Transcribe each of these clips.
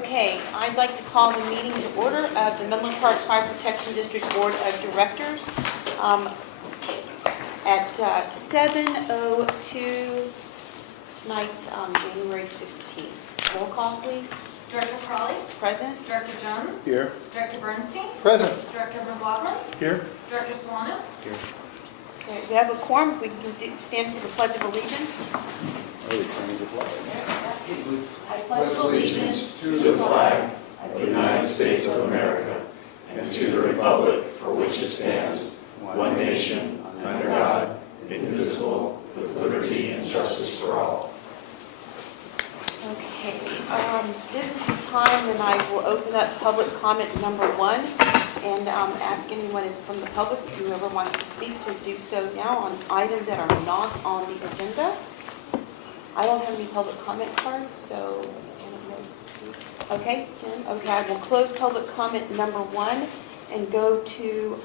Okay, I'd like to call the meeting to order of the Menlo Park Fire Protection District Board of Directors at 7:02 tonight, January 15th. Roll call, please. Director Crawley. Present. Director Jones. Here. Director Bernstein. Present. Director McLaughlin. Here. Director Solano. Here. Okay, we have a quorum. If we can stand for the Pledge of Allegiance. I pledge allegiance to the flag of the United States of America and to the republic for which it stands, one nation, under God, indivisible, with liberty and justice for all. Okay, this is the time when I will open up public comment number 1 and ask anyone from the public, whoever wants to speak, to do so now on items that are not on the agenda. I don't have any public comment cards, so I don't know. Okay, Jen? Okay, I will close public comment number 1 and go to,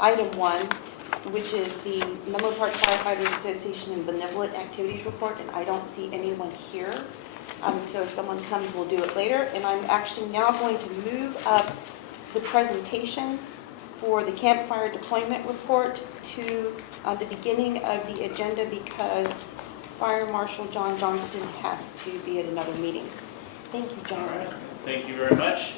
item 1, which is the Menlo Park Firefighters Association and Benevolent Activities Report, and I don't see anyone here. So if someone comes, we'll do it later. And I'm actually now going to move up the presentation for the campfire deployment report to the beginning of the agenda because Fire Marshal John Johnston has to be at another meeting. Thank you, John. All right. Thank you very much.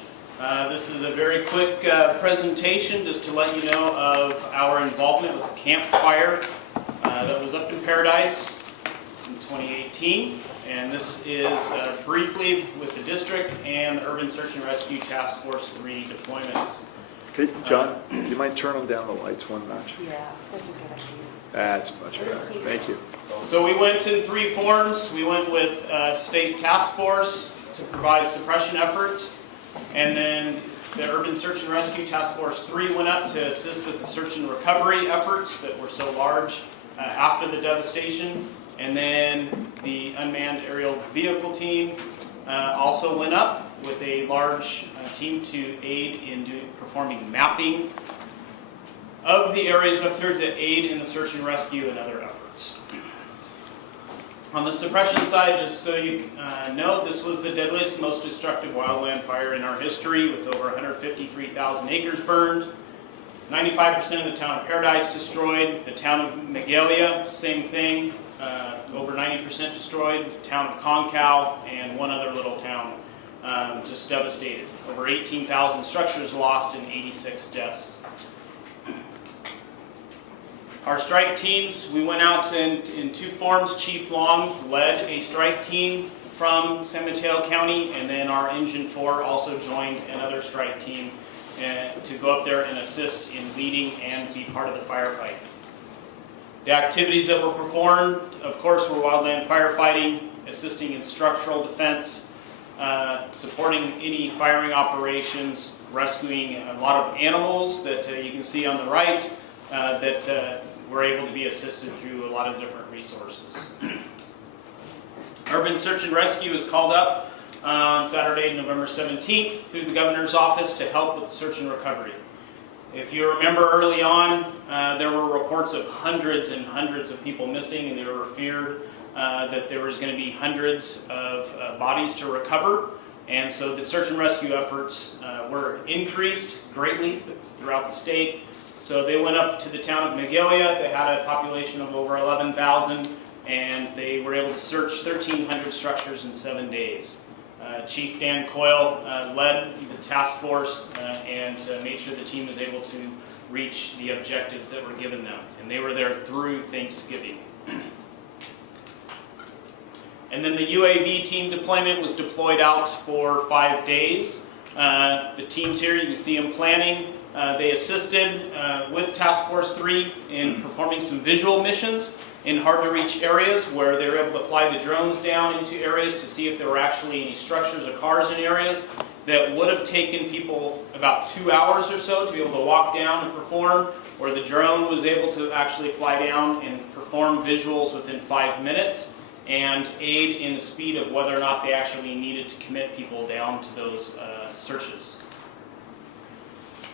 This is a very quick presentation just to let you know of our involvement with the campfire that was up in Paradise in 2018. And this is briefly with the district and the Urban Search and Rescue Task Force 3 deployments. Hey, John, do you mind turning down the lights one notch? Yeah, that's a good idea. That's much better. Thank you. So we went in 3 forms. We went with State Task Force to provide suppression efforts. And then the Urban Search and Rescue Task Force 3 went up to assist with the search and recovery efforts that were so large after the devastation. And then the unmanned aerial vehicle team also went up with a large team to aid in performing mapping of the areas up there to aid in the search and rescue and other efforts. On the suppression side, just so you know, this was the deadliest, most destructive wildland fire in our history with over 153,000 acres burned. 95% of the town of Paradise destroyed. The town of Magalia, same thing, over 90% destroyed. The town of Concow and one other little town just devastated. Over 18,000 structures lost and 86 deaths. Our strike teams, we went out in 2 forms. Chief Long led a strike team from San Mateo County, and then our Engine 4 also joined another strike team to go up there and assist in leading and be part of the firefight. The activities that were performed, of course, were wildland firefighting, assisting in structural defense, supporting any firing operations, rescuing a lot of animals that you can see on the right that were able to be assisted through a lot of different resources. Urban Search and Rescue is called up on Saturday, November 17th through the governor's office to help with search and recovery. If you remember early on, there were reports of hundreds and hundreds of people missing, and there were feared that there was going to be hundreds of bodies to recover. And so the search and rescue efforts were increased greatly throughout the state. So they went up to the town of Magalia. They had a population of over 11,000, and they were able to search 1,300 structures in 7 days. Chief Dan Coyle led the task force and made sure the team was able to reach the objectives that were given them. And they were there through Thanksgiving. And then the UAV team deployment was deployed out for 5 days. The teams here, you can see them planning. They assisted with Task Force 3 in performing some visual missions in hard-to-reach areas where they were able to fly the drones down into areas to see if there were actually any structures or cars in areas that would have taken people about 2 hours or so to be able to walk down and perform, where the drone was able to actually fly down and perform visuals within 5 minutes and aid in the speed of whether or not they actually needed to commit people down to those searches.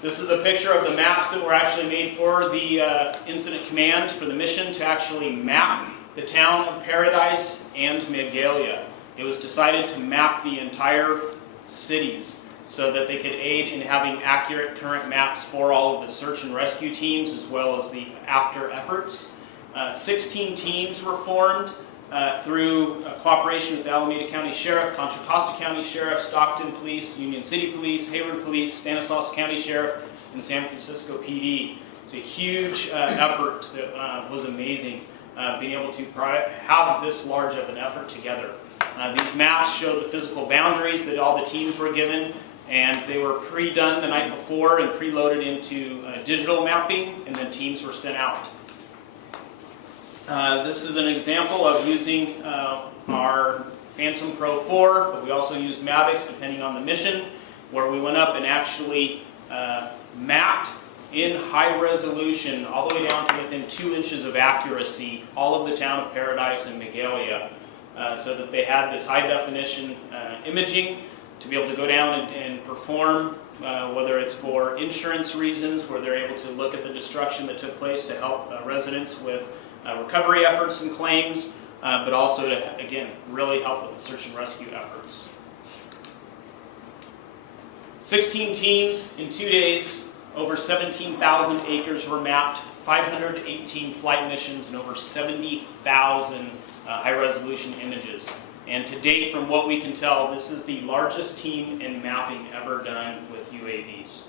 This is a picture of the maps that were actually made for the incident command for the mission to actually map the town of Paradise and Magalia. It was decided to map the entire cities so that they could aid in having accurate current maps for all of the search and rescue teams as well as the after efforts. 16 teams were formed through cooperation with the Alameda County Sheriff, Contra Costa County Sheriff, Stockton Police, Union City Police, Hayward Police, Stanislaus County Sheriff, and San Francisco PD. It's a huge effort that was amazing, being able to have this large of an effort together. These maps show the physical boundaries that all the teams were given, and they were pre-done the night before and preloaded into digital mapping, and then teams were sent out. This is an example of using our Phantom Pro 4, but we also use Mavics depending on the mission, where we went up and actually mapped in high resolution all the way down to within 2 inches of accuracy all of the town of Paradise and Magalia, so that they had this high definition imaging to be able to go down and perform, whether it's for insurance reasons where they're able to look at the destruction that took place to help residents with recovery efforts and claims, but also to, again, really help with the search and rescue efforts. 16 teams in 2 days, over 17,000 acres were mapped, 518 flight missions, and over 70,000 high-resolution images. And to date, from what we can tell, this is the largest team in mapping ever done with UAVs.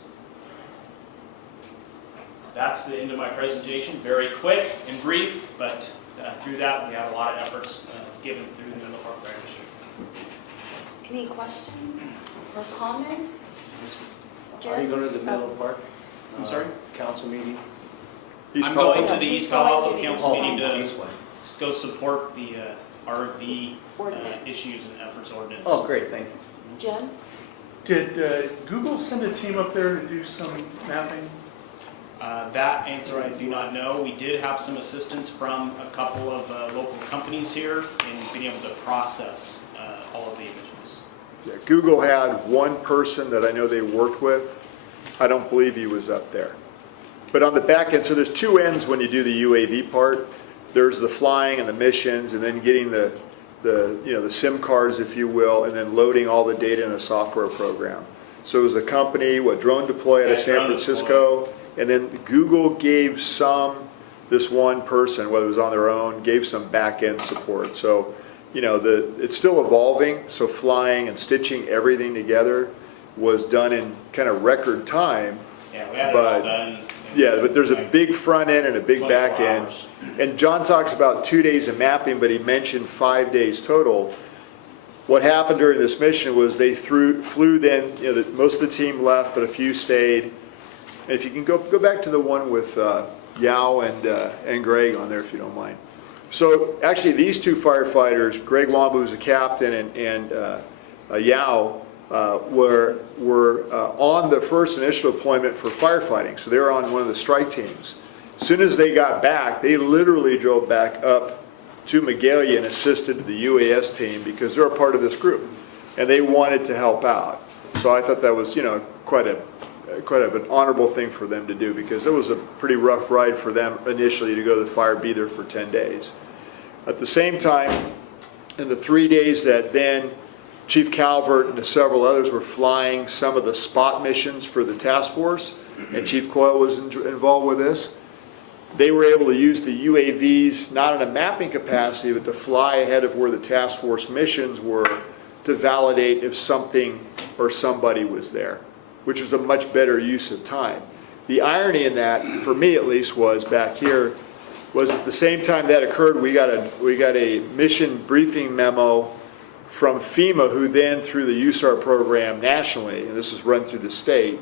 That's the end of my presentation. Very quick and brief, but through that we have a lot of efforts given through the Menlo Park Fire District. Any questions or comments? Are you going to the Menlo Park? I'm sorry? Council meeting? I'm going to the East Palo Alto Going to the Council meeting to East way. go support the RV Ordinance. issues and efforts ordinance. Oh, great, thank you. Jen? Did Google send a team up there to do some mapping? That answer I do not know. We did have some assistance from a couple of local companies here in being able to process all of the images. Yeah, Google had one person that I know they worked with. I don't believe he was up there. But on the back end, so there's 2 ends when you do the UAV part. There's the flying and the missions, and then getting the SIM cards, if you will, and then loading all the data in a software program. So it was a company, Drone Deploy out of Yeah, San Drone Francisco, and then Google gave this one person, whether it was on their own, gave some back-end support. So, it's still evolving, so flying and stitching everything together was done in kind of record time. Yeah, we had it But- all done. Yeah, but there's a big front end and a big 24 back end. hours. And John talks about 2 days of mapping, but he mentioned 5 days total. What happened during this mission was they flew then, most of the team left, but a few stayed. And if you can go back to the one with Yao and Greg on there, if you don't mind. So actually, these 2 firefighters, Greg Wamba, who's a captain, and Yao, were on the first initial deployment for firefighting. So they were on one of the strike teams. As soon as they got back, they literally drove back up to Magalia and assisted the UAS team because they're a part of this group, and they wanted to help out. So I thought that was, quite an honorable thing for them to do, because it was a pretty rough ride for them initially to go to the fire, be there for 10 days. At the same time, in the 3 days that then Chief Calvert and several others were flying some of the spot missions for the task force, and Chief Coyle was involved with this, they were able to use the UAVs, not in a mapping capacity, but to fly ahead of where the task force missions were to validate if something or somebody was there, which was a much better use of time. The irony in that, for me at least, was back here, was at the same time that occurred, we got a mission briefing memo from FEMA, who then, through the USAR program nationally, and this is run through the state,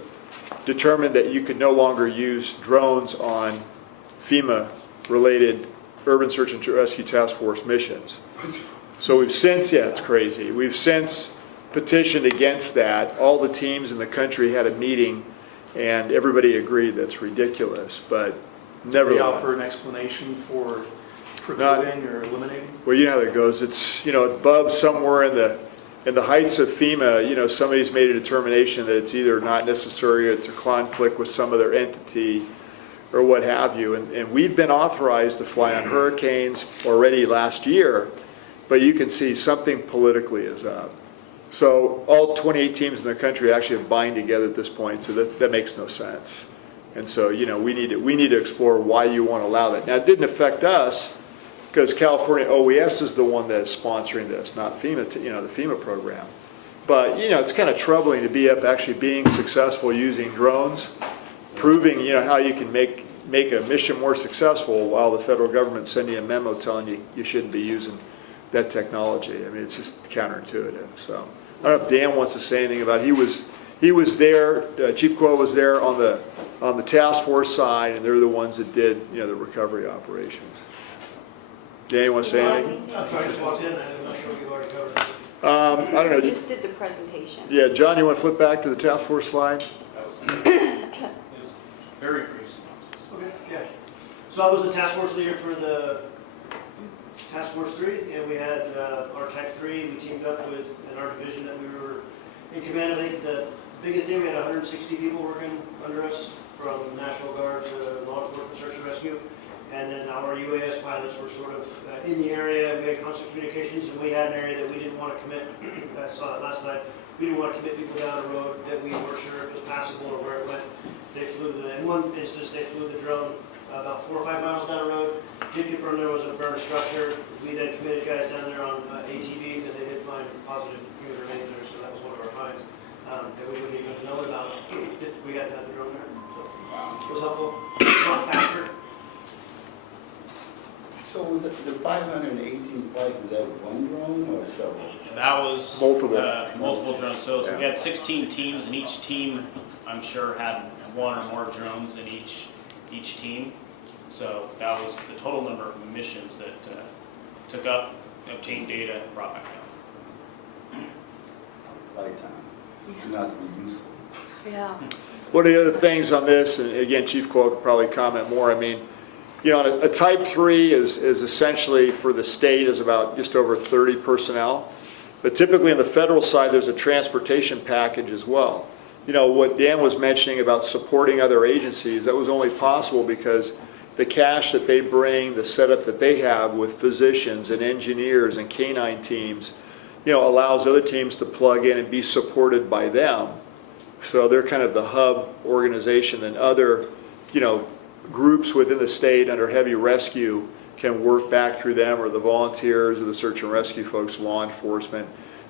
determined that you could no longer use drones on FEMA-related urban search and rescue task force missions. So we've since, it's crazy, we've since petitioned against that. All the teams in the country had a meeting, and everybody agreed that's ridiculous, but never. They offer an explanation for precluding or eliminating? Well, you know how that goes. It's, above somewhere in the heights of FEMA, somebody's made a determination that it's either not necessary or it's a conflict with some other entity or what have you. And we've been authorized to fly on hurricanes already last year. but you can see something politically is up. So all 28 teams in the country actually have bind together at this point, so that makes no sense. And so, we need to explore why you want to allow that. Now, it didn't affect us, because California OES is the one that is sponsoring this, not FEMA, the FEMA program. But, it's kind of troubling to be up actually being successful using drones, proving, how you can make a mission more successful while the federal government's sending a memo telling you you shouldn't be using that technology. I mean, it's just counterintuitive. So I don't know if Dan wants to say anything about it. He was there, Chief Coyle was there on the task force side, and they're the ones that did, the recovery operations. Dan, you want to say anything? I'm sorry, I just walked in, I'm not sure you've already covered this. I don't know. We just did the presentation. Yeah, John, you want to flip back to the task force slide? Very brief. Okay, yeah. So I was the task force leader for the Task Force 3, and we had our Tech 3. We teamed up with, in our division that we were in command of. I think the biggest team, we had 160 people working under us, from National Guard to law enforcement, search and rescue. And then our UAS pilots were sort of in the area. We had constant communications, and we had an area that we didn't want to commit. I saw it last night. We didn't want to commit people down a road that we weren't sure if it was passable or where it went. They flew in one instance, they flew the drone about 4 or 5 miles down the road. Did confirm there was a burned structure. We then committed guys down there on ATVs, and they did find positive human remains there, so that was one of our finds that we wouldn't even know about if we hadn't had the drone there. So it was helpful, not faster. So was it the 518 flights, was that one drone or several? That was Multiple. drones. So Yeah. we had 16 teams, and each team, I'm sure, had one or more drones in each team. So that was the total number of missions that took up, obtained data, and brought back down. Flight time, not to be useful. Yeah. One of the other things on this, and again, Chief Coyle could probably comment more, I mean, a Type 3 is essentially, for the state, is about just over 30 personnel. But typically on the federal side, there's a transportation package as well. What Dan was mentioning about supporting other agencies, that was only possible because the cash that they bring, the setup that they have with physicians and engineers and canine teams, allows other teams to plug in and be supported by them. So they're kind of the hub organization, and other, groups within the state under heavy rescue can work back through them, or the volunteers or the search and rescue folks, law enforcement.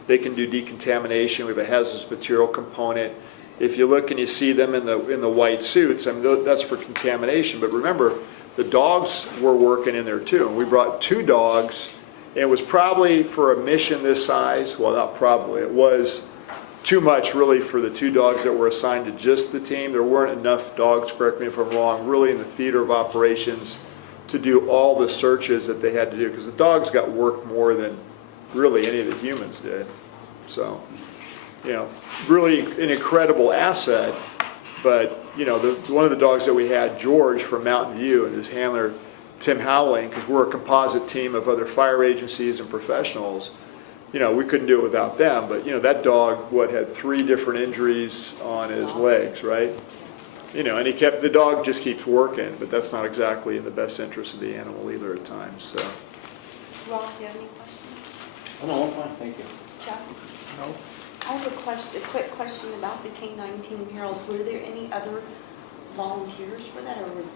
They can do decontamination. We have a hazardous material component. If you look and you see them in the white suits, I mean, that's for contamination. But remember, the dogs were working in there too. And we brought 2 dogs. And it was probably, for a mission this size, well, not probably, it was too much really for the 2 dogs that were assigned to just the team. There weren't enough dogs, correct me if I'm wrong, really in the theater of operations to do all the searches that they had to do, because the dogs got work more than really any of the humans did. So, really an incredible asset. But, one of the dogs that we had, George from Mountain View, and his handler, Tim Howling, because we're a composite team of other fire agencies and professionals, we couldn't do it without them. But, that dog, had 3 different injuries on his legs, right? And the dog just keeps working, but that's not exactly in the best interest of the animal either at times, so. Rob, do you have any questions? Oh, no, I'm fine, thank you. Jeff? No. I have a quick question about the K-9 Team Herald. Were there any other volunteers for that, or did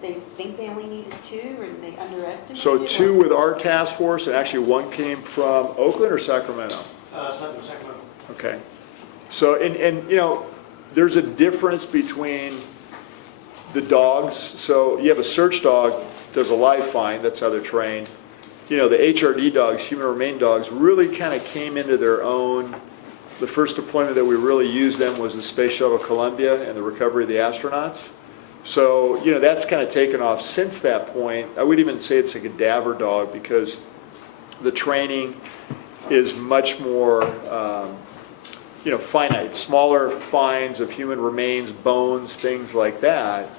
they think they only needed 2, or they underestimated So it? 2 with our task force, and actually 1 came from Oakland or Sacramento? Sacramento. Okay. So, and there's a difference between the dogs. So you have a search dog, there's a live find, that's how they're trained. The HRD dogs, human remain dogs, really kind of came into their own. The first deployment that we really used them was the Space Shuttle Columbia and the recovery of the astronauts. So, that's kind of taken off since that point. I would even say it's a cadaver dog, because the training is much more, finite, smaller finds of human remains, bones, things like that.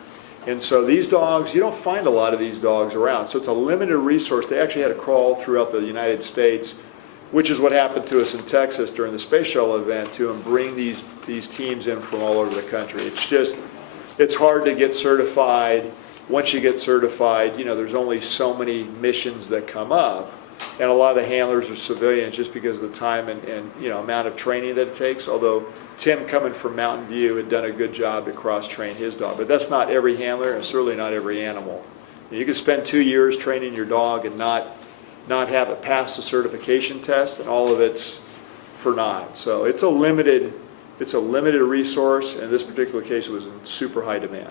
And so these dogs, you don't find a lot of these dogs around. So it's a limited resource. They actually had to crawl throughout the United States, which is what happened to us in Texas during the Space Shuttle event too, and bring these teams in from all over the country. It's hard to get certified. Once you get certified, there's only so many missions that come up. and a lot of the handlers are civilians just because of the time and you know, amount of training that it takes, although Tim, coming from Mountain View, had done a good job to cross-train his dog. But that's not every handler, and certainly not every animal. You can spend 2 years training your dog and not have it pass the certification test, and all of it's for naught. So it's a limited resource, and in this particular case, it was in super high demand.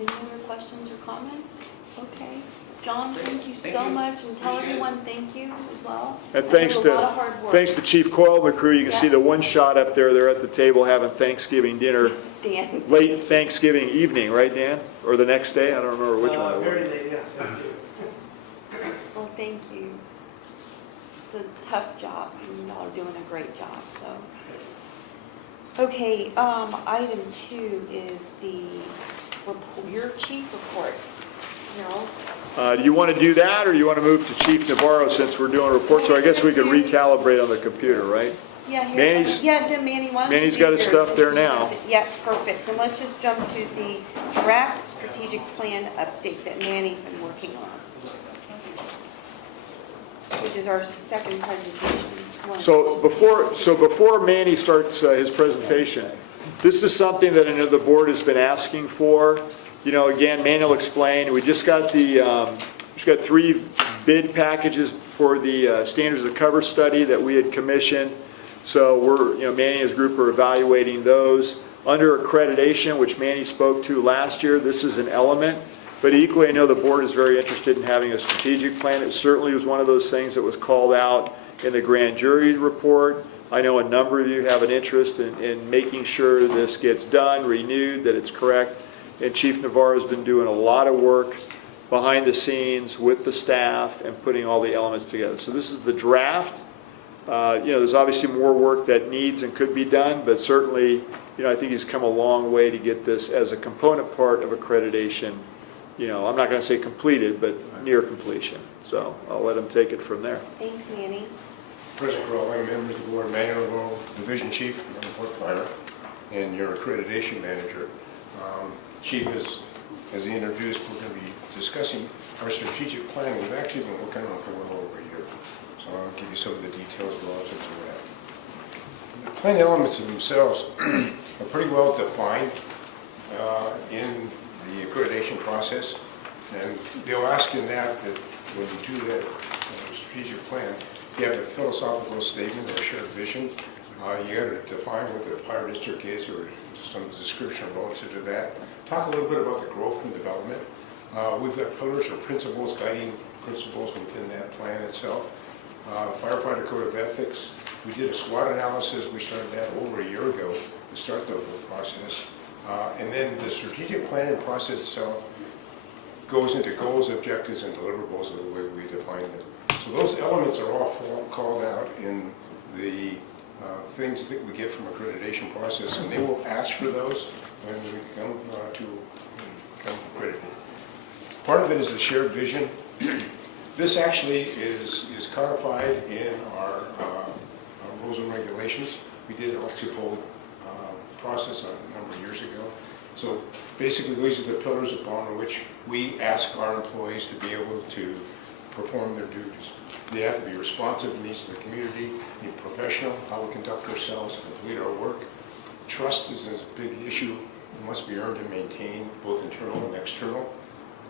Any other questions or comments? Okay. John, thank you Thank so you. much, and tell Appreciate it. everyone thank you as well. And I know thanks it was a lot of hard work. to Chief Coyle and the crew. You can see Yeah. the one shot up there. They're at the table having Thanksgiving dinner, Dan. late Thanksgiving evening, right, Dan? Or the next day? I don't remember which one it was. Very late, yes, thank you. Well, thank you. It's a tough job, and y'all are doing a great job, so. Okay, item 2 is your chief report. Harold? Do you want to do that, or do you want to move to Chief Navarro since we're doing reports? So I guess we could recalibrate on the computer, right? Yeah, here. Manny's- Yeah, Manny, why don't you Manny's do got his yours? stuff there now. Yeah, perfect. Then let's just jump to the draft strategic plan update that Manny's been working on, which is our second presentation. So before Manny starts his presentation, this is something that I know the board has been asking for. You know, again, Manny will explain, we just got 3 bid packages for the standards of cover study that we had commissioned. So Manny and his group are evaluating those. Under accreditation, which Manny spoke to last year, this is an element. But equally, I know the board is very interested in having a strategic plan. It certainly was one of those things that was called out in the grand jury report. I know a number of you have an interest in making sure this gets done, renewed, that it's correct. And Chief Navarro's been doing a lot of work behind the scenes with the staff and putting all the elements together. So this is the draft. There's obviously more work that needs and could be done, but certainly, I think he's come a long way to get this as a component part of accreditation. I'm not going to say completed, but near completion. So I'll let him take it from there. Thanks, Manny. President Crowley, members of the board, Manuel Navarro, Division Chief, and Port Fire, and your accreditation manager. Chief, as he introduced, we're going to be discussing our strategic plan. We've actually been working on it for well over a year. So I'll give you some of the details relative to that. The plan elements themselves are pretty well defined in the accreditation process. And they'll ask in that when you do that strategic plan, you have a philosophical statement or shared vision. You got to define what the fire district is or some description relative to that. Talk a little bit about the growth and development. We've got pillars or principles, guiding principles within that plan itself. Firefighter Code of Ethics. We did a SWOT analysis. We started that over a year ago to start the process. And then the strategic planning process itself goes into goals, objectives, and deliverables of the way we define them. So those elements are all called out in the things that we get from accreditation process, and they will ask for those when we come to become accredited. Part of it is the shared vision. This actually is codified in our rules and regulations. We did an exit poll process a number of years ago. So basically, these are the pillars upon which we ask our employees to be able to perform their duties. They have to be responsive to the needs of the community, be professional, how we conduct ourselves, complete our work. Trust is a big issue. It must be earned and maintained, both internal and external.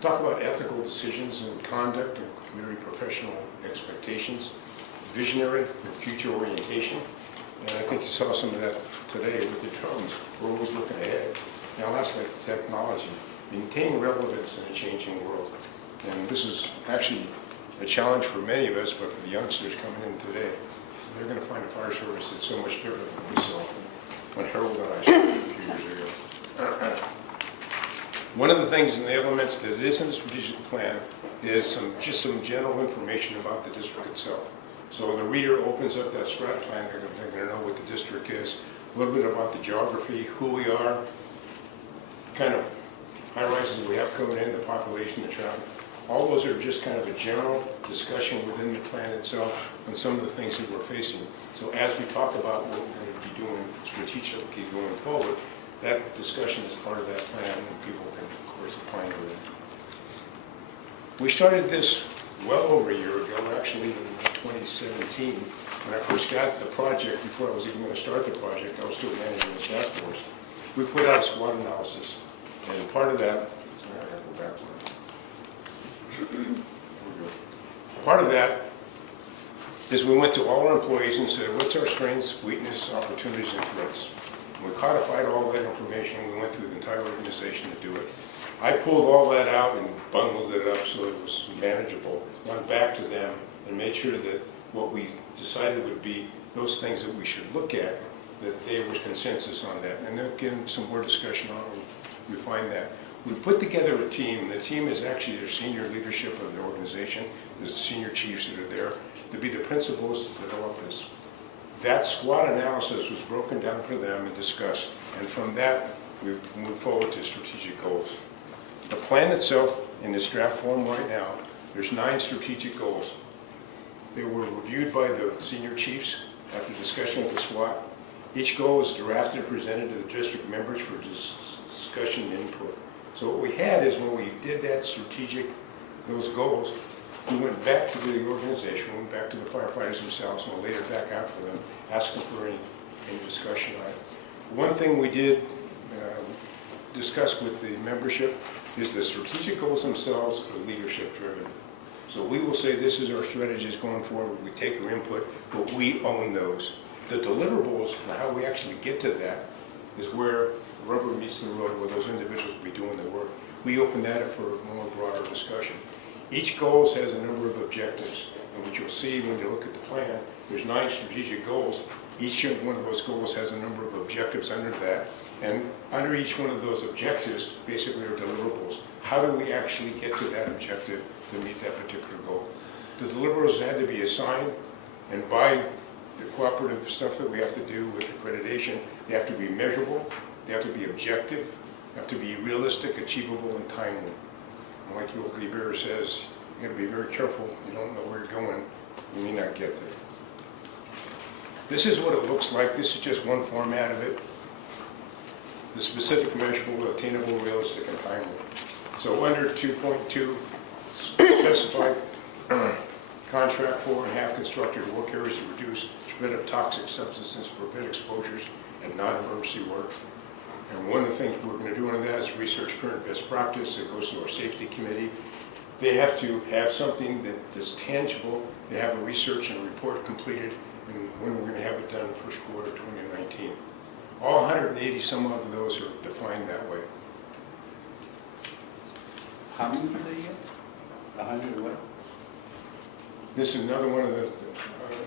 Talk about ethical decisions and conduct and community professional expectations. Visionary and future orientation. And I think you saw some of that today with the drones. We're always looking ahead. Now that's like technology. Maintain relevance in a changing world. And this is actually a challenge for many of us, but for the youngsters coming in today, they're going to find a fire service that's so much different than we saw when Harold and I started a few years ago. One of the things in the elements that is in the strategic plan is just some general information about the district itself. So when the reader opens up that strat plan, they're going to know what the district is, a little bit about the geography, who we are, kind of high rises we have coming in, the population, the traffic. All those are just kind of a general discussion within the plan itself on some of the things that we're facing. So as we talk about what we're going to be doing strategically going forward, that discussion is part of that plan and people can, of course, apply with it. We started this well over a year ago, actually in 2017, when I first got the project, before I was even going to start the project, I was still managing the task force. We put out a SWOT analysis, and part of that, sorry, I gotta go backward. There we go. Part of that is we went to all our employees and said, what's our strengths, weaknesses, opportunities, and threats? And we codified all that information, and we went through the entire organization to do it. I pulled all that out and bundled it up so it was manageable, went back to them and made sure that what we decided would be those things that we should look at, that there was consensus on that. And then again, some more discussion on it, we find that. We put together a team. The team is actually the senior leadership of the organization, the senior chiefs that are there, to be the principals to develop this. That SWOT analysis was broken down for them and discussed. And from that, we've moved forward to strategic goals. The plan itself, in this draft form right now, there's 9 strategic goals. They were reviewed by the senior chiefs after discussion with the SWOT. Each goal is drafted and presented to the district members for discussion and input. So what we had is when we did that those goals, we went back to the organization, went back to the firefighters themselves, and later back out for them, asking for any discussion on it. One thing we did discuss with the membership is the strategic goals themselves are leadership driven. So we will say this is our strategies going forward, we take our input, but we own those. The deliverables and how we actually get to that is where the rubber meets the road, where those individuals will be doing the work. We open that up for a more broader discussion. Each goal has a number of objectives, and what you'll see when you look at the plan, there's 9 strategic goals. Each one of those goals has a number of objectives under that, and under each one of those objectives basically are deliverables. How do we actually get to that objective to meet that particular goal? The deliverables had to be assigned, and by the cooperative stuff that we have to do with accreditation, they have to be measurable, they have to be objective, they have to be realistic, achievable, and timely. And like Yogi Berra says, you got to be very careful. You don't know where you're going, you may not get there. This is what it looks like. This is just one format of it. The specific, measurable, attainable, realistic, and timely. So under 2.2, specified contract for and have constructed work areas to reduce spread of toxic substances, prevent exposures, and non-emergency work. And one of the things we're going to do under that is research current best practice. It goes to our safety committee. They have to have something that is tangible. They have a research and a report completed, and when we're going to have it done in the first quarter of 2019. All 180 some of those are defined that way. How many do they get? 100 what? This is another one of the,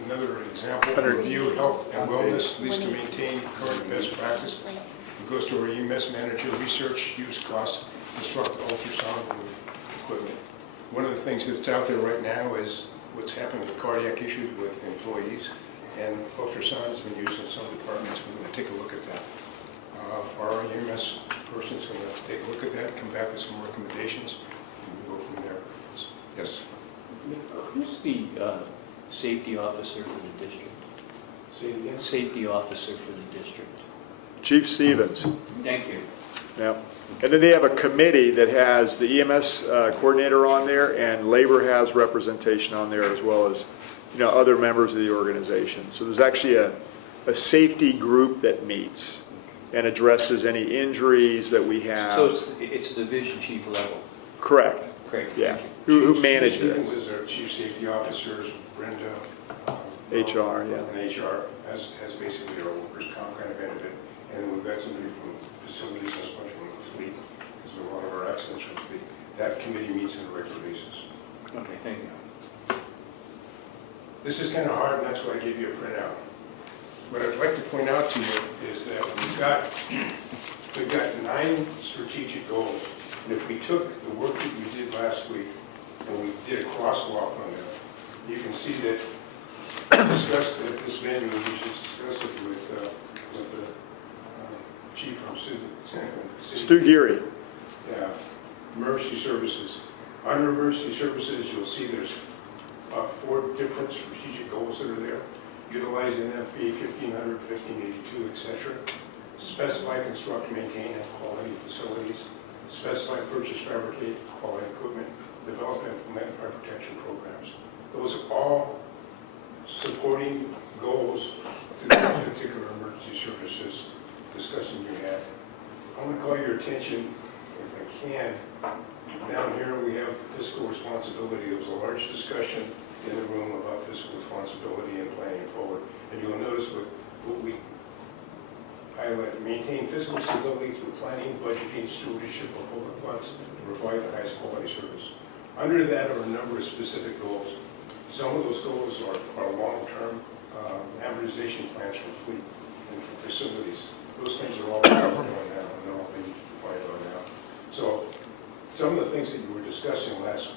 another example. Review health and wellness leads to maintain current best practice. It goes to our EMS manager, research, use costs, instruct ultrasound equipment. One of the things that's out there right now is what's happened with cardiac issues with employees, and ultrasound has been used in some departments. We're going to take a look at that. Our EMS person's going to take a look at that, come back with some recommendations, and we'll go from there. Yes? Who's the safety officer for the district? Say it again? Safety officer for the district. Chief Stevens. Thank you. Yeah. And then they have a committee that has the EMS coordinator on there, and labor has representation on there, as well as, you know, other members of the organization. So there's actually a safety group that meets and addresses any injuries that we have. So it's a division chief level. Correct. Great. Yeah. Thank you. Who manages Stevens it? is our chief safety officers, Brenda. HR, yeah. And HR has basically our workers' comp kind of end of it. And then we've got somebody from facilities and somebody from the fleet, because a lot of our accidents from the fleet. That committee meets on a regular basis. Okay, thank you. This is kind of hard, and that's why I gave you a printout. What I'd like to point out to you is that we've got 9 strategic goals. And if we took the work that we did last week and we did a crosswalk on them, you can see that we discussed at this venue, we should discuss it with the chief from Stu Geary. Yeah, emergency services. Under emergency services, you'll see there's 4 different strategic goals that are there. Utilize NFPA 1500, 1582, etc. Specify, construct, maintain, and quality facilities. Specify, purchase, fabricate quality equipment. develop and implement fire protection programs. Those are all supporting goals to the particular emergency services discussion you had. I want to call your attention, if I can, down here we have fiscal responsibility. There was a large discussion in the room about fiscal responsibility and planning forward. And you'll notice what we highlight, maintain fiscal stability through planning, budgeting, stewardship of public funds to provide the highest quality service. Under that are a number of specific goals. Some of those goals are long-term amortization plans for fleet and for facilities. Those things are all going on now and all being defined on now. So some of the things that you were discussing last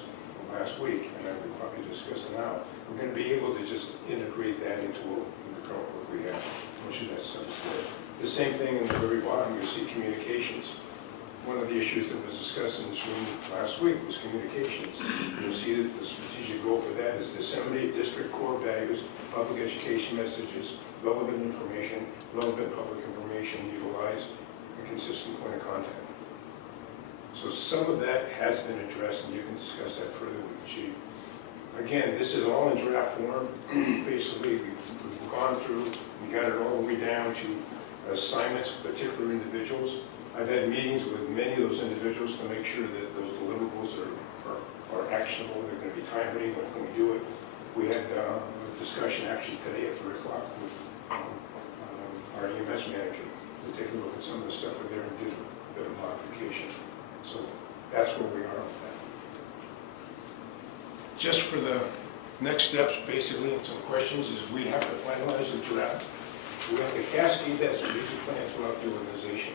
week, and I would probably discuss now, we're going to be able to just integrate that into the current work we have. Most of that stuff is there. The same thing in the very bottom, you see communications. One of the issues that was discussed in this room last week was communications. You'll see that the strategic goal for that is disseminate district core values, public education messages, relevant information, relevant public information, utilize a consistent point of contact. So some of that has been addressed, and you can discuss that further with the chief. Again, this is all in draft form. Basically, we've gone through, we got it all the way down to assignments of particular individuals. I've had meetings with many of those individuals to make sure that those deliverables are actionable, they're going to be timely, when can we do it. We had a discussion actually today at 3 o'clock with our EMS manager to take a look at some of the stuff we're there and did a bit of modification. So that's where we are with that. Just for the next steps, basically, and some questions, is we have to finalize the draft. We have to cascade that strategic plan throughout the organization.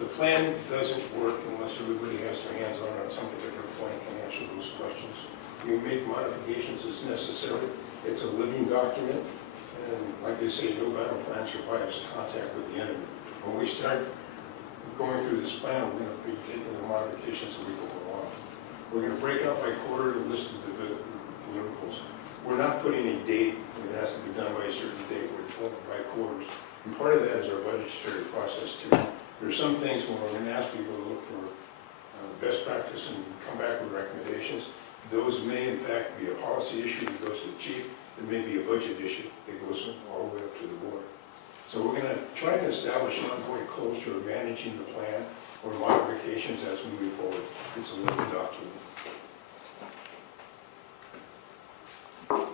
The plan doesn't work unless everybody has their hands on it at some particular point and can answer those questions. We make modifications as necessary. It's a living document, and like they say, no battle plan survives contact with the enemy. When we start going through this plan, we're going to be taking the modifications as we go along. We're going to break out by quarter the list of deliverables. We're not putting a date, it has to be done by a certain date, we're doing it by quarters. And part of that is our budgetary process too. There are some things where we're going to ask people to look for best practice and come back with recommendations. Those may in fact be a policy issue that goes to the chief. It may be a budget issue that goes all the way up to the board. So we're going to try to establish an ongoing culture of managing the plan or modifications as we move forward. It's a living document.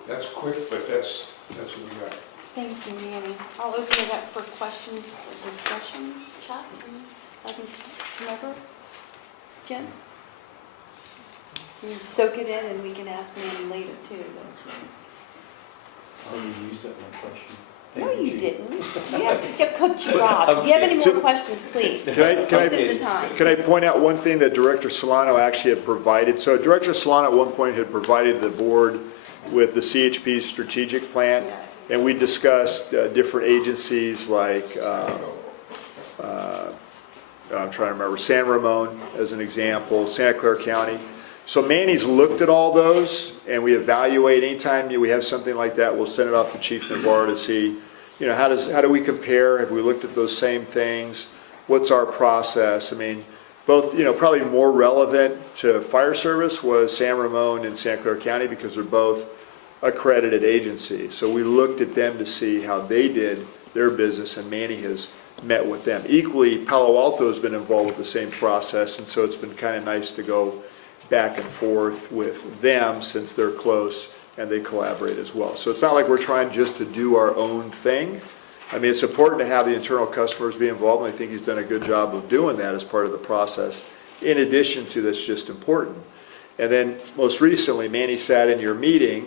That's quick, but that's what we got. Thank you, Manny. I'll open it up for questions, discussion, chat. I think whomever. Jim? You can soak it in and we can ask Manny later too. I already used up my question. No, Thank you Chief. didn't. You have to coach Rob. If you have any more questions, please. Can I This is the time. Can I point out one thing that Director Solano actually had provided? So Director Solano at one point had provided the board with the CHP's strategic plan, Yes. and we discussed different agencies like, I'm trying to remember, San Ramon as an example, Santa Clara County. So Manny's looked at all those, and we evaluate anytime we have something like that, we'll send it off to Chief Navarro to see, you know, how do we compare? Have we looked at those same things? What's our process? I mean, both, you know, probably more relevant to fire service was San Ramon and Santa Clara County because they're both accredited agencies. So we looked at them to see how they did their business, and Manny has met with them. Equally, Palo Alto has been involved with the same process, and so it's been kind of nice to go back and forth with them since they're close and they collaborate as well. So it's not like we're trying just to do our own thing. I mean, it's important to have the internal customers be involved, and I think he's done a good job of doing that as part of the process. In addition to that's just important. And then most recently, Manny sat in your meeting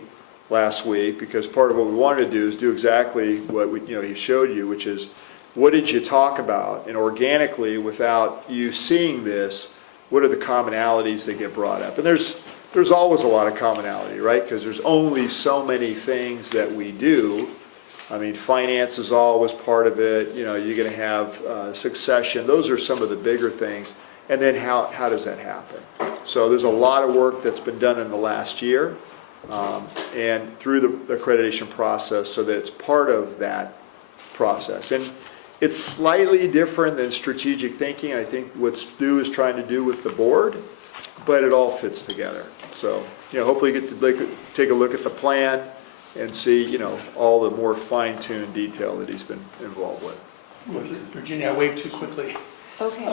last week because part of what we wanted to do is do exactly what he showed you, which is what did you talk about? And organically, without you seeing this, what are the commonalities that get brought up? And there's always a lot of commonality, right? Because there's only so many things that we do. I mean, finance is always part of it. You know, you're going to have succession. Those are some of the bigger things. And then how does that happen? So there's a lot of work that's been done in the last year and through the accreditation process so that it's part of that process. And it's slightly different than strategic thinking. I think what Stu is trying to do with the board, but it all fits together. So, hopefully you get to take a look at the plan and see, all the more fine-tuned detail that he's been involved with. Virginia, I waved too quickly. Okay.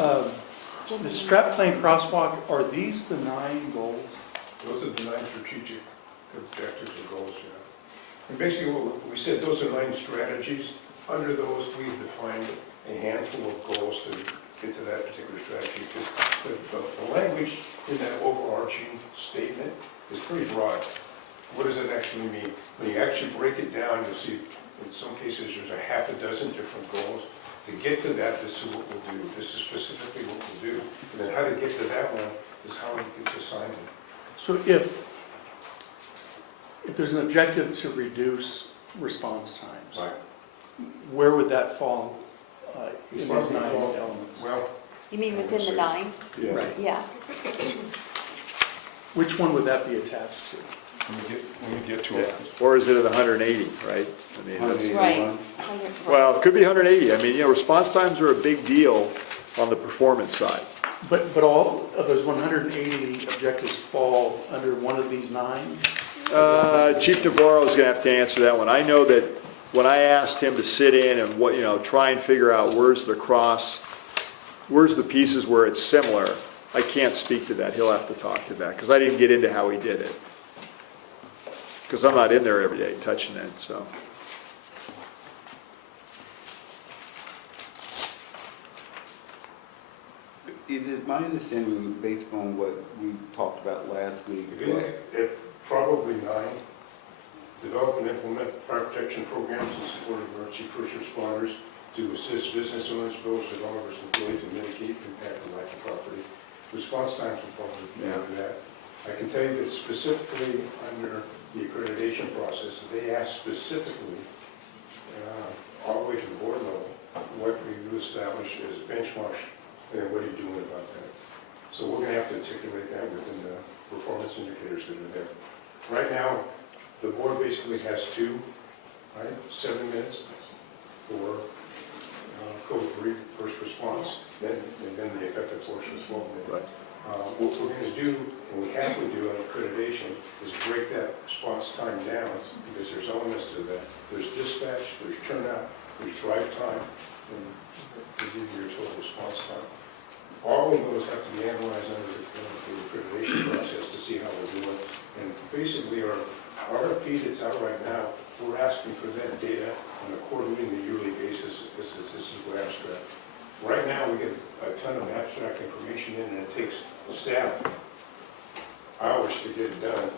The strap plane crosswalk, are these the 9 goals? Those are the 9 strategic objectives or goals, yeah. And basically, what we said, those are 9 strategies. Under those, we've defined a handful of goals to get to that particular strategy. Because the language in that overarching statement is pretty broad. What does it actually mean? When you actually break it down, you'll see in some cases there's a half a dozen different goals. To get to that, this is what we'll do. This is specifically what we'll do. And then how to get to that one is how it gets assigned. So if there's an objective to reduce response times, Right. where would that fall in those 9 Response fall- elements? Well, You mean within the 9? Yeah. Right. Yeah. Which one would that be attached to? when we get to it. Or is it at 180, right? I mean, that's, Right. 181. well, it could be 180. I mean, response times are a big deal on the performance side. But all of those 180 objectives fall under one of these 9? Chief Navarro is going to have to answer that one. I know that when I asked him to sit in and try and figure out where's the pieces where it's similar, I can't speak to that. He'll have to talk to that because I didn't get into how he did it. Because I'm not in there every day touching it, so. Is it my understanding, based on what we talked about last week, If you look at probably 9, develop and implement fire protection programs in support of emergency first responders to assist business owners, builders, developers, employees, and mitigate impact on life and property. Response times will probably be under that. I can tell you that specifically under the accreditation process, they ask specifically, all the way to the board level, what we establish as benchmarks, and what are you doing about that? So we're going to have to articulate that within the performance indicators that are there. Right now, the board basically has 2, right? 7 minutes for code 3, first response, and then the effective force was 12 minutes. Right. What we're going to do, and we have to do on accreditation, is break that response time down, because there's elements to that. There's dispatch, there's turnout, there's drive time, and to give you your total response time. All of those have to be analyzed under the accreditation process to see how we're doing. And basically, our RFP that's out right now, we're asking for that data on a quarterly and a yearly basis. This is what abstract. Right now, we get a ton of abstract information in, and it takes staff hours to get it done,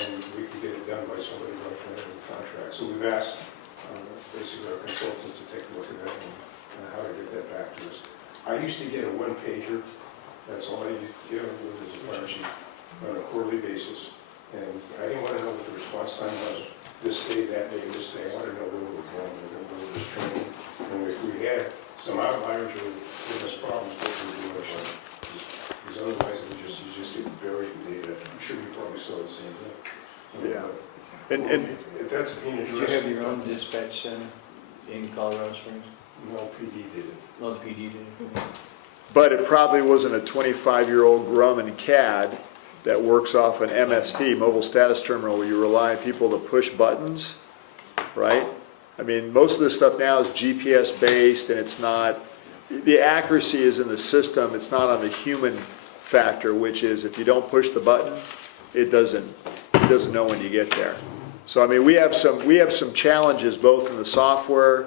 and we can get it done by somebody like that in the contract. So we've asked basically our consultants to take a look at that and how to get that back to us. I used to get a 1-pager. That's all I used to get as a fire chief on a quarterly basis, and I didn't want to know what the response time was this day, that day, this day. I wanted to know where we were going, where we were training, and if we had some outliers or giving us problems, what we do about it. Because otherwise, you just get buried in data. I'm sure you probably saw the same thing. Yeah. And If that's being Did addressed. you have your own dispatch center in Colorado Springs? No, PD did it. No, the PD did. but it probably wasn't a 25-year-old Grumman CAD that works off an MST, mobile status terminal, where you rely on people to push buttons, right? I mean, most of this stuff now is GPS based, and it's not, the accuracy is in the system, it's not on the human factor, which is if you don't push the button, it doesn't know when you get there. So I mean, we have some challenges both in the software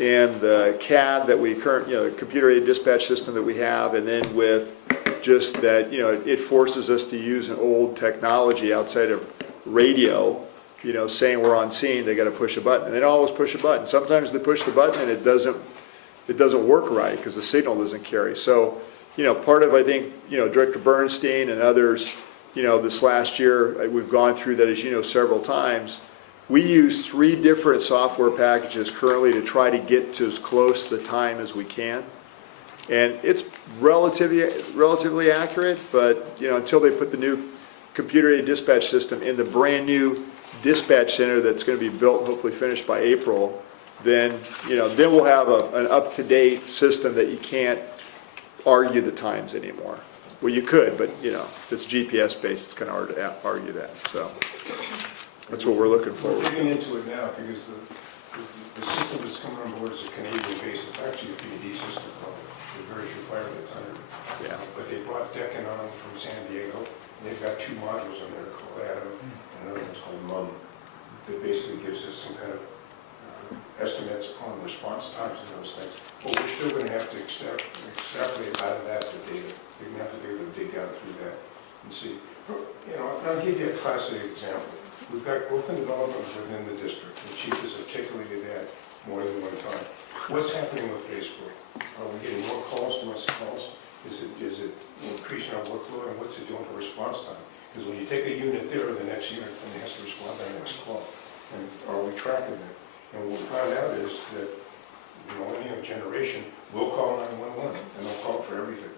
and the CAD that we the computer-aided dispatch system that we have, and then with just that, it forces us to use an old technology outside of radio, saying we're on scene, they got to push a button, and they don't always push a button. Sometimes they push the button and it doesn't work right because the signal doesn't carry. So, part of, I think, Director Bernstein and others, this last year, we've gone through that, as several times. We use 3 different software packages currently to try to get to as close to the time as we can. And it's relatively accurate, but, until they put the new computer-aided dispatch system in the brand new dispatch center that's going to be built, hopefully finished by April, then we'll have an up-to-date system that you can't argue the times anymore. Well, you could, but, you know, if it's GPS-based, it's kind of hard to argue that, so that's what we're looking for. We're digging into it now because the system that's coming on board is a Canadian base. It's actually a PED system, the Verisure Fire that's under it. Yeah. But they brought Deccan on from San Diego. They've got 2 modules in there called Adam and another one's called MUM. That basically gives us some kind of estimates on response times and those things. But we're still going to have to extrapolate out of that the data. You're going to have to be able to dig down through that and see. You know, I'll give you a classic example. We've got growth and development within the district. The chief has articulated that more than one time. What's happening with Facebook? Are we getting more calls, less calls? Is it increasing our workload, and what's it doing to response time? Because when you take a unit there, the next unit then has to respond to the next call. And are we tracking that? And what we found out is that the millennial generation will call 911 and they'll call for everything.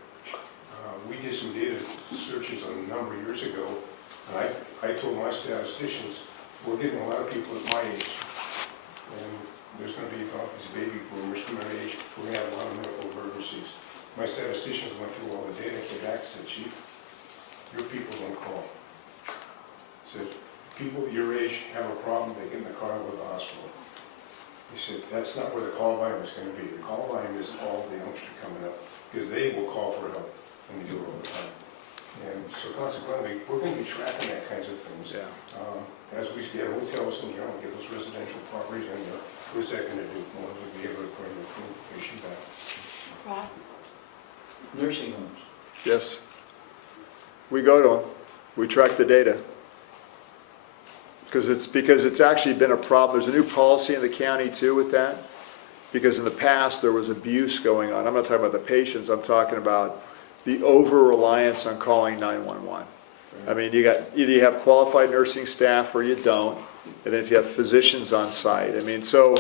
We did some data searches a number of years ago, and I told my statisticians, we're getting a lot of people at my age, and there's going to be these baby boomers coming our age, we're going to have a lot of medical emergencies. My statisticians went through all the data, came back and said, Chief, your people don't call. Said, people your age have a problem, they get in the car and go to the hospital. He said, that's not where the call volume is going to be. The call volume is all the youngsters coming up, because they will call for help, and they do it all the time. And so consequently, we're going to be tracking that kinds of things. Yeah. As we get hotels in here, we get those residential properties in there, what's that going to do? Well, we'll be able to bring the patient back. Right. Nursing homes. Yes. We go to them. We track the data. Because it's actually been a problem. There's a new policy in the county too with that. Because in the past, there was abuse going on. I'm not talking about the patients. I'm talking about the over-reliance on calling 911. I mean, either you have qualified nursing staff or you don't. And then if you have physicians on site. I mean, so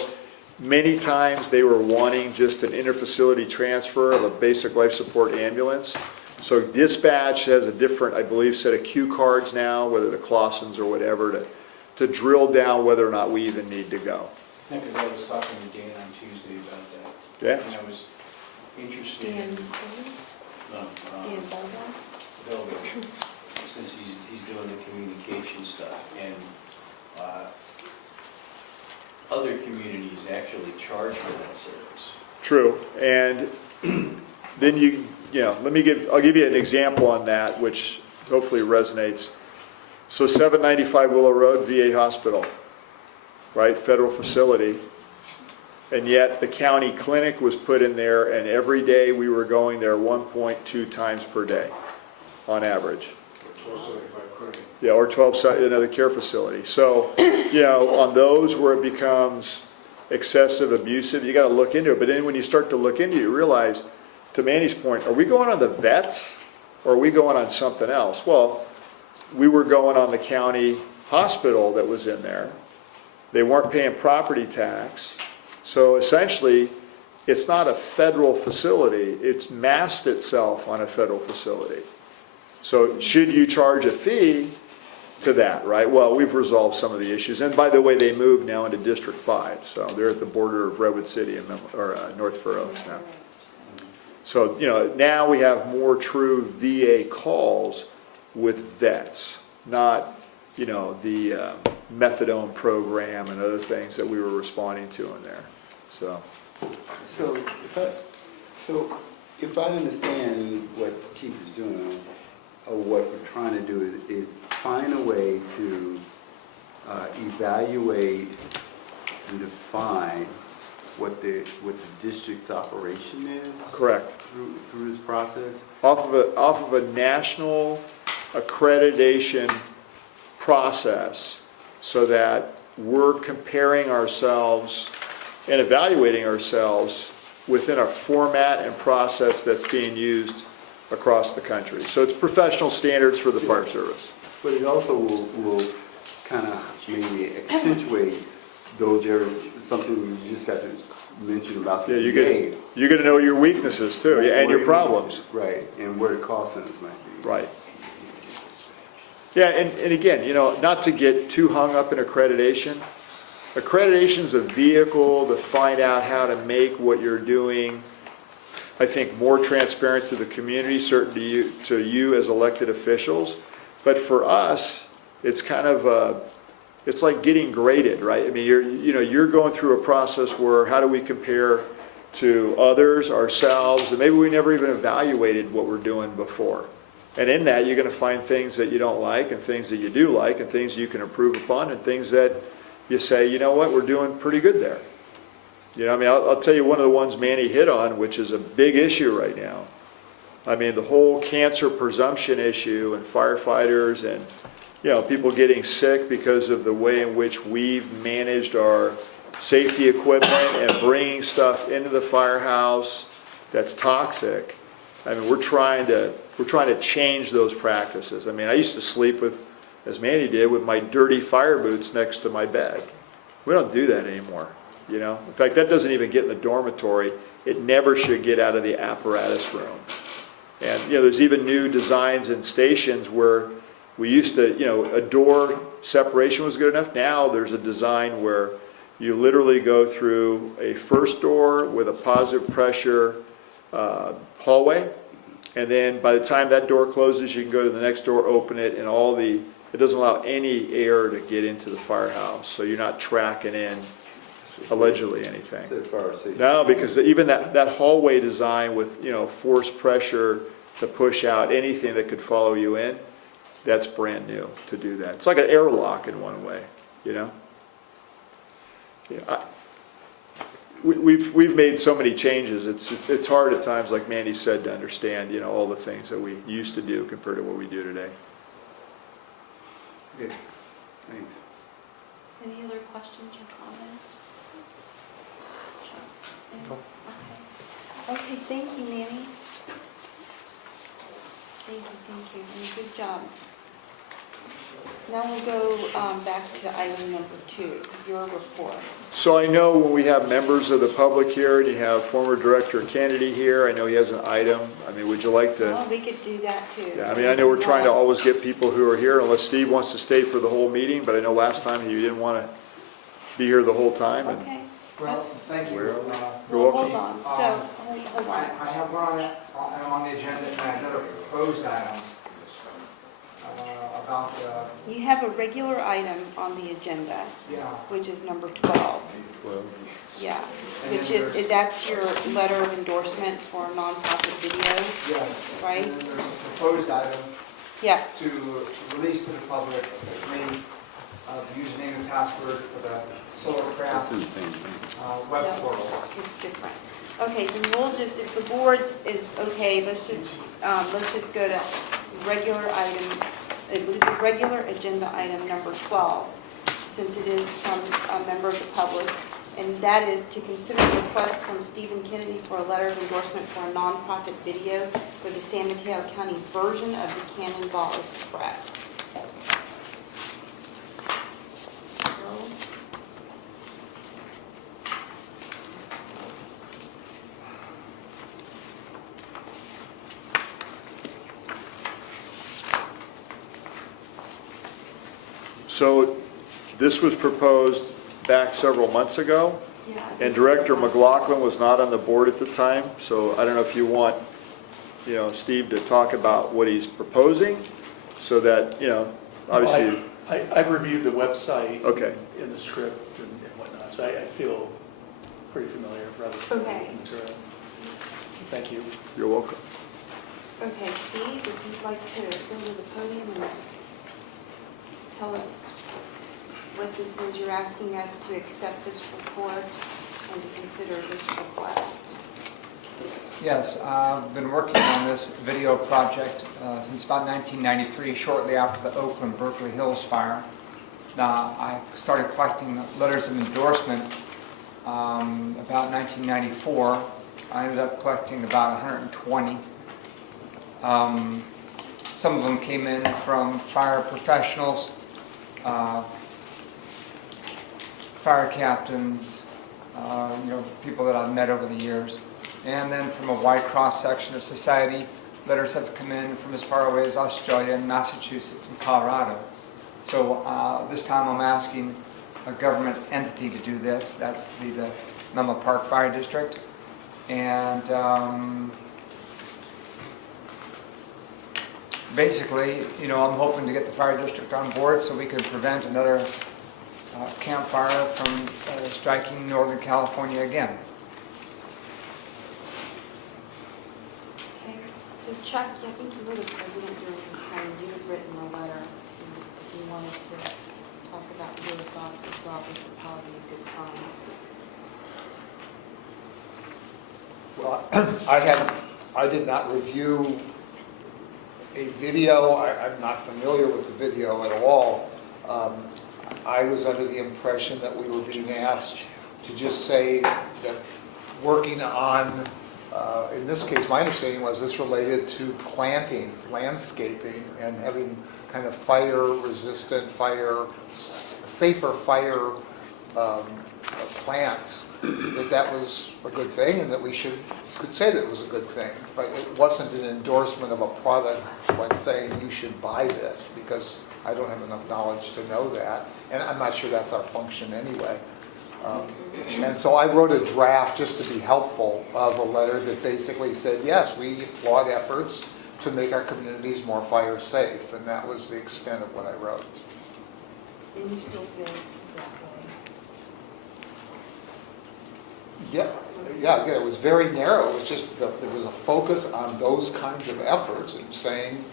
many times they were wanting just an interfacility transfer of a basic life support ambulance. So dispatch has a different, I believe, set of cue cards now, whether the Claussens or whatever, to drill down whether or not we even need to go. Yeah, because I was talking to Dan on Tuesday about that. Yeah? And I was interested Dan, in, Dan Belvin? Belvin, since he's doing the communication stuff. And other communities actually charge for that service. True, and then I'll give you an example on that, which hopefully resonates. So 795 Willow Road, VA hospital, right, federal facility, and yet the county clinic was put in there, and every day we were going there 1.2 times per day, on average. 1275 credit. Yeah, or 12, another care facility. So, on those where it becomes excessive, abusive, you got to look into it. But then when you start to look into it, you realize, to Manny's point, are we going on the vets or are we going on something else? Well, we were going on the county hospital that was in there. They weren't paying property tax. So essentially, it's not a federal facility. It's masked itself on a federal facility. So should you charge a fee to that, right? Well, we've resolved some of the issues. And by the way, they moved now into District 5. So they're at the border of Redwood City and North Fair Oaks now. So, now we have more true VA calls with vets, not, the methadone program and other things that we were responding to in there. So if I understand what Chief is doing, or what we're trying to do is find a way to evaluate and define what the district's operation is. correct. Through this process. Off of a national accreditation process, so that we're comparing ourselves and evaluating ourselves within a format and process that's being used across the country. So it's professional standards for the fire service. But it also will kind of maybe accentuate those areas, something you just got to mention about the VA. You're going to know your weaknesses too, and your problems. Right, and where the cost centers might be. Right. Yeah, and again, not to get too hung up in accreditation. Accreditation is a vehicle to find out how to make what you're doing I think, more transparent to the community, certainly to you as elected officials. But for us, it's kind of, it's like getting graded, right? I mean, you're going through a process where how do we compare to others, ourselves, and maybe we never even evaluated what we're doing before. And in that, you're going to find things that you don't like and things that you do like and things you can improve upon and things that you say, you know what, we're doing pretty good there. You know, I mean, I'll tell you one of the ones Manny hit on, which is a big issue right now. I mean, the whole cancer presumption issue and firefighters and, you know, people getting sick because of the way in which we've managed our safety equipment and bringing stuff into the firehouse that's toxic. I mean, we're trying to change those practices. I mean, I used to sleep with, as Manny did, with my dirty fire boots next to my bed. We don't do that anymore, you know? In fact, that doesn't even get in the dormitory. It never should get out of the apparatus room. And, you know, there's even new designs in stations where we used to, you know, a door separation was good enough. Now there's a design where you literally go through a first door with a positive pressure hallway, and then by the time that door closes, you can go to the next door, open it, and it doesn't allow any air to get into the firehouse, so you're not tracking in allegedly anything. The fire safety. No, because even that hallway design with, you know, force pressure to push out anything that could follow you in, that's brand new to do that. It's like an airlock in one way, you know? Yeah, we've made so many changes. It's hard at times, like Mandy said, to understand, you know, all the things that we used to do compared to what we do today. Okay, thanks. Any other questions or comments? Okay. Okay, thank you, Manny. Thank you, and good job. Now we'll go back to item number 2, your report. So I know when we have members of the public here, and you have former Director Kennedy here, I know he has an item. I mean, would you like to? Well, we could do that too. Yeah, I mean, I know we're trying to always get people who are here, unless Steve wants to stay for the whole meeting, but I know last time he didn't want to be here the whole time. And Okay. Well, thank you. You're Well, welcome. hold on, so, hold on. I have one on the agenda and another proposed item about, You have a regular item on the agenda, yeah. which is number 12. Yeah, which is, that's your letter of endorsement for nonprofit videos, Yes. right? And then there's a proposed item Yeah, to release to the public the username and password for the Solarcraft That's in the same thing. web no, portal. it's different. Okay, then we'll just, if the board is okay, let's just go to regular item, it would be regular agenda item number 12, since it is from a member of the public, and that is to consider a request from Stephen Kennedy for a letter of endorsement for a nonprofit video for the San Mateo County version of the Cannonball Express. So this was proposed back several months ago, Yeah. and Director McLaughlin was not on the board at the time, so I don't know if you want, you know, Steve to talk about what he's proposing, so that, you know, obviously, I've reviewed the website. Okay. And the script and whatnot, so I feel pretty familiar, rather familiar with the material. Thank you. you're welcome. Okay, Steve, if you'd like to go to the podium and tell us what this is. You're asking us to accept this report and to consider this request. Yes, I've been working on this video project since about 1993, shortly after the Oakland Berkeley Hills fire. Now, I started collecting letters of endorsement about 1994. I ended up collecting about 120. Some of them came in from fire professionals, fire captains, people that I've met over the years. And then from a wide cross-section of society, letters have come in from as far away as Australia and Massachusetts and Colorado. So this time I'm asking a government entity to do this. That's the Menlo Park Fire District. And basically, you know, I'm hoping to get the fire district on board so we can prevent another campfire from striking Northern California again. Okay, so Chuck, I think you were the president during this time, you had written a letter, and if you wanted to talk about your thoughts as well, this would probably be a good time. Well, I did not review a video. I'm not familiar with the video at all. I was under the impression that we were being asked to just say that working on, in this case, my understanding was this related to plantings, landscaping, and having kind of fire-resistant, safer fire plants, that was a good thing and that we could say that it was a good thing. But it wasn't an endorsement of a product like saying you should buy this, because I don't have enough knowledge to know that. And I'm not sure that's our function anyway. And so I wrote a draft just to be helpful of a letter that basically said, yes, we applaud efforts to make our communities more fire safe. And that was the extent of what I wrote. And you still feel that way? Yeah, again, it was very narrow. It was just, there was a focus on those kinds of efforts and saying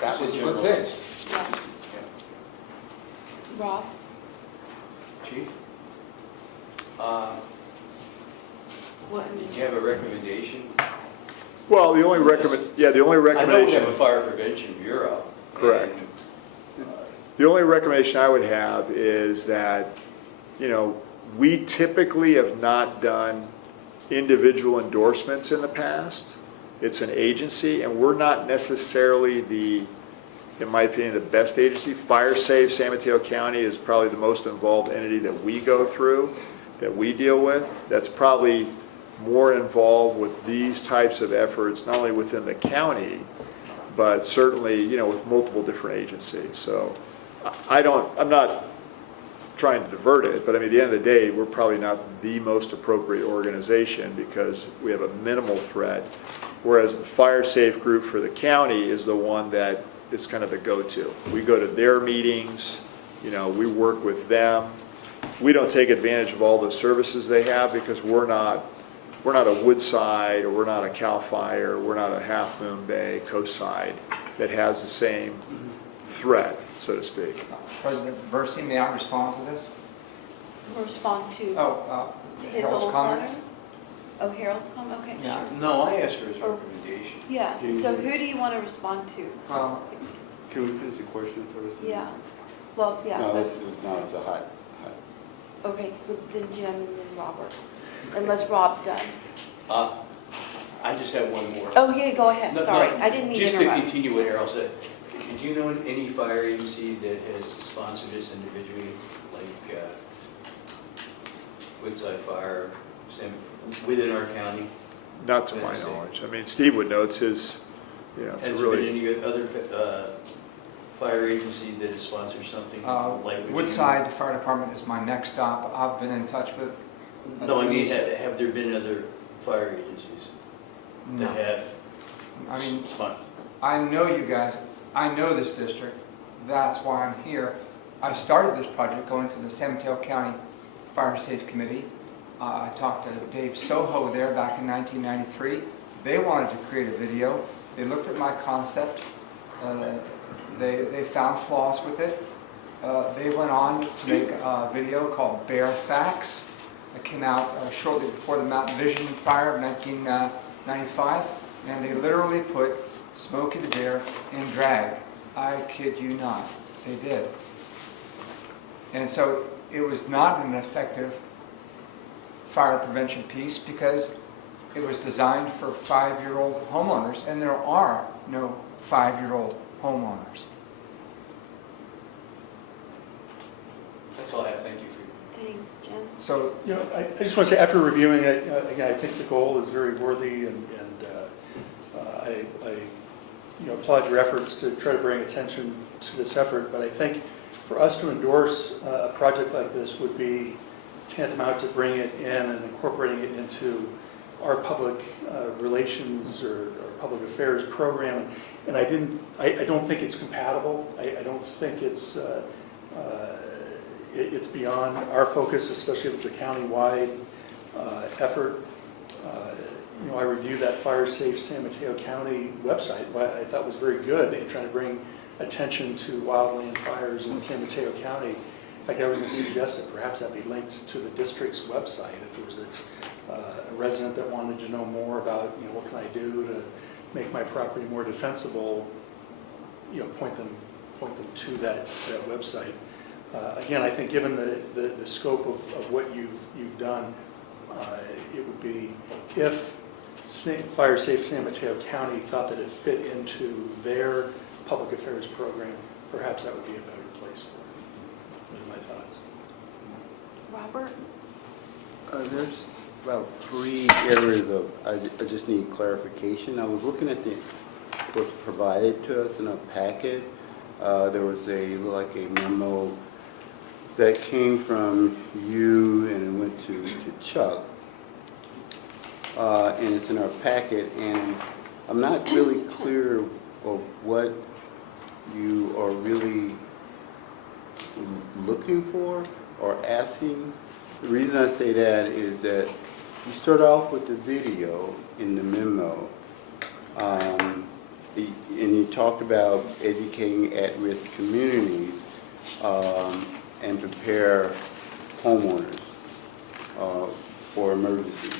that was a good thing. Yeah. Rob? Chief, What, I mean, did you have a recommendation? Well, the only I know we recommendation, have a fire prevention bureau. Correct. and, the only recommendation I would have is that, you know, we typically have not done individual endorsements in the past. It's an agency, and we're not necessarily the, in my opinion, the best agency. Fire Safe San Mateo County is probably the most involved entity that we go through, that we deal with. That's probably more involved with these types of efforts, not only within the county, but certainly, you know, with multiple different agencies. So I'm not trying to divert it, but I mean, at the end of the day, we're probably not the most appropriate organization because we have a minimal threat, whereas the Fire Safe group for the county is the one that is kind of the go-to. We go to their meetings, you know, we work with them. We don't take advantage of all the services they have because we're not a Woodside, or we're not a CAL FIRE, we're not a Half Moon Bay, Coastside that has the same threat, so to speak. President Burstein, may I respond to this? respond to his Harold's old comments? letter? Oh, Harold's comment, okay, Yeah. sure. No, I asked for his Or- recommendation. Yeah, so who do you want to respond to? Well, Can we finish the question first? Yeah, well, yeah, No, but- it's a hot. okay, then Jim and then Robert, unless Rob's done. I just have one more. Oh, yeah, go ahead, No, sorry, no, I didn't mean to Just to interrupt. continue what Harold said, do you know any fire agency that has sponsored this individually, like Woodside Fire, within our county? Not to my knowledge. I mean, Steve would know, it's his, you know, it's Has there been really, any other fire agency that has sponsored something like? what you- Woodside Fire Department is my next stop. I've been in touch with. No, I mean, Denise. have there been other fire agencies No. that have I mean, sponsored? I know you guys, I know this district, that's why I'm here. I started this project going to the San Mateo County Fire Safe Committee. I talked to Dave Soho there back in 1993. They wanted to create a video. They looked at my concept. They found flaws with it. They went on to make a video called Bear Facts. It came out shortly before the Mountain Vision fire of 1995. And they literally put Smokey the Bear in drag. I kid you not, they did. And so it was not an effective fire prevention piece because it was designed for 5-year-old homeowners, and there are no 5-year-old homeowners. That's all I have, thank you for your. Thanks, Jim. So, You know, I just want to say, after reviewing it, again, I think the goal is very worthy, and I applaud your efforts to try to bring attention to this effort, but I think for us to endorse a project like this would be tantamount to bringing it in and incorporating it into our public relations or public affairs program, and I don't think it's compatible. I don't think it's beyond our focus, especially if it's a county-wide effort. I reviewed that Fire Safe San Mateo County website. I thought was very good. They're trying to bring attention to wildland fires in San Mateo County. In fact, I was going to suggest that perhaps that be linked to the district's website. If there was a resident that wanted to know more about, what can I do to make my property more defensible, point them to that website. Again, I think given the scope of what you've done, it would be if Fire Safe San Mateo County thought that it fit into their public affairs program, perhaps that would be a better place for it. Those are my thoughts. Robert? There's about 3 areas I just need clarification. I was looking at what's provided to us in a packet. There was like a memo that came from you and it went to Chuck. And it's in our packet, and I'm not really clear of what you are really looking for or asking. The reason I say that is that you start off with the video in the memo, and you talked about educating at-risk communities and prepare homeowners for emergencies.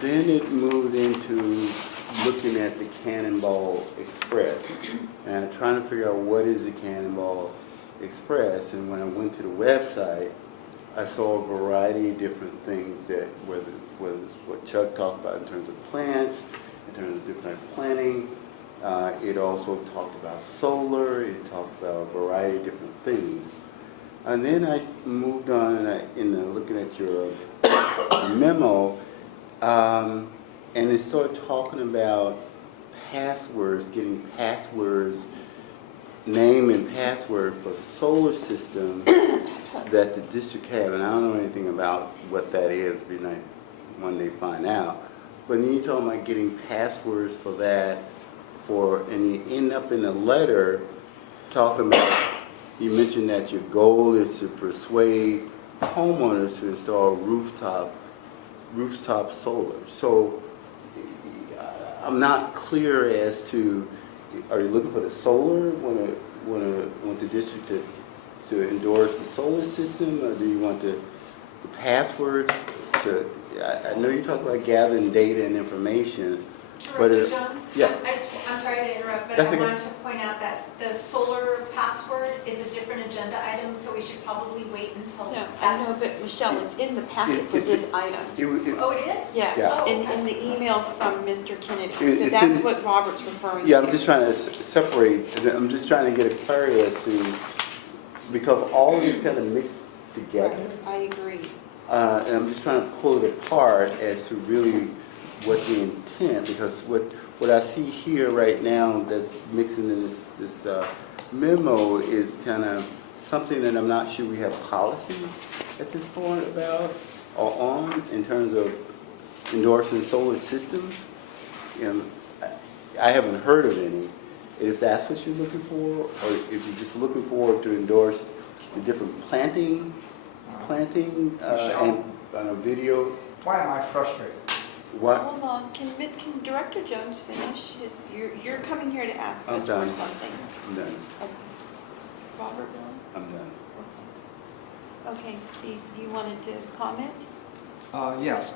Then it moved into looking at the Cannonball Express, and I'm trying to figure out what is the Cannonball Express. And when I went to the website, I saw a variety of different things that was what Chuck talked about in terms of plants, in terms of different planting. It also talked about solar. It talked about a variety of different things. And then I moved on, and looking at your memo. And it started talking about passwords, getting passwords, name and password for solar system that the district have. And I don't know anything about what that is, it'd be nice when they find out. But then you're talking about getting passwords for that, and you end up in a letter talking about, you mentioned that your goal is to persuade homeowners to install rooftop solar. So I'm not clear as to, are you looking for the solar? Want the district to endorse the solar system, or do you want the passwords to? I know you talk about gathering data and information, but Director Jones? yeah. I'm sorry to interrupt, but That's I okay. wanted to point out that the solar password is a different agenda item, so we should probably wait until No, that. I know, but Michelle, it's in the packet for It's- this item. Oh, it is? Yes, Yeah. in the email from Mr. Kennedy. So It's that's in- what Robert's referring to. Yeah, I'm just trying to separate. I'm just trying to get a clarity as to, because all of these kind of mixed together. Right, I agree. And I'm just trying to pull it apart as to really what the intent, because what I see here right now that's mixing in this memo is kind of something that I'm not sure we have policy at this point about or on in terms of endorsing solar systems. I haven't heard of any. If that's what you're looking for, or if you're just looking for to endorse the different planting and on a video. Why am I frustrated? What? Hold on, can Director Jones finish his, you're coming here to ask I'm us for done. something. I'm done. Okay. Robert, Bill? I'm done. Okay, Steve, you wanted to comment? Yes.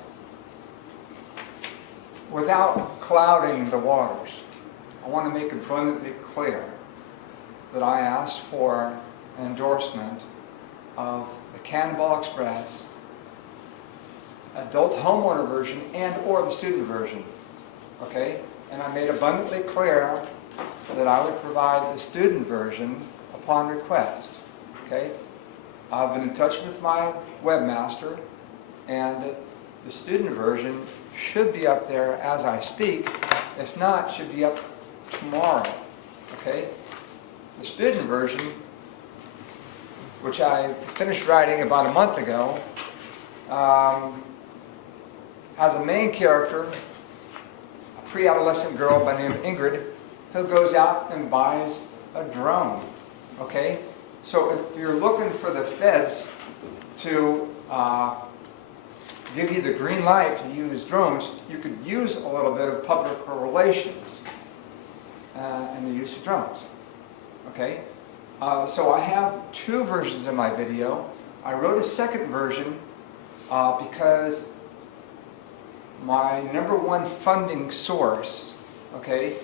Without clouding the waters, I want to make abundantly clear that I asked for an endorsement of the Cannonball Express adult homeowner version and or the student version, okay? And I made abundantly clear that I would provide the student version upon request, okay? I've been in touch with my webmaster, and the student version should be up there as I speak. If not, should be up tomorrow, okay? The student version, which I finished writing about a month ago, has a main character, a pre-adolescent girl by the name of Ingrid, who goes out and buys a drone, okay? So if you're looking for the feds to give you the green light to use drones, you could use a little bit of public relations in the use of drones, okay? So I have two versions of my video. I wrote a second version because my #1 funding source, okay,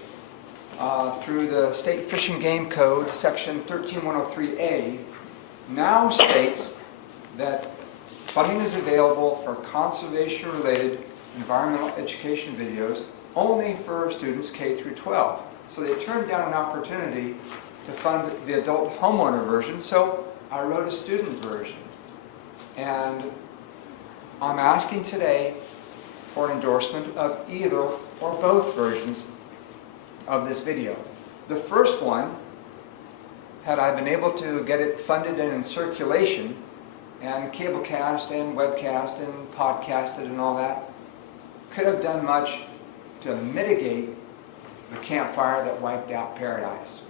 through the State Fish and Game Code, section 13103A, now states that funding is available for conservation-related environmental education videos only for students K through 12. So they turned down an opportunity to fund the adult homeowner version, so I wrote a student version. And I'm asking today for endorsement of either or both versions of this video. The first one, had I been able to get it funded and in circulation, and cablecast and webcast and podcasted and all that, could have done much to mitigate the campfire that wiped out Paradise.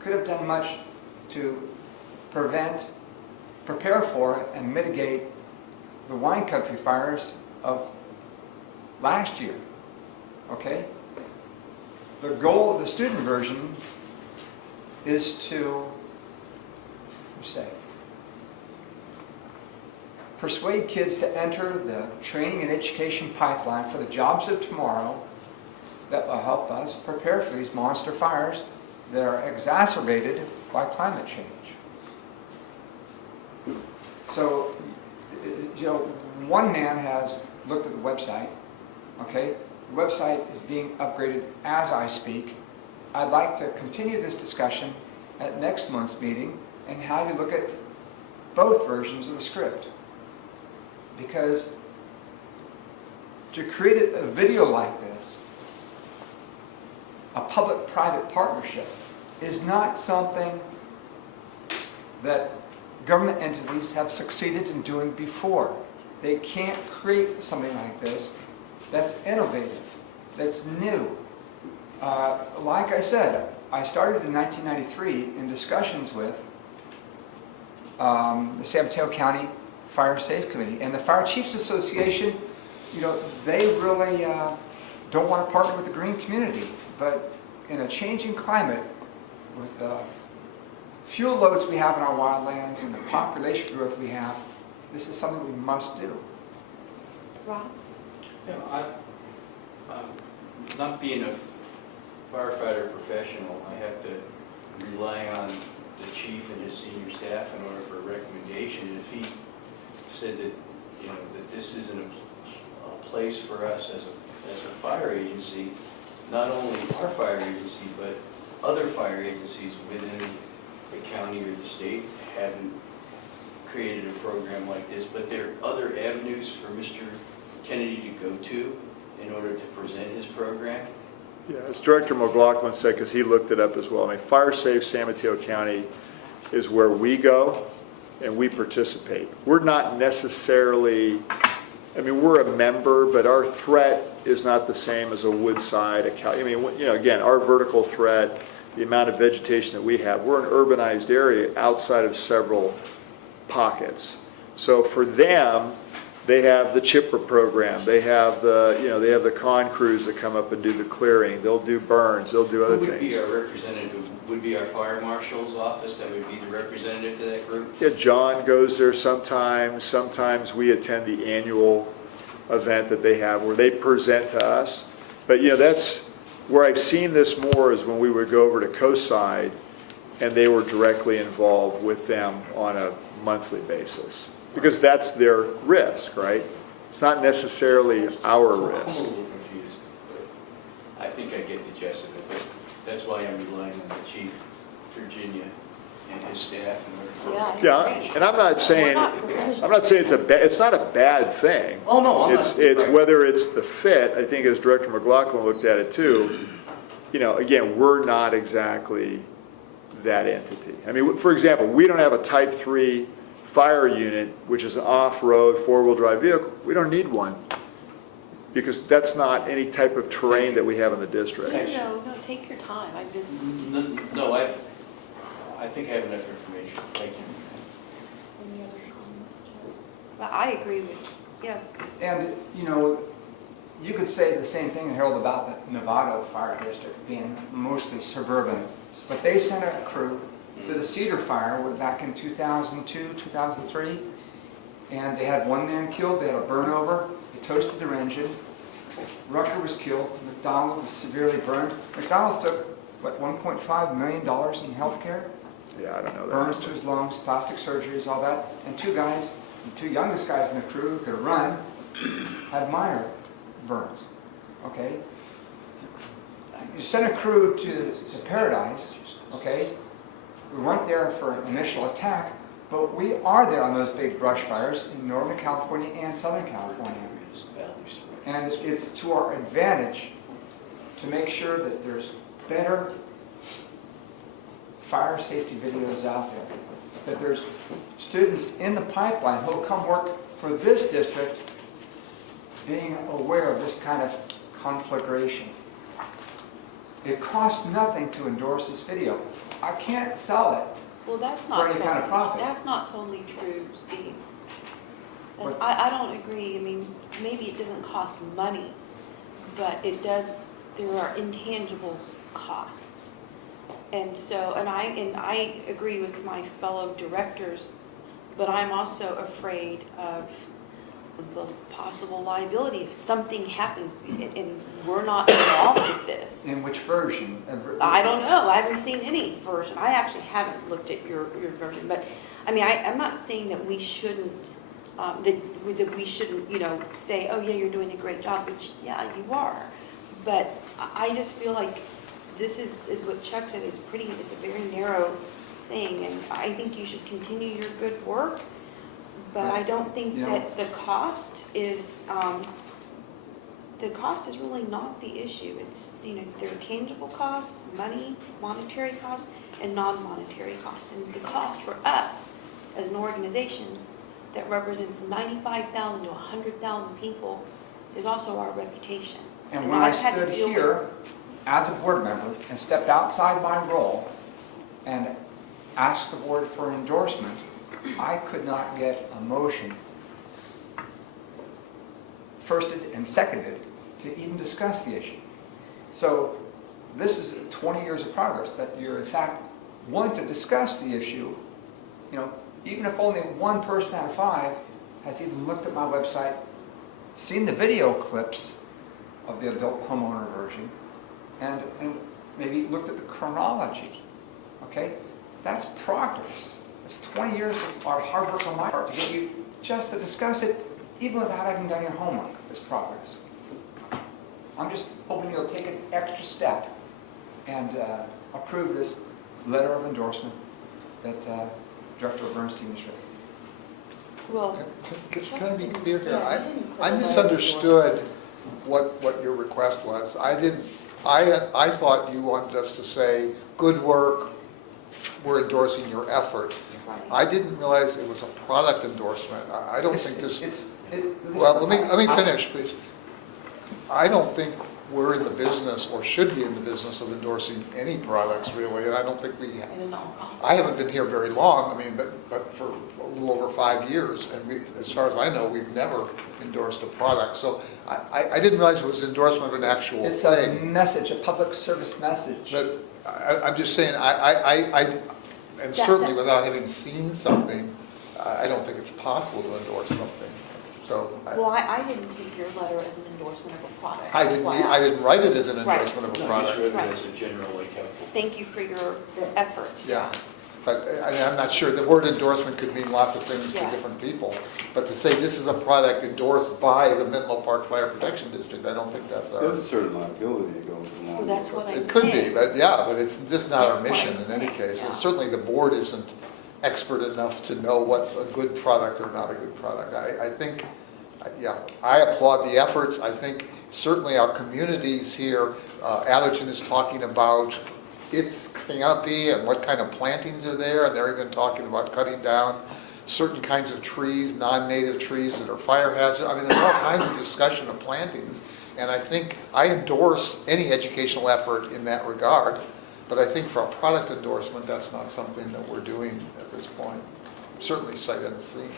Could have done much to prepare for, and mitigate the wine country fires of last year, okay? The goal of the student version is to, persuade kids to enter the training and education pipeline for the jobs of tomorrow that will help us prepare for these monster fires that are exacerbated by climate change. So, you know, one man has looked at the website, okay? The website is being upgraded as I speak. I'd like to continue this discussion at next month's meeting and have you look at both versions of the script. Because to create a video like this, a public-private partnership, is not something that government entities have succeeded in doing before. They can't create something like this that's innovative, that's new. Like I said, I started in 1993 in discussions with the San Mateo County Fire Safe Committee. And the Fire Chiefs Association, you know, they really don't want to partner with the green community. But in a changing climate, with the fuel loads we have in our wildlands and the population growth we have, this is something we must do. Rob? You know, not being a firefighter professional, I have to rely on the chief and his senior staff in order for a recommendation. If he said that, you know, that this isn't a place for us as a fire agency, not only our fire agency, but other fire agencies within the county or the state haven't created a program like this, but there are other avenues for Mr. Kennedy to go to in order to present his program. Yeah, as Director McLaughlin said, because he looked it up as well, I mean, Fire Safe San Mateo County is where we go and we participate. We're not necessarily, I mean, we're a member, but our threat is not the same as a Woodside, I mean, you know, again, our vertical threat, the amount of vegetation that we have, we're an urbanized area outside of several pockets. So for them, they have the chipper program, they have the, you know, they have the con crews that come up and do the clearing, they'll do burns, they'll do other Who would be things. our representative? Would be our fire marshal's office that would be the representative to that group? Yeah, John goes there sometimes, sometimes we attend the annual event that they have where they present to us. But you know, that's where I've seen this more is when we would go over to Coastside and they were directly involved with them on a monthly basis. Because that's their risk, right? It's not necessarily our I'm a risk. little confused, but I think I get the gist of it, but that's why I'm relying on the Chief Virginia and his staff in order for. Yeah, and I'm not saying it's not a bad thing. Oh, no, I'm not. It's whether it's the fit, I think as Director McLaughlin looked at it too, you know, again, we're not exactly that entity. I mean, for example, we don't have a Type 3 fire unit, which is an off-road, four-wheel drive vehicle. We don't need one. because that's not any type of terrain that we have in the district. No, take your time, I'm just, No, I think I have enough information. Thank you. any other comments? But I agree with, yes. And, you know, you could say the same thing, Harold, about the Novato Fire District being mostly suburban. But they sent a crew to the Cedar Fire back in 2002, 2003. And they had one man killed, they had a burn over, they toasted their engine. Rucker was killed, McDonald was severely burned. McDonald took, what, $1.5 million in health care? Yeah, I don't know that. Burns to his lungs, plastic surgeries, all that. And two guys, the two youngest guys in the crew who could run, had minor burns, okay? You send a crew to Paradise, okay? We weren't there for an initial attack, but we are there on those big brush fires in Northern California and Southern California. And it's to our advantage to make sure that there's better fire safety videos out there, that there's students in the pipeline who'll come work for this district being aware of this kind of conflagration. It costs nothing to endorse this video. I can't sell it. Well, that's For not any kind of totally, profit. that's not totally true, Steve. And What? I don't agree, I mean, maybe it doesn't cost money, but it does, there are intangible costs. And so, and I agree with my fellow directors, but I'm also afraid of the possible liability if something happens and we're not involved with this. In which version? I don't know, I haven't seen any version, I actually haven't looked at your version, but, I mean, I'm not saying that we shouldn't, that we shouldn't, you know, say, oh yeah, you're doing a great job, which, yeah, you are, but I just feel like this is what Chuck said, it's a very narrow thing, and I think you should continue your good work, but I don't think You know- that the cost is really not the issue. It's, you know, there are tangible costs, money, monetary costs, and non-monetary costs. And the cost for us as an organization that represents 95,000 to 100,000 people is also our reputation. And when I I've had to stood deal with- here as a board member and stepped outside my role and asked the board for endorsement, I could not get a motion firsted and seconded to even discuss the issue. So this is 20 years of progress that you're in fact willing to discuss the issue, you know, even if only one person out of 5 has even looked at my website, seen the video clips of the adult homeowner version, and maybe looked at the chronology, okay? That's progress. It's 20 years of our hard work on my part to get you just to discuss it, even without having done your homework. It's progress. I'm just hoping you'll take an extra step and approve this letter of endorsement that Director Bernstein has written. Well, Can I be clear here? I misunderstood what your request was. I thought you wanted us to say, good work, we're endorsing your effort. I didn't realize it was a product endorsement. I don't think this, well, let me finish, please. I don't think we're in the business, or should be in the business, of endorsing any products, really, and I don't think we, I don't know. I haven't been here very long, I mean, but for a little over 5 years, and we, as far as I know, we've never endorsed a product, so I didn't realize it was an endorsement of an actual It's a thing. message, a public service message. But I'm just saying, and certainly without having seen something, I don't think it's possible to endorse something. So Well, I didn't take your letter as an endorsement of a product. I FYI. didn't write it as an Right. endorsement of a No, product. it's written as a generally helpful. Thank you for your effort. Yeah, but I'm not sure, the word endorsement could mean lots of things to Yes. different people. But to say this is a product endorsed by the Menlo Park Fire Protection District, I don't think that's our, There's a certain liability that goes along. Well, that's what I'm saying. it could be, but yeah, but it's just not our That's what mission I'm in any saying, case. And yeah. certainly the board isn't expert enough to know what's a good product or not a good product. I think, yeah, I applaud the efforts. I think certainly our communities here, Atherton is talking about its canopy and what kind of plantings are there, and they're even talking about cutting down certain kinds of trees, non-native trees that are fire hazard. I mean, there's all kinds of discussion of plantings. And I think I endorse any educational effort in that regard. But I think for a product endorsement, that's not something that we're doing at this point. Certainly sight unseen.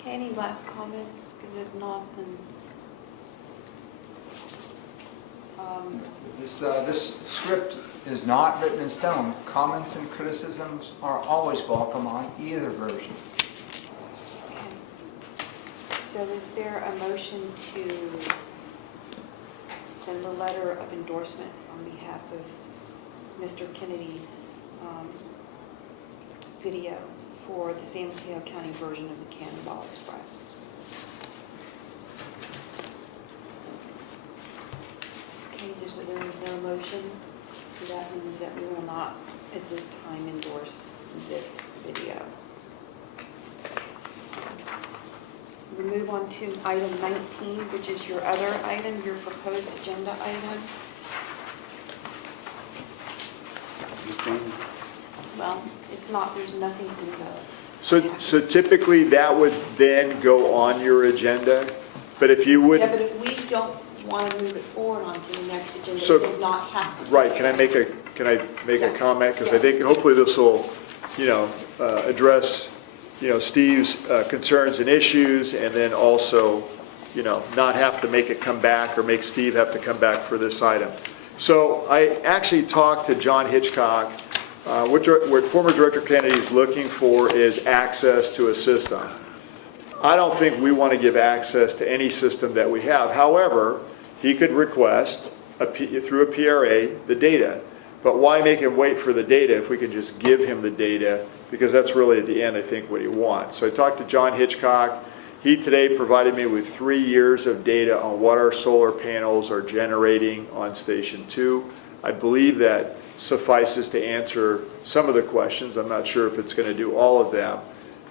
Okay, any last comments? Because if not, then... This script is not written in stone. Comments and criticisms are always welcome on either version. Okay. So is there a motion to send a letter of endorsement on behalf of Mr. Kennedy's video for the San Mateo County version of the Cannonball Express? Okay, there is no motion, so that means that we will not at this time endorse this video. We move on to item 19, which is your other item, your proposed agenda item. Well, it's not, there's nothing in the... So typically that would then go on your agenda, but if you would... Yeah, but if we don't want to move it forward onto the next agenda, So- it does not have to. Right, can I make a Yeah. comment? Because I Yes. think hopefully this will, address, Steve's concerns and issues, and then also, not have to make it come back or make Steve have to come back for this item. So I actually talked to John Hitchcock. What former Director Kennedy is looking for is access to a system. I don't think we want to give access to any system that we have. However, he could request through a PRA the data. But why make him wait for the data if we could just give him the data? Because that's really at the end, I think, what he wants. So I talked to John Hitchcock. He today provided me with 3 years of data on what our solar panels are generating on Station 2. I believe that suffices to answer some of the questions. I'm not sure if it's going to do all of them.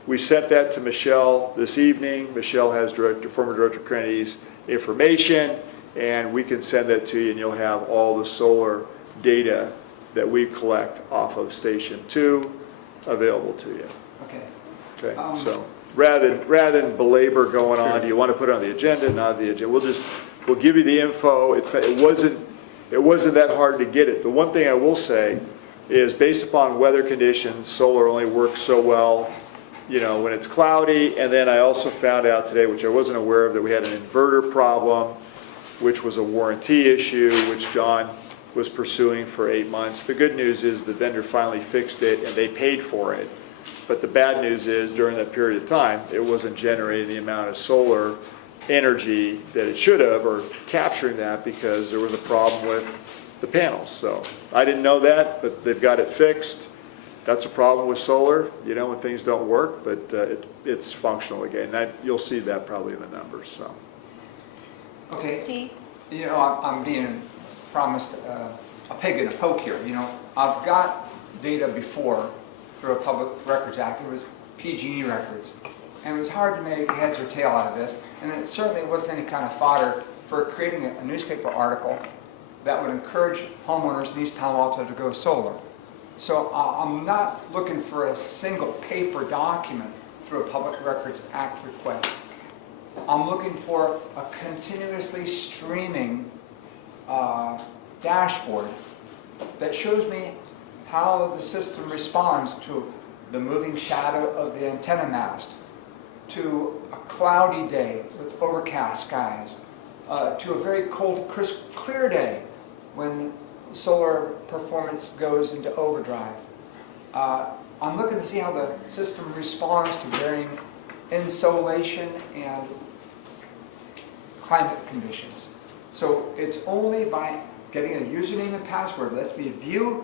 We sent that to Michelle this evening. Michelle has former Director Kennedy's information, and we can send that to you, and you'll have all the solar data that we collect off of Station 2 available to you. Okay. Okay, so rather than belabor going on, do you want to put it on the agenda, not the agenda? We'll give you the info. It wasn't that hard to get it. The one thing I will say is based upon weather conditions, solar only works so well, when it's cloudy. And then I also found out today, which I wasn't aware of, that we had an inverter problem, which was a warranty issue, which John was pursuing for 8 months. The good news is the vendor finally fixed it and they paid for it. But the bad news is during that period of time, it wasn't generating the amount of solar energy that it should have, or capturing that, because there was a problem with the panels. So I didn't know that, but they've got it fixed. That's a problem with solar, when things don't work, but it's functional again. You'll see that probably in the numbers. So. Okay. Steve? I'm being promised a pig in a poke here. I've got data before through a Public Records Act. It was PG&E records. And it was hard to make heads or tail out of this. And it certainly wasn't any kind of fodder for creating a newspaper article that would encourage homeowners in East Palo Alto to go solar. So I'm not looking for a single paper document through a Public Records Act request. I'm looking for a continuously streaming dashboard that shows me how the system responds to the moving shadow of the antenna mast, to a cloudy day with overcast skies, to a very cold, crisp, clear day when solar performance goes into overdrive. I'm looking to see how the system responds to varying insolation and climate conditions. So it's only by getting a username and password lets me view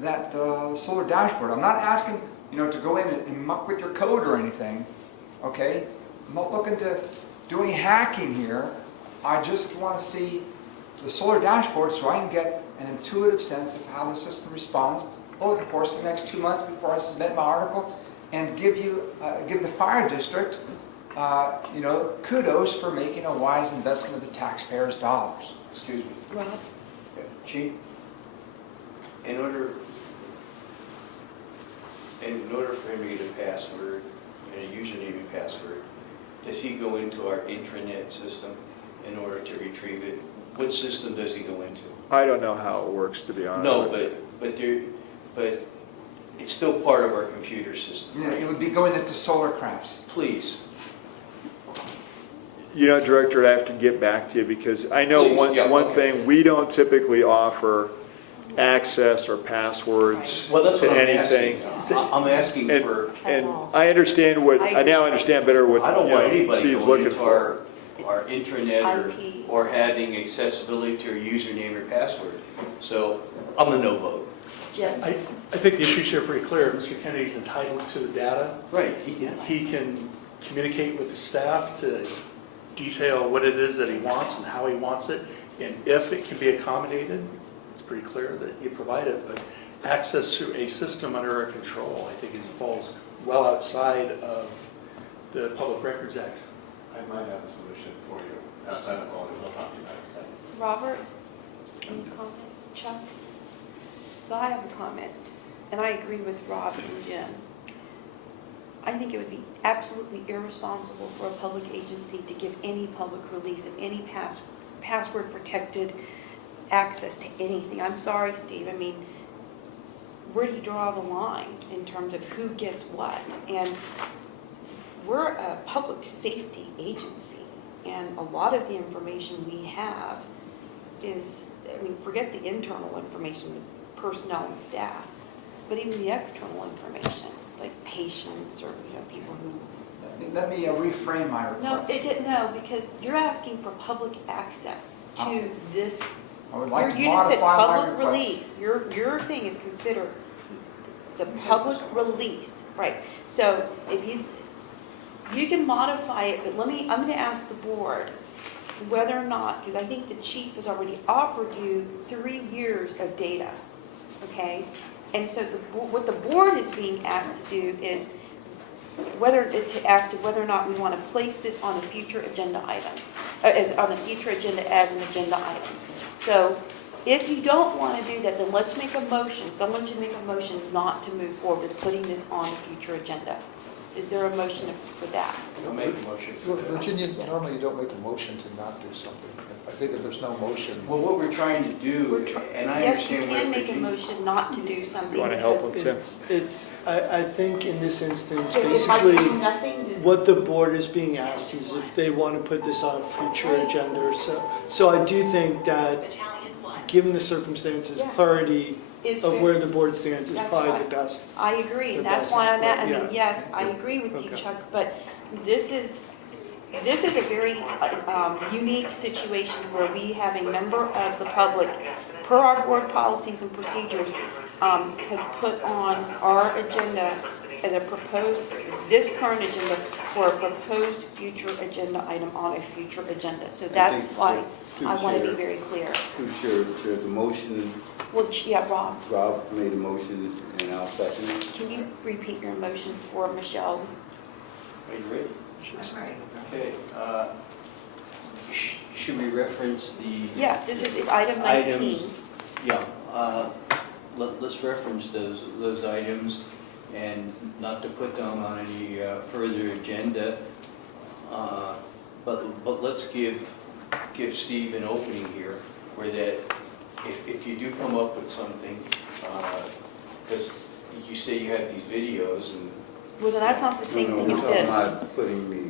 that solar dashboard. I'm not asking, to go in and muck with your code or anything, okay? I'm not looking to do any hacking here. I just want to see the solar dashboard so I can get an intuitive sense of how the system responds over the course of the next 2 months before I submit my article, and give the fire district, kudos for making a wise investment of the taxpayers' dollars. Excuse me. Rob? Chief, in order for him to get a password, username and password, does he go into our intranet system in order to retrieve it? What system does he go into? I don't know how it works, to be honest No, with you. but it's still part of our computer system, Yeah, it right? would be going into Solarcrafts. Please. You know, Director, I have to get back to you because I know Please, yeah, one okay. thing, we don't typically offer access or passwords Well, that's to what I'm anything. asking. I'm asking And, for, and I understand I now understand better what, I don't you want know, anybody Steve's going looking into for. our intranet IT. or having accessibility to a username or password. So I'm a no vote. Jim? I think the issues here are pretty clear. Mr. Kennedy's entitled to the data. Right. He can communicate with the staff to detail what it is that he wants and how he wants it. And if it can be accommodated, it's pretty clear that you provide it. But access to a system under our control, I think it falls well outside of the Public Records Act. I might have a solution for you outside of all this. I'll talk to you about it in a second. Robert, any comment? Chuck? So I have a comment, and I agree with Rob and Jim. I think it would be absolutely irresponsible for a public agency to give any public release of any password-protected access to anything. I'm sorry, Steve, I mean, where do you draw the line in terms of who gets what? And we're a public safety agency, and a lot of the information we have is, I mean, forget the internal information, the personnel and staff, but even the external information, like patients or, you know, people who. Let me reframe my request. No, it didn't, no, because you're asking for public access to this. I would like to You just said modify my public request. release. Your thing is consider the public release, right? So if you can modify it, but I'm going to ask the board whether or not, because I think the chief has already offered you 3 years of data, okay? And so what the board is being asked to do is whether or not we want to place this on a future agenda item, as an agenda item. So if you don't want to do that, then let's make a motion. Someone should make a motion not to move forward with putting this on a future agenda. Is there a motion for that? I'll make a motion for Well, that. Virginia, normally you don't make a motion to not do something. I think if there's no motion, Well, what we're trying to do, and I Yes, you understand where can make a Virginia- motion not to do something. You want to help because- them, Tim? It's, I think in this instance, So if I do basically, nothing, does- what the board is being asked is if they want to put this on a future agenda or so. So I do think that, given the circumstances, Yes. clarity is of very- where the board stands is That's probably fine. the best. I agree, the that's best, why I'm at, I yeah. mean, yes, I agree with you, Okay. Chuck, but this is a very unique situation where we have a member of the public, per our board policies and procedures, has put on our agenda as a proposed, this current agenda for a proposed future agenda item on a future agenda. So that's think why through I want to be chair- very clear. Through Chair, there's a motion, Well, yeah, Rob, Rob made a motion and I'll second it. can you repeat your motion for Michelle? Are you ready? I'm ready. Okay. Should we reference the? Yeah, it's item 19. Items. Yeah, let's reference those items and not to put them on any further agenda. But let's give Steve an opening here where that if you do come up with something, because you say you have these videos and Well, then that's not the same thing as No, we're talking this. about putting the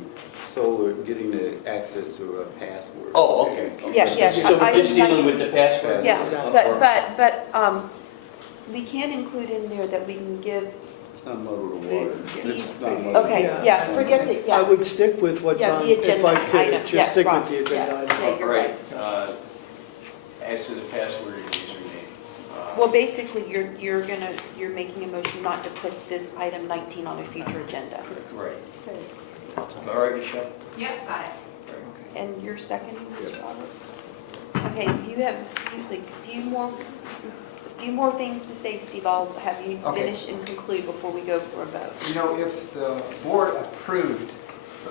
solar, getting the access to a password. Oh, okay. Yes, yes, So I- we're just dealing with the password? Yeah, Exactly. but we can include in there that we can give, It's not muddle the water. This- It's not muddle. okay, Yeah. yeah, forget the, I yeah. would stick with what's Yeah, on, the if agenda I item, could, yes, just stick Rob, with the agenda yes, item. yeah, you're right. As to the password and username. Well, basically, you're making a motion not to put this item 19 on a future agenda. Right. All right, Michelle? Yep, got it. And you're seconding this, Robert? Okay, you have a few more things to say, Steve. I'll have you Okay. finish and conclude before we go for a vote. You know, if the board approved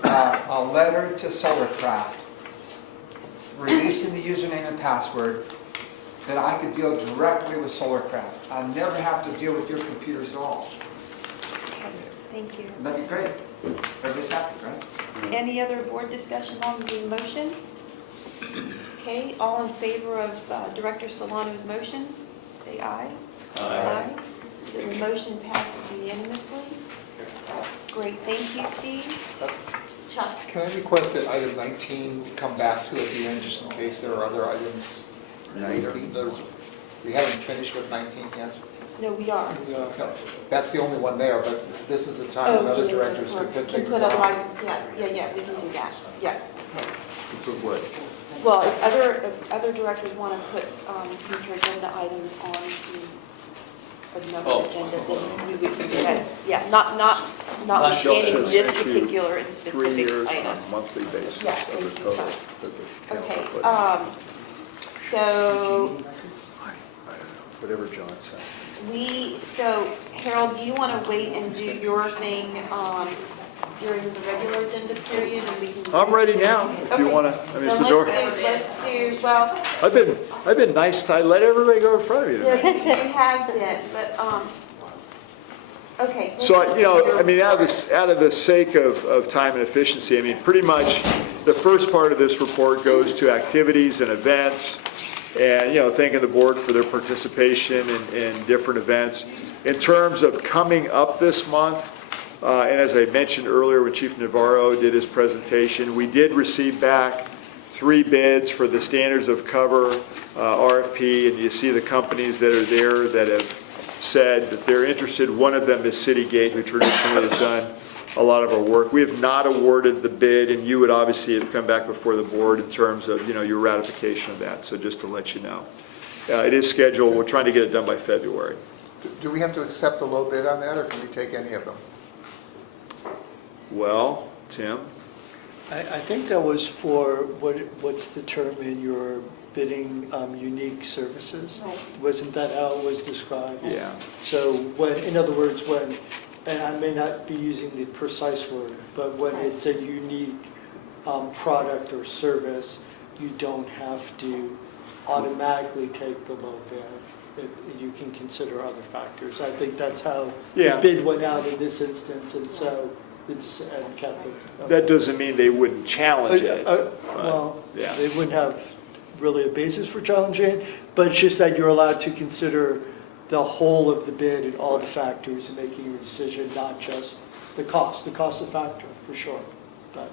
a letter to Solarcraft releasing the username and password, then I could deal directly with Solarcraft. I never have to deal with your computers at all. Okay, thank you. That'd be great. Everybody's happy, right? Any other board discussion on the motion? Okay, all in favor of Director Solano's motion, say aye. Aye. So the motion passes unanimously. Great, thank you, Steve. Chuck? Can I request that item 19 come back to at the end, just in case there are other items? 19? We haven't finished with 19 yet? No, we are. No, that's the only one there, but this is the time when other directors can put things other on. items, yes, yeah, we can do that, yes. Put what? Well, if other directors want to put future agenda items onto another agenda, then we would do that. Yeah, notwithstanding this particular and 3 specific years on item. a monthly basis. Yeah, of the thank you, total Chuck. that the Okay, council put. so I don't know, whatever John said. so Harold, do you want to wait and do your thing during the regular agenda period and we can? I'm ready now, if you Okay. want to, I mean, it's the Then door. let's do, well, I've been nice, I let everybody go in front of you no, today. you have been, but, okay. So, I mean, out of the sake of time and efficiency, I mean, pretty much the first part of this report goes to activities and events, and, thanking the board for their participation in different events. In terms of coming up this month, and as I mentioned earlier when Chief Navarro did his presentation, we did receive back 3 bids for the standards of cover RFP, and you see the companies that are there that have said that they're interested. One of them is Citygate, who traditionally has done a lot of our work. We have not awarded the bid, and you would obviously have come back before the board in terms of, your ratification of that, so just to let you know. It is scheduled, we're trying to get it done by February. Do we have to accept a low bid on that, or can we take any of them? Well, Tim? I think that was for what's the term in your bidding, unique services? Right. Wasn't that how it was described? Yeah. So when, in other words, when, and I may not be using the precise word, but when Right. it's a unique product or service, you don't have to automatically take the low bid. You can consider other factors. I think that's how the Yeah. bid went out in this instance, and so it's, and Captain. That doesn't mean they wouldn't challenge it. Well, yeah. they wouldn't have really a basis for challenging it, but it's just that you're allowed to consider the whole of the bid and all the factors in making your decision, not just the cost. The cost is a factor, for sure. But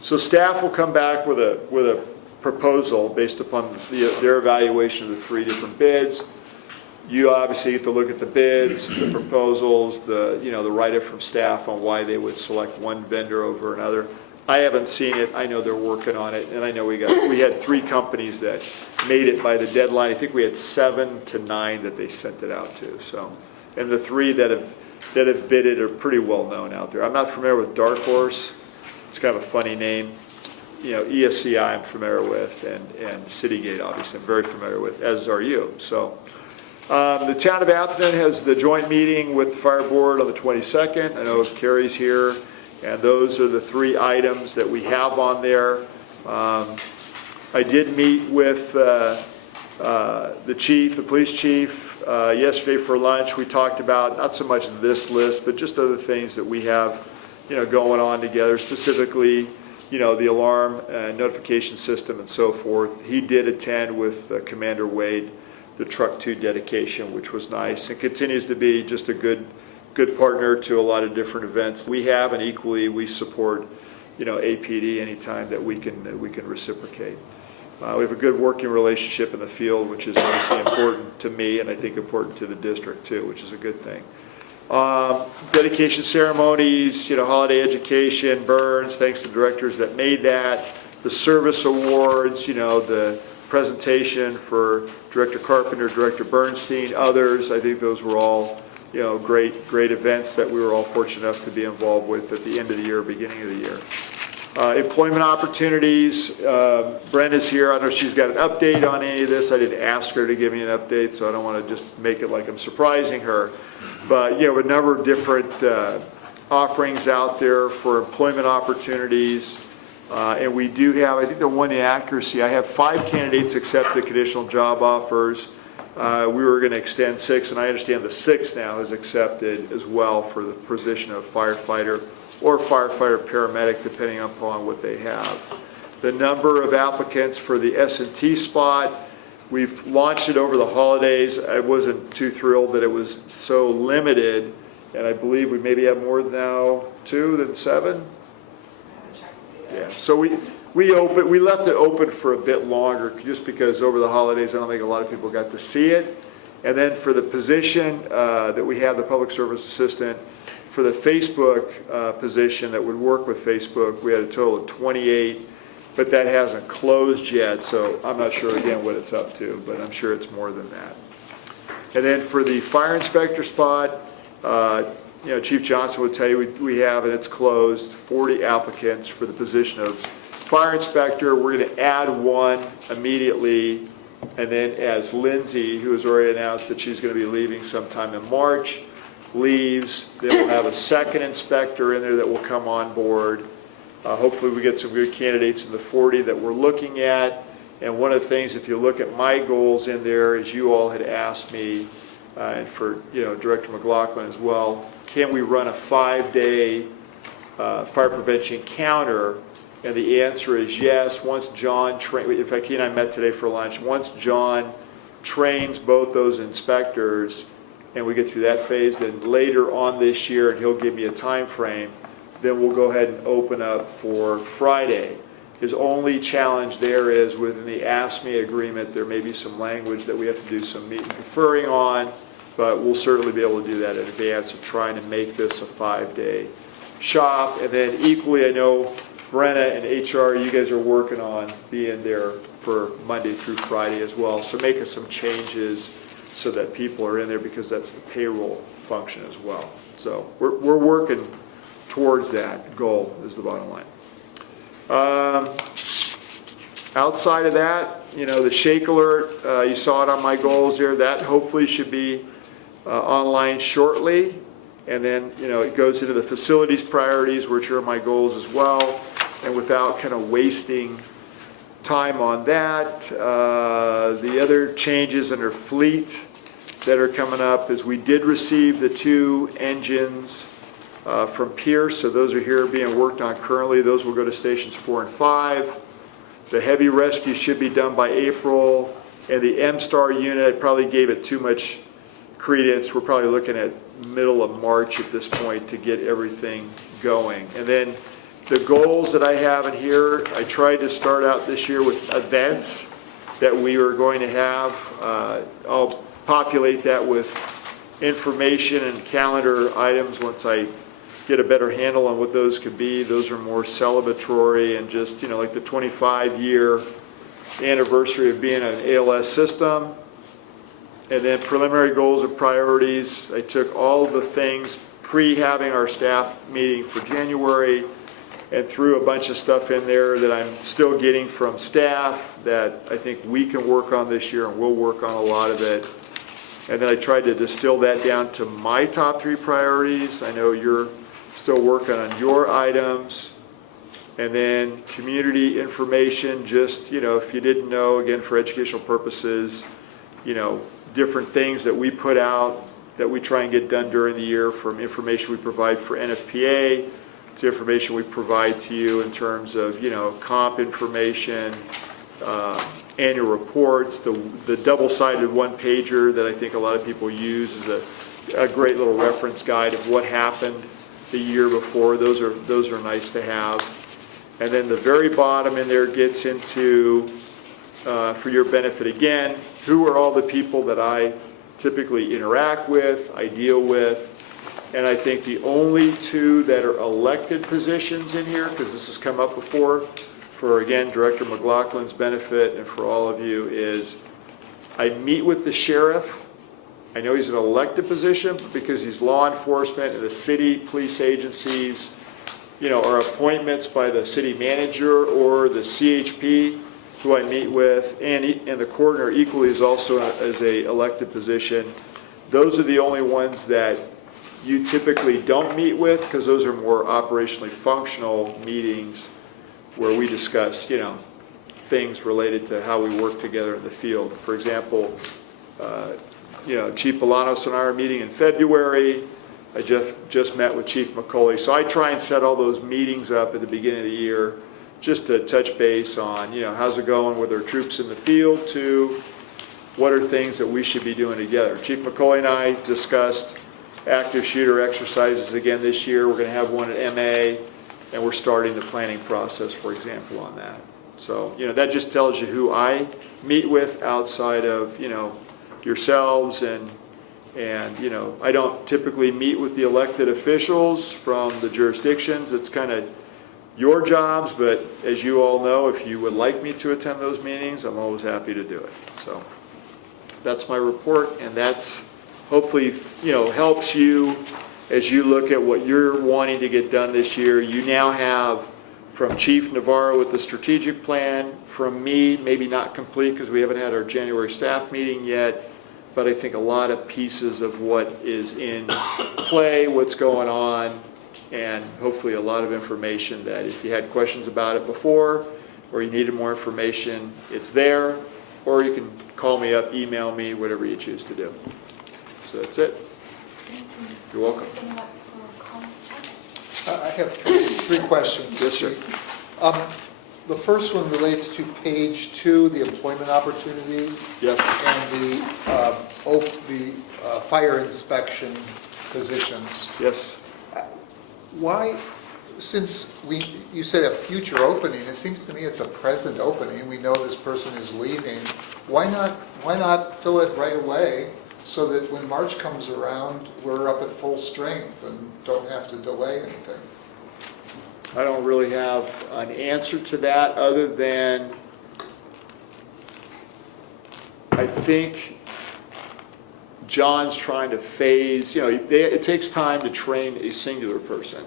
So staff will come back with a proposal based upon their evaluation of the 3 different bids. You obviously get to look at the bids, the proposals, the write-up from staff on why they would select one vendor over another. I haven't seen it, I know they're working on it, and I know we had 3 companies that made it by the deadline. I think we had 7 to 9 that they sent it out to, so. And the 3 that have bid it are pretty well known out there. I'm not familiar with Dark Horse, it's kind of a funny name. ESCI I'm familiar with, and Citygate obviously I'm very familiar with, as are you, so. The town of Atherton has the joint meeting with the fire board on the 22nd. I know Carrie's here, and those are the 3 items that we have on there. I did meet with the chief, the police chief, yesterday for lunch. We talked about not so much this list, but just other things that we have, going on together, specifically, the alarm notification system and so forth. He did attend with Commander Wade the Truck 2 dedication, which was nice, and continues to be just a good partner to a lot of different events we have, and equally we support, APD anytime that we can reciprocate. We have a good working relationship in the field, which is obviously important to me, and I think important to the district too, which is a good thing. Dedication ceremonies, holiday education, Burns, thanks to directors that made that. The service awards, the presentation for Director Carpenter, Director Bernstein, others. I think those were all, great events that we were all fortunate enough to be involved with at the end of the year, beginning of the year. Employment opportunities, Brenda's here. I don't know if she's got an update on any of this. I didn't ask her to give me an update, so I don't want to just make it like I'm surprising her. But, a number of different offerings out there for employment opportunities. And we do have, I think the one inaccuracy, I have 5 candidates accept the conditional job offers, We were going to extend 6, and I understand the 6 now is accepted as well for the position of firefighter or firefighter paramedic, depending upon what they have. The number of applicants for the S&T spot, we've launched it over the holidays. I wasn't too thrilled that it was so limited, and I believe we maybe have more now 2 than 7. Yeah, so we left it open for a bit longer just because over the holidays I don't think a lot of people got to see it. And then for the position that we have, the public service assistant, for the Facebook position that would work with Facebook, we had a total of 28, but that hasn't closed yet, so I'm not sure again what it's up to, but I'm sure it's more than that. And then for the fire inspector spot, Chief Johnson would tell you we have, and it's closed, 40 applicants for the position of fire inspector. We're going to add 1 immediately, and then as Lindsay, who has already announced that she's going to be leaving sometime in March, leaves, then we'll have a second inspector in there that will come on board. Hopefully we get some good candidates in the 40 that we're looking at. And one of the things, if you look at my goals in there, as you all had asked me, and for Director McLaughlin as well, can we run a 5-day fire prevention counter? And the answer is yes. Once John in fact, he and I met today for lunch. Once John trains both those inspectors, and we get through that phase, then later on this year, and he'll give me a time frame, then we'll go ahead and open up for Friday. His only challenge there is within the ASME agreement, there may be some language that we have to do some meet and conferring on, but we'll certainly be able to do that in advance of trying to make this a 5-day shop. And then equally, I know Brenna and HR, you guys are working on being there for Monday through Friday as well. So making some changes so that people are in there, because that's the payroll function as well. So we're working towards that goal is the bottom line. Outside of that, the Shake Alert, you saw it on my goals there. That hopefully should be online shortly. And then, it goes into the facilities priorities, which are my goals as well. And without kind of wasting time on that, the other changes under fleet that are coming up is we did receive the 2 engines from Pierce, so those are here being worked on currently. Those will go to stations 4 and 5. The heavy rescue should be done by April, and the M-Star unit, I probably gave it too much credence. We're probably looking at middle of March at this point to get everything going. And then the goals that I have in here, I tried to start out this year with events that we were going to have. I'll populate that with information and calendar items once I get a better handle on what those could be. Those are more celebratory and just, like the 25-year anniversary of being an ALS system. And then preliminary goals and priorities. I took all of the things pre-having our staff meeting for January and threw a bunch of stuff in there that I'm still getting from staff that I think we can work on this year, and we'll work on a lot of it. And then I tried to distill that down to my top 3 priorities. I know you're still working on your items. And then community information, just, if you didn't know, again, for educational purposes, different things that we put out that we try and get done during the year, from information we provide for NFPA to information we provide to you in terms of, comp information, annual reports, the double-sided one-pager that I think a lot of people use is a great little reference guide of what happened the year before. Those are nice to have. And then the very bottom in there gets into, for your benefit again, who are all the people that I typically interact with, I deal with. And I think the only 2 that are elected positions in here, because this has come up before, for again, Director McLaughlin's benefit and for all of you, is I meet with the sheriff. I know he's an elected position, but because he's law enforcement and the city police agencies, are appointments by the city manager or the CHP, who I meet with, and the coroner equally is also as a elected position. Those are the only ones that you typically don't meet with, because those are more operationally functional meetings where we discuss, things related to how we work together in the field. For example, Chief Bolanos and I are meeting in February. I just met with Chief McCauley. So I try and set all those meetings up at the beginning of the year just to touch base on, how's it going with our troops in the field, to what are things that we should be doing together. Chief McCauley and I discussed active shooter exercises again this year. We're going to have one at MA, and we're starting the planning process, for example, on that. So, that just tells you who I meet with outside of, yourselves and I don't typically meet with the elected officials from the jurisdictions. It's kind of your jobs, but as you all know, if you would like me to attend those meetings, I'm always happy to do it. So that's my report, and that's hopefully, helps you as you look at what you're wanting to get done this year. You now have from Chief Navarro with the strategic plan, from me, maybe not complete because we haven't had our January staff meeting yet, but I think a lot of pieces of what is in play, what's going on, and hopefully a lot of information that if you had questions about it before or you needed more information, it's there, or you can call me up, email me, whatever you choose to do. So that's it. You're welcome. I have three questions. Yes, sir. The first one relates to page 2, the employment opportunities. Yes. And the fire inspection positions. Yes. Why, since you said a future opening, it seems to me it's a present opening. We know this person is leaving. Why not fill it right away so that when March comes around, we're up at full strength and don't have to delay anything? I don't really have an answer to that other than I think John's trying to phase, it takes time to train a singular person.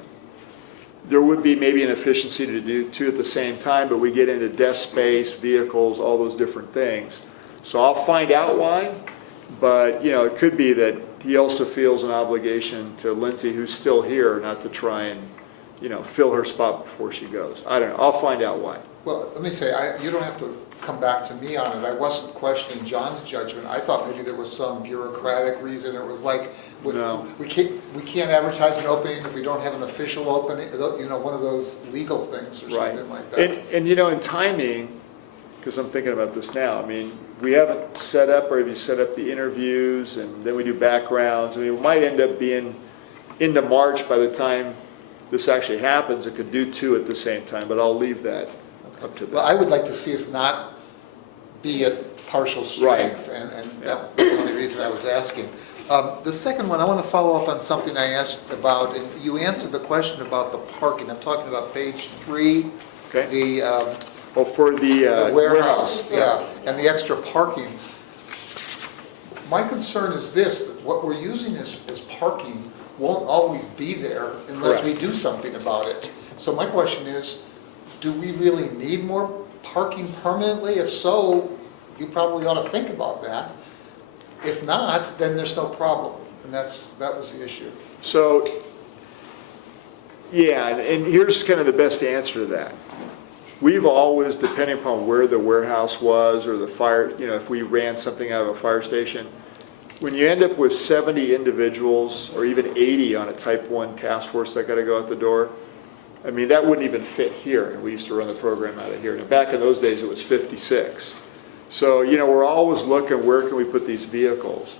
There would be maybe an efficiency to do two at the same time, but we get into desk space, vehicles, all those different things. So I'll find out why, but it could be that he also feels an obligation to Lindsay, who's still here, not to try and fill her spot before she goes. I don't know. I'll find out why. Well, let me say, you don't have to come back to me on it. I wasn't questioning John's judgment. I thought maybe there was some bureaucratic reason. It was like, No. we can't advertise an opening if we don't have an official opening, one of those legal things or Right. something like that. And in timing, because I'm thinking about this now, we haven't set up, or have you set up the interviews, and then we do backgrounds. We might end up being into March by the time this actually happens. It could do two at the same time, but I'll leave that up to them. Well, I would like to see us not be at partial strength, and that's the only reason I was asking. The second one, I want to follow up on something I asked about, and you answered the question about the parking. I'm talking about page 3, Okay. for the warehouse, Yeah. and the extra parking. My concern is this, that what we're using as parking won't always be there unless we do something about it. So my question is, do we really need more parking permanently? If so, you probably ought to think about that. If not, then there's no problem, and that was the issue. So, yeah, and here's kind of the best answer to that. We've always, depending upon where the warehouse was or the fire, if we ran something out of a fire station, when you end up with 70 individuals or even 80 on a type 1 task force that got to go out the door, that wouldn't even fit here. We used to run the program out of here. Now, back in those days, it was 56. So, we're always looking, where can we put these vehicles?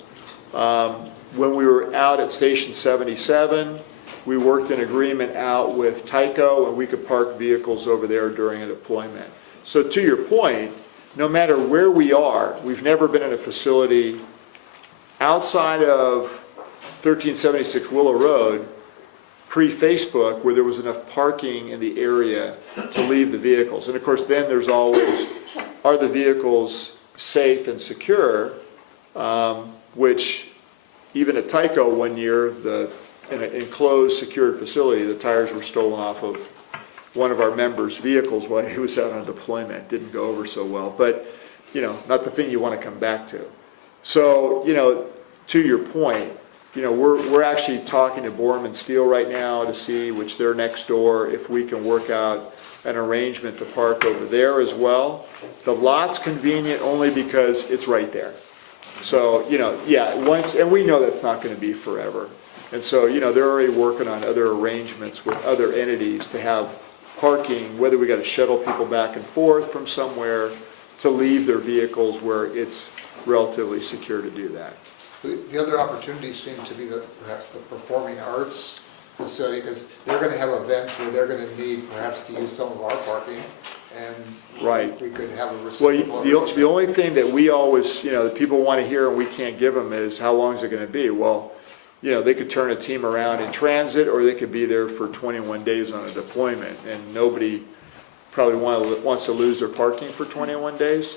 When we were out at Station 77, we worked an agreement out with Tyco, and we could park vehicles over there during a deployment. So to your point, no matter where we are, we've never been in a facility outside of 1376 Willow Road, pre-Facebook, where there was enough parking in the area to leave the vehicles. And of course, then there's always, are the vehicles safe and secure? Which, even at Tyco one year, in an enclosed, secured facility, the tires were stolen off of one of our members' vehicles while he was out on deployment. Didn't go over so well, but, not the thing you want to come back to. So, to your point, we're actually talking to Borman Steel right now to see, which they're next door, if we can work out an arrangement to park over there as well. The lot's convenient only because it's right there. So, yeah, once, and we know that's not gonna be forever. And so, they're already working on other arrangements with other entities to have parking, whether we gotta shuttle people back and forth from somewhere to leave their vehicles where it's relatively secure to do that. The other opportunities seem to be perhaps the performing arts facility, because they're going to have events where they're going to need perhaps to use some of our parking, and Right. we could have a Well, reciprocal the arrangement. only thing that we always, that people want to hear and we can't give them is how long is it going to be? Well, they could turn a team around in transit, or they could be there for 21 days on a deployment, and nobody probably wants to lose their parking for 21 days.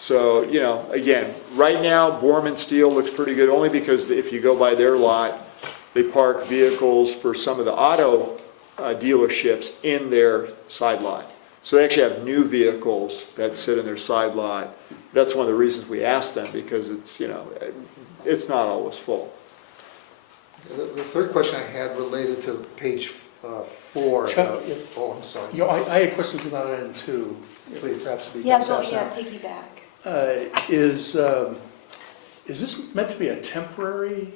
So, again, right now, Borman Steel looks pretty good, only because if you go by their lot, they park vehicles for some of the auto dealerships in their side lot. So they actually have new vehicles that sit in their side lot. That's one of the reasons we asked them, because it's not always full. The third question I had related to page 4. Chuck, I'm sorry. I had questions about item 2. Please. Perhaps we Yeah, can go, discuss yeah, that. piggyback. Is this meant to be a temporary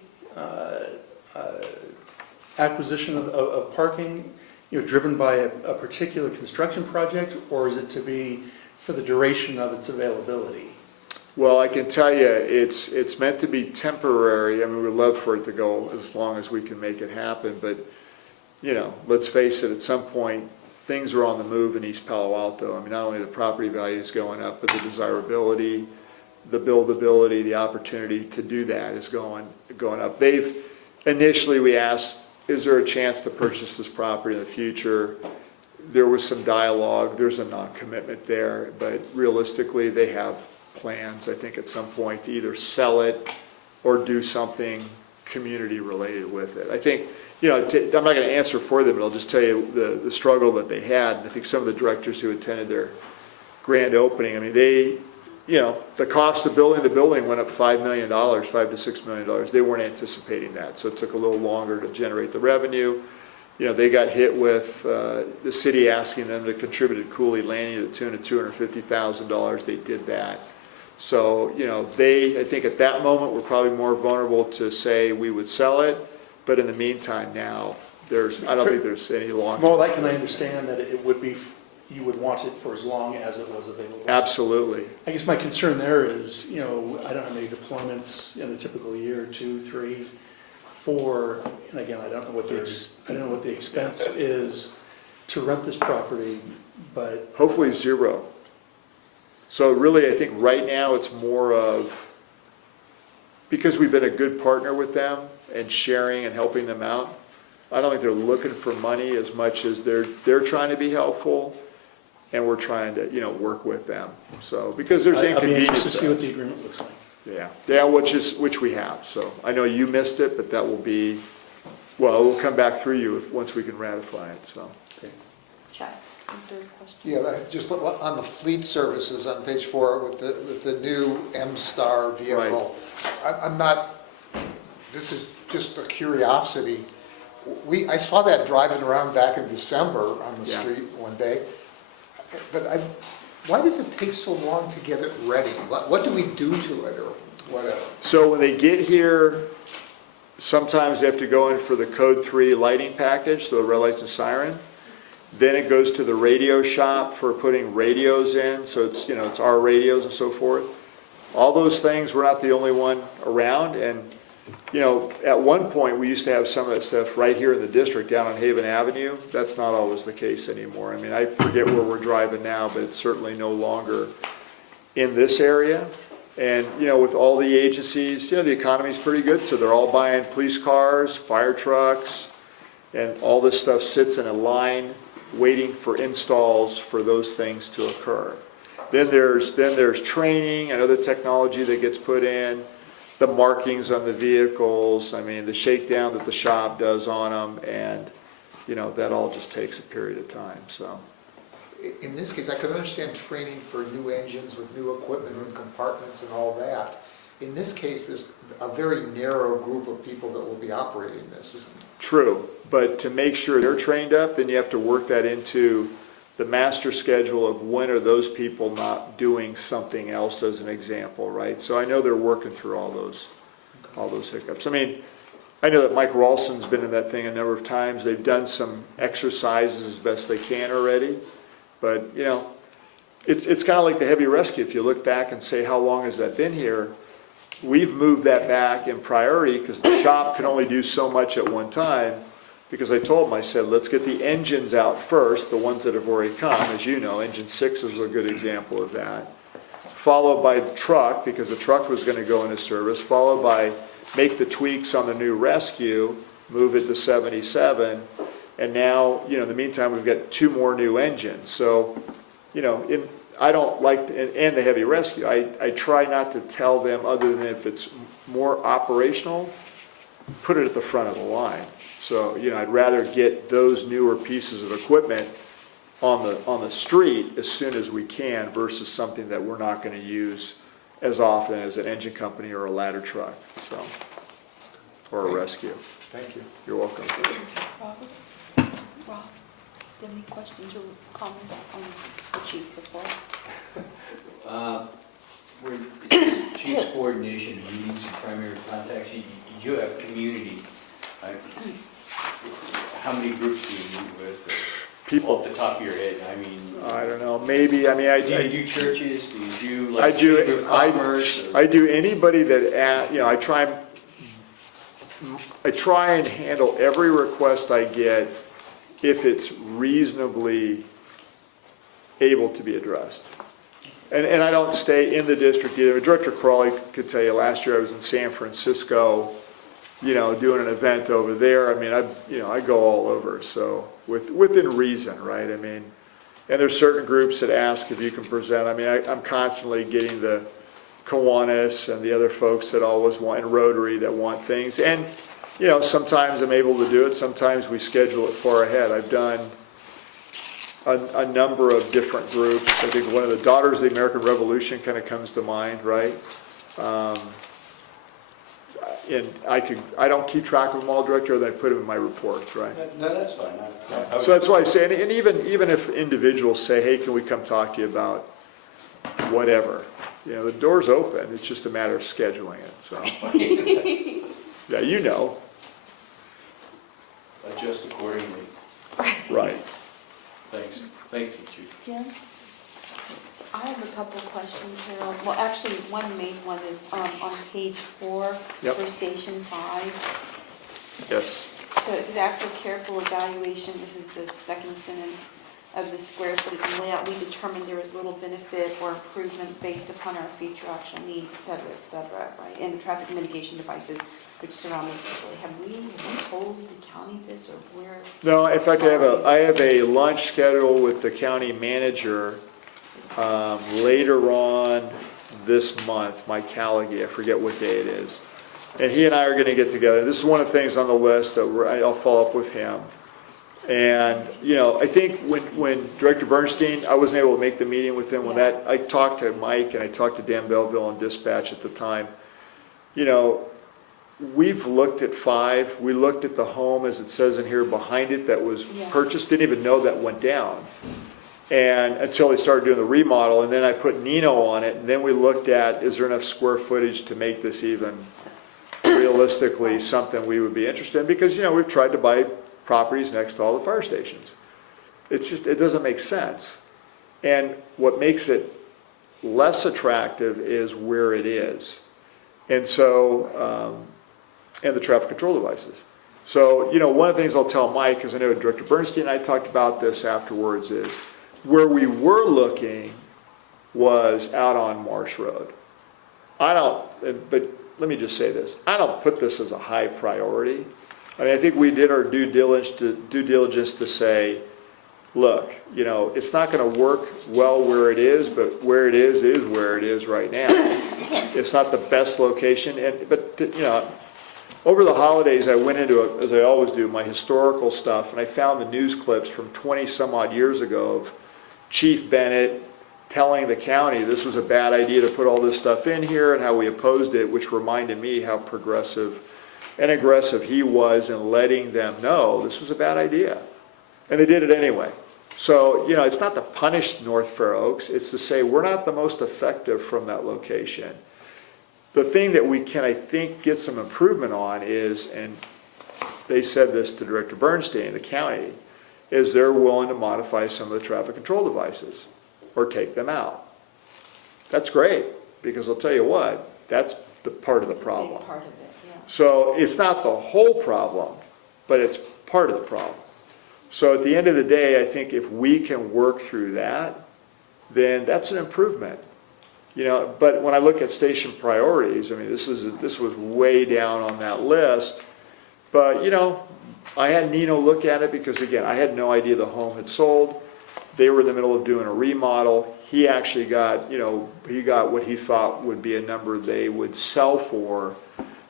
acquisition of parking, driven by a particular construction project, or is it to be for the duration of its availability? Well, I can tell you, it's meant to be temporary. I mean, we'd love for it to go as long as we can make it happen, but, let's face it, at some point, things are on the move in East Palo Alto. I mean, not only the property value is going up, but the desirability, the buildability, the opportunity to do that is going up. Initially, we asked, is there a chance to purchase this property in the future? There was some dialogue, there's a non-commitment there, but realistically, they have plans, I think, at some point to either sell it or do something community-related with it. I think, I'm not going to answer for them, but I'll just tell you the struggle that they had. I think some of the directors who attended their grand opening, I mean, the cost of building the building went up $5 million, $5 to $6 million. They weren't anticipating that, so it took a little longer to generate the revenue. They got hit with the city asking them to contribute to Cooley Landing to the tune of $250,000. They did that. So, I think at that moment, were probably more vulnerable to say we would sell it. But in the meantime now, I don't think there's any long. More like, can I understand that it would be, you would want it for as long as it was available? Absolutely. I guess my concern there is, I don't know how many deployments in a typical year, 2, 3, 4, and again, I don't know what the expense is to rent this property, but. Hopefully 0. So really, I think right now it's more of, because we've been a good partner with them and sharing and helping them out, I don't think they're looking for money as much as they're trying to be helpful, and we're trying to, work with them. So, because there's I'll be inconvenience. anxious to see what the agreement looks like. Yeah, which we have. So I know you missed it, but that will be, well, it will come back through you once we can ratify it, so. Chuck, third question. Yeah, just on the fleet services on page 4 with the new M-Star vehicle. I'm not, this is just a curiosity. I saw that driving around back in December on the street one day, but why does it take so long to get it ready? What do we do to it or whatever? So when they get here, sometimes they have to go in for the Code 3 lighting package, so the red lights and siren. Then it goes to the radio shop for putting radios in, so it's, it's our radios and so forth. All those things, we're not the only one around, and, at one point, we used to have some of that stuff right here in the district down on Haven Avenue. That's not always the case anymore. I mean, I forget where we're driving now, but it's certainly no longer in this area. And, with all the agencies, the economy's pretty good, so they're all buying police cars, fire trucks, and all this stuff sits in a line waiting for installs for those things to occur. Then there's training and other technology that gets put in, the markings on the vehicles, I mean, the shakedown that the shop does on them, and, that all just takes a period of time, so. In this case, I could understand training for new engines with new equipment and compartments and all that. In this case, there's a very narrow group of people that will be operating this, isn't it? True, but to make sure they're trained up, then you have to work that into the master schedule of when are those people not doing something else as an example, right? So I know they're working through all those hiccups. I mean, I know that Mike Ralston's been in that thing a number of times. They've done some exercises as best they can already. But, you know, it's kind of like the heavy rescue. If you look back and say, how long has that been here? We've moved that back in priority because the shop can only do so much at one time. Because I told them, I said, let's get the engines out first, the ones that have already come. As you know, engine 6 is a good example of that. Followed by the truck, because the truck was going to go into service. Followed by make the tweaks on the new rescue, move it to 77. And now, you know, in the meantime, we've got 2 more new engines. So, you know, I don't like, and the heavy rescue, I try not to tell them other than if it's more operational, put it at the front of the line. So, you know, I'd rather get those newer pieces of equipment on the street as soon as we can versus something that we're not going to use as often as an engine company or a ladder truck, so, or a rescue. Thank you. You're welcome. Rob, do you have any questions or comments on the chief report? Chief's coordination, meetings, and primary contacts, you have community. How many groups do you meet with? People, off the top of your head, I mean. I don't know, maybe, I mean, Do you do churches? Do you do I like do, Chamber of Commerce? I do anybody that, you know, I try and handle every request I get if it's reasonably able to be addressed. And I don't stay in the district either. Director Crawley could tell you, last year I was in San Francisco, you know, doing an event over there. I mean, I go all over, so within reason, right? I mean, and there's certain groups that ask if you can present. I mean, I'm constantly getting the Kiwanis and the other folks that always want, and Rotary that want things. And, you know, sometimes I'm able to do it. Sometimes we schedule it far ahead. I've done a number of different groups. I think one of the Daughters of the American Revolution kind of comes to mind, right? And I don't keep track of them all, Director, then I put them in my reports, right? No, that's fine. So that's why I say, and even if individuals say, hey, can we come talk to you about whatever? You know, the door's open, it's just a matter of scheduling it, so. Yeah, you know. Adjust accordingly. Right. Thanks. Thank you, Chief. Jim? I have a couple of questions here. Well, actually, one main one is on page 4 Yep. for Station 5. Yes. So it says, after careful evaluation, this is the second sentence of the square footage and layout, we determined there was little benefit or improvement based upon our future actual needs, et cetera, right? And the traffic mitigation devices which surround this facility. Have we told the county this, or where? No, in fact, I have a lunch scheduled with the county manager later on this month, Mike Callaghan, I forget what day it is. And he and I are going to get together. This is one of the things on the list that I'll follow up with him. And, you know, I think when Director Bernstein, I wasn't able to make the meeting with him. I talked to Mike and I talked to Dan Belleville on dispatch at the time. You know, we've looked at 5. We looked at the home, as it says in here, behind it that was purchased. Didn't even know that went down. And until they started doing the remodel, and then I put Nino on it, and then we looked at, is there enough square footage to make this even realistically something we would be interested in? Because, you know, we've tried to buy properties next to all the fire stations. It's just, it doesn't make sense. And what makes it less attractive is where it is. And so, and the traffic control devices. So, you know, one of the things I'll tell Mike, because I know Director Bernstein and I talked about this afterwards, is where we were looking was out on Marsh Road. But let me just say this, I don't put this as a high priority. I mean, I think we did our due diligence to say, look, you know, it's not going to work well where it is, but where it is where it is right now. It's not the best location, but you know, over the holidays I went into, as I always do, my historical stuff, and I found the news clips from 20 some odd years ago of Chief Bennett telling the county this was a bad idea to put all this stuff in here and how we opposed it, which reminded me how progressive and aggressive he was in letting them know this was a bad idea. And they did it anyway. So, it's not to punish North Fair Oaks, it's to say we're not the most effective from that location. The thing that we can, I think, get some improvement on is, and they said this to Director Bernstein, the county, is they're willing to modify some of the traffic control devices or take them out. That's great, because I'll tell you what, that's the part of the It's a problem. big part of it, yeah. So it's not the whole problem, but it's part of the problem. So at the end of the day, I think if we can work through that, then that's an improvement. But when I look at station priorities, I mean, this was way down on that list. But, I had Nino look at it because, again, I had no idea the home had sold. They were in the middle of doing a remodel. He actually got, he got what he thought would be a number they would sell for.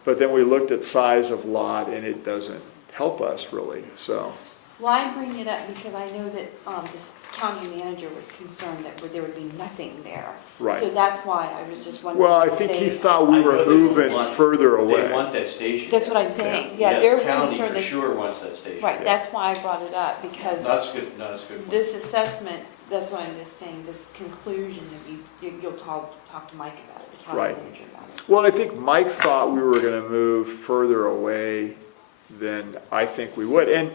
But then we looked at size of lot, and it doesn't help us really, so. Well, I bring it up because I know that this county manager was concerned that there would be nothing there. Right. So that's why I was just wondering. Well, I if think he they- thought we I were know they don't moving want- further away. They want that station. That's what I'm saying, yeah, they're The county concerned for that, sure wants that station. right, that's why I brought it up, because That's good, no, that's a good. point. this assessment, that's what I'm just saying, this conclusion, you'll talk to Mike about it, the county Right. manager about it. Well, I think Mike thought we were gonna move further away than I think we would. And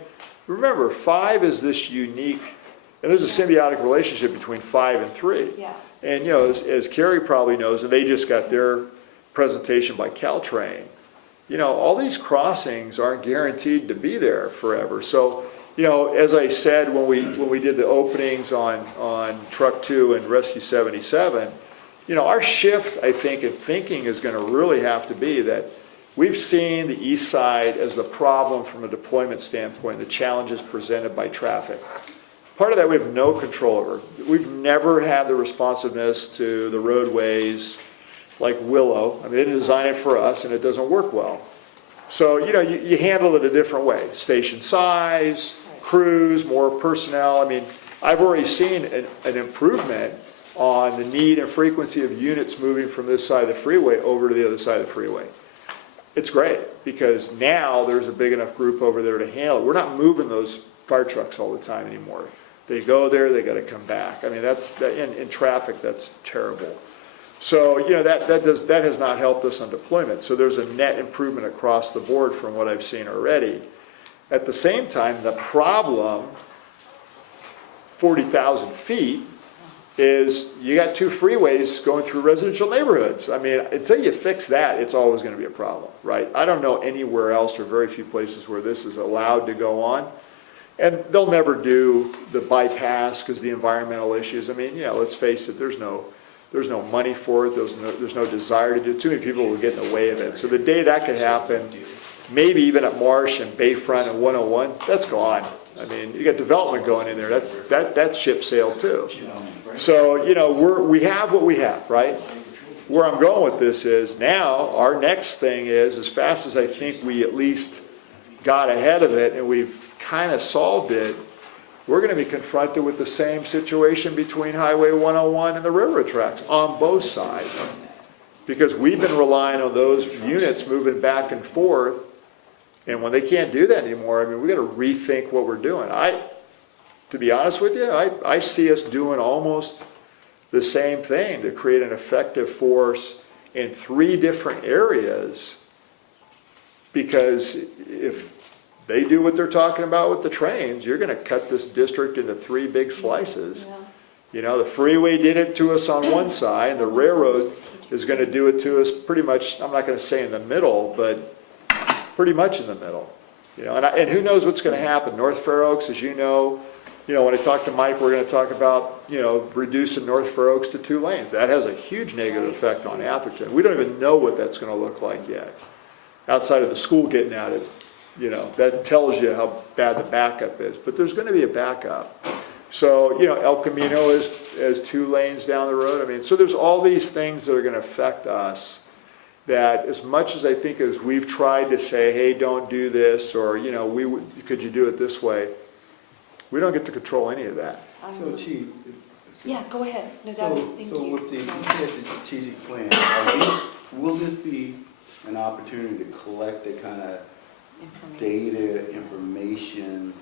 remember, 5 is this unique, and there's a symbiotic relationship between 5 and 3. Yeah, And, as Carrie probably knows, and they just got their presentation by Caltrain, all these crossings aren't guaranteed to be there forever. So, as I said, when we did the openings on Truck 2 and Rescue 77, our shift, I think, in thinking is gonna really have to be that we've seen the east side as the problem from a deployment standpoint, the challenges presented by traffic. Part of that we have no control over. We've never had the responsiveness to the roadways like Willow. I mean, they didn't design it for us and it doesn't work well. So, you handle it a different way. Station size, crews, more personnel. I mean, I've already seen an improvement on the need and frequency of units moving from this side of the freeway over to the other side of the freeway. It's great, because now there's a big enough group over there to handle it. We're not moving those fire trucks all the time anymore. They go there, they gotta come back. I mean, in traffic, that's terrible. So, that has not helped us on deployment. So there's a net improvement across the board from what I've seen already. At the same time, the problem, 40,000 feet, is you got 2 freeways going through residential neighborhoods. I mean, until you fix that, it's always gonna be a problem, right? I don't know anywhere else or very few places where this is allowed to go on. And they'll never do the bypass because the environmental issues. I mean, let's face it, there's no money for it, there's no desire to do it. Too many people will get in the way of it. So the day that could happen, maybe even at Marsh and Bayfront and 101, that's gone. I mean, you got development going in there, that ship sailed too. So, we have what we have, right? Where I'm going with this is now our next thing is, as fast as I think we at least got ahead of it and we've kind of solved it, we're going to be confronted with the same situation between Highway 101 and the railroad tracks on both sides. Because we've been relying on those units moving back and forth, and when they can't do that anymore, I mean, we got to rethink what we're doing. To be honest with you, I see us doing almost the same thing to create an effective force in 3 different areas, because if they do what they're talking about with the trains, you're gonna cut this district into 3 big slices. yeah. The freeway did it to us on one side, the railroad is gonna do it to us pretty much, I'm not gonna say in the middle, but pretty much in the middle. And who knows what's gonna happen. North Fair Oaks, as you know, when I talk to Mike, we're gonna talk about, reducing North Fair Oaks to 2 lanes. That has a huge negative effect on Atherton. We don't even know what that's gonna look like yet, outside of the school getting at it. That tells you how bad the backup is, but there's gonna be a backup. So, El Camino is 2 lanes down the road. I mean, so there's all these things that are gonna affect us, that as much as I think as we've tried to say, hey, don't do this, or, could you do it this way? We don't get to control any of that. So Chief, Yeah, go ahead. No, that was, thank so you. with the strategic plan, will this be an opportunity to collect the kind of Information. data, information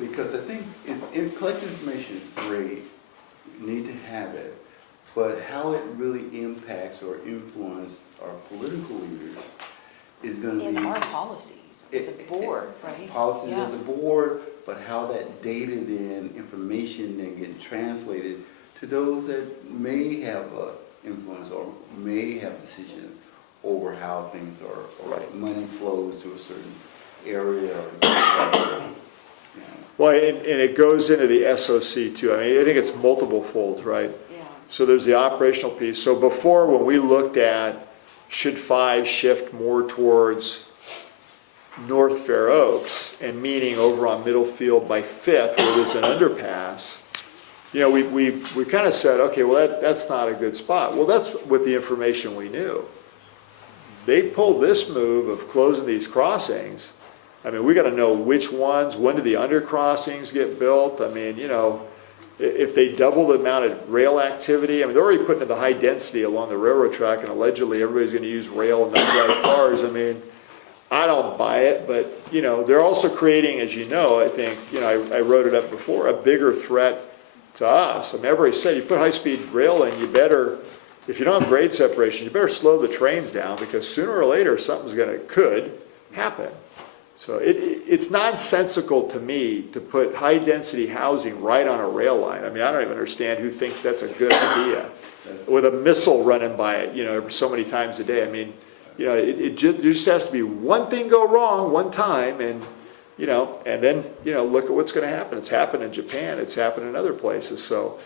because I think collecting information is great, you need to have it, but how it really impacts or influences our political leaders is going to be. In our policies, as a board, right? Policies Yeah. as a board, but how that data then, information then get translated to those that may have influence or may have decision over how things are, or money flows to a certain area or. Well, and it goes into the SOC too. I mean, I think it's multiple folds, right? Yeah. So there's the operational piece. So before, when we looked at should 5 shift more towards North Fair Oaks, and meaning over on Middlefield by 5th, where there's an underpass, you know, we kind of said, okay, well, that's not a good spot. Well, that's with the information we knew. They pulled this move of closing these crossings. I mean, we got to know which ones, when do the undercrossings get built? I mean, you know, if they double the amount of rail activity, I mean, they're already putting in the high density along the railroad track, and allegedly everybody's going to use rail and not drive cars. I mean, I don't buy it, but, you know, they're also creating, as you know, I think, you know, I wrote it up before, a bigger threat to us. I mean, everybody said, you put high-speed rail in, you better, if you don't have grade separation, you better slow the trains down, because sooner or later, something's could happen. So it's nonsensical to me to put high-density housing right on a rail line. I mean, I don't even understand who thinks that's a good idea, with a missile running by it, you know, so many times a day. I mean, you know, there just has to be one thing go wrong one time, and, you know, and then, you know, look at what's going to happen. It's happened in Japan. It's happened in other places. So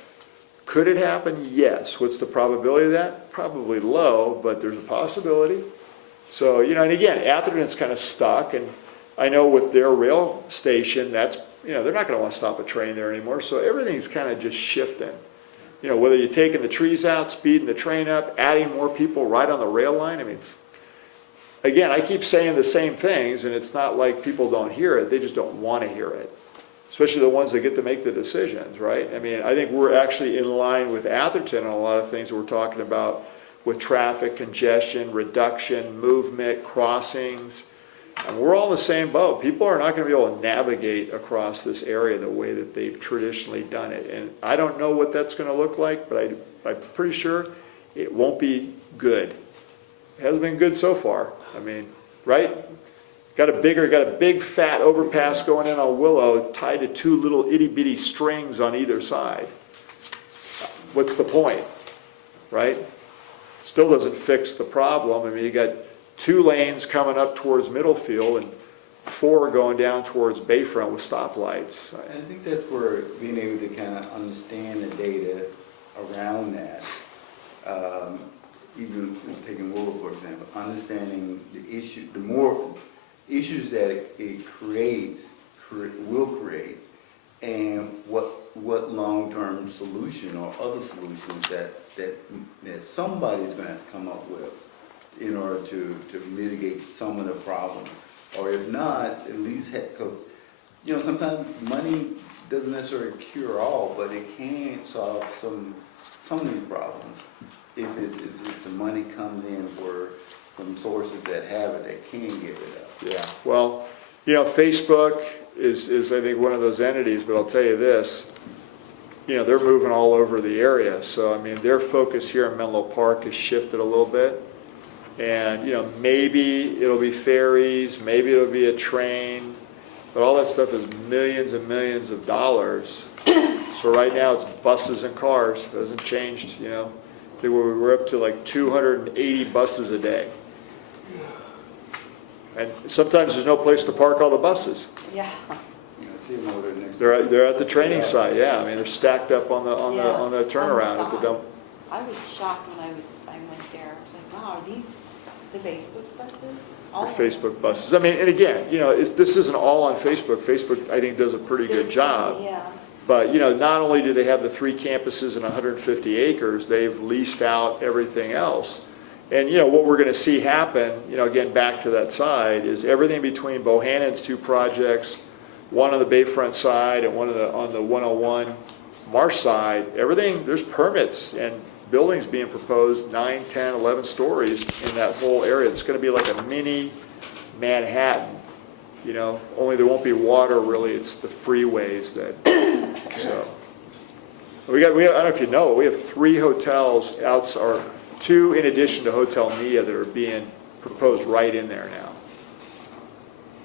could it happen? Yes. What's the probability of that? Probably low, but there's a possibility. So, you know, and again, Atherton's kind of stuck, and I know with their rail station, that's, you know, they're not going to want to stop a train there anymore. So everything's kind of just shifting. You know, whether you're taking the trees out, speeding the train up, adding more people right on the rail line. I mean, it's, again, I keep saying the same things, and it's not like people don't hear it. They just don't want to hear it, especially the ones that get to make the decisions, right? I mean, I think we're actually in line with Atherton on a lot of things that we're talking about with traffic, congestion, reduction, movement, crossings. And we're all in the same boat. People are not going to be able to navigate across this area the way that they've traditionally done it. And I don't know what that's going to look like, but I'm pretty sure it won't be good. It hasn't been good so far. I mean, right? Got a big fat overpass going in on Willow tied to 2 little itty bitty strings on either side. What's the point, right? Still doesn't fix the problem. I mean, you got 2 lanes coming up towards Middlefield and 4 going down towards Bayfront with stoplights. I think that's where being able to kind of understand the data around that, even taking Willow, for example, understanding the issue, the more issues that it will create, and what long-term solution or other solutions that somebody's going to have to come up with in order to mitigate some of the problem. Or if not, at least, because, you know, sometimes money doesn't necessarily cure all, but it can solve some of these problems if the money comes in from sources that have it, that can give it up. Yeah, well, you know, Facebook is I think one of those entities, but I'll tell you this, you know, they're moving all over the area. So, I mean, their focus here in Menlo Park has shifted a little bit. And, you know, maybe it'll be ferries, maybe it'll be a train, but all that stuff is millions and millions of dollars. So right now it's buses and cars. It hasn't changed, you know. I think we're up to like 280 buses a day. And sometimes there's no place to park all the buses. Yeah. They're at the training site, yeah. I mean, they're stacked up on the turnaround at the dump. I was shocked when I went there. I was like, wow, are these the Facebook buses? All of them. Facebook buses. I mean, and again, you know, this isn't all on Facebook. Facebook, I think, does a pretty good job. Yeah. But, you know, not only do they have the 3 campuses and 150 acres, they've leased out everything else. And, you know, what we're going to see happen, you know, again, back to that side, is everything between Bohannon's 2 projects, one on the Bayfront side and one on the 101 Marsh side, everything, there's permits and buildings being proposed, 9, 10, 11 stories in that whole area. It's going to be like a mini Manhattan. you know, only there won't be water really, it's the freeways that, so. We have, I don't know if you know, we have 3 hotels or 2 in addition to Hotel Nia that are being proposed right in there now.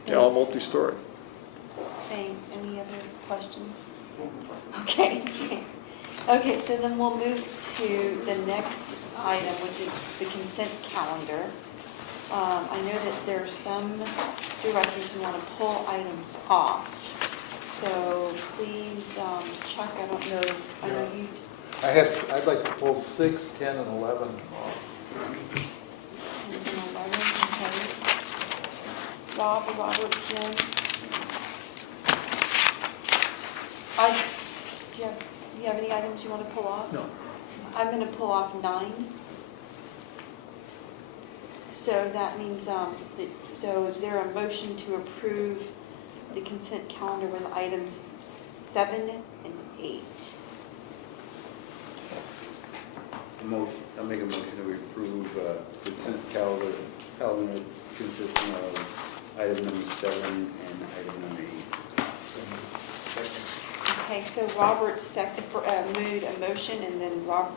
They're all multi-story. Thanks. Any other questions? Okay. Okay, so then we'll move to the next item, which is the consent calendar. I know that there are some directors who want to pull items off. So please, Chuck, I don't know, I know you. I'd like to pull 6, 10, and 11 off. 6, 10, and 11, okay. Robert, Jim. Do you have any items you want to pull off? No. I'm going to pull off 9. So that means, so is there a motion to approve the consent calendar with items 7 and 8? I'll make a motion that we approve consent calendar consisting of item number 7 and item number 8. Okay, so Robert moved a motion, and then Rob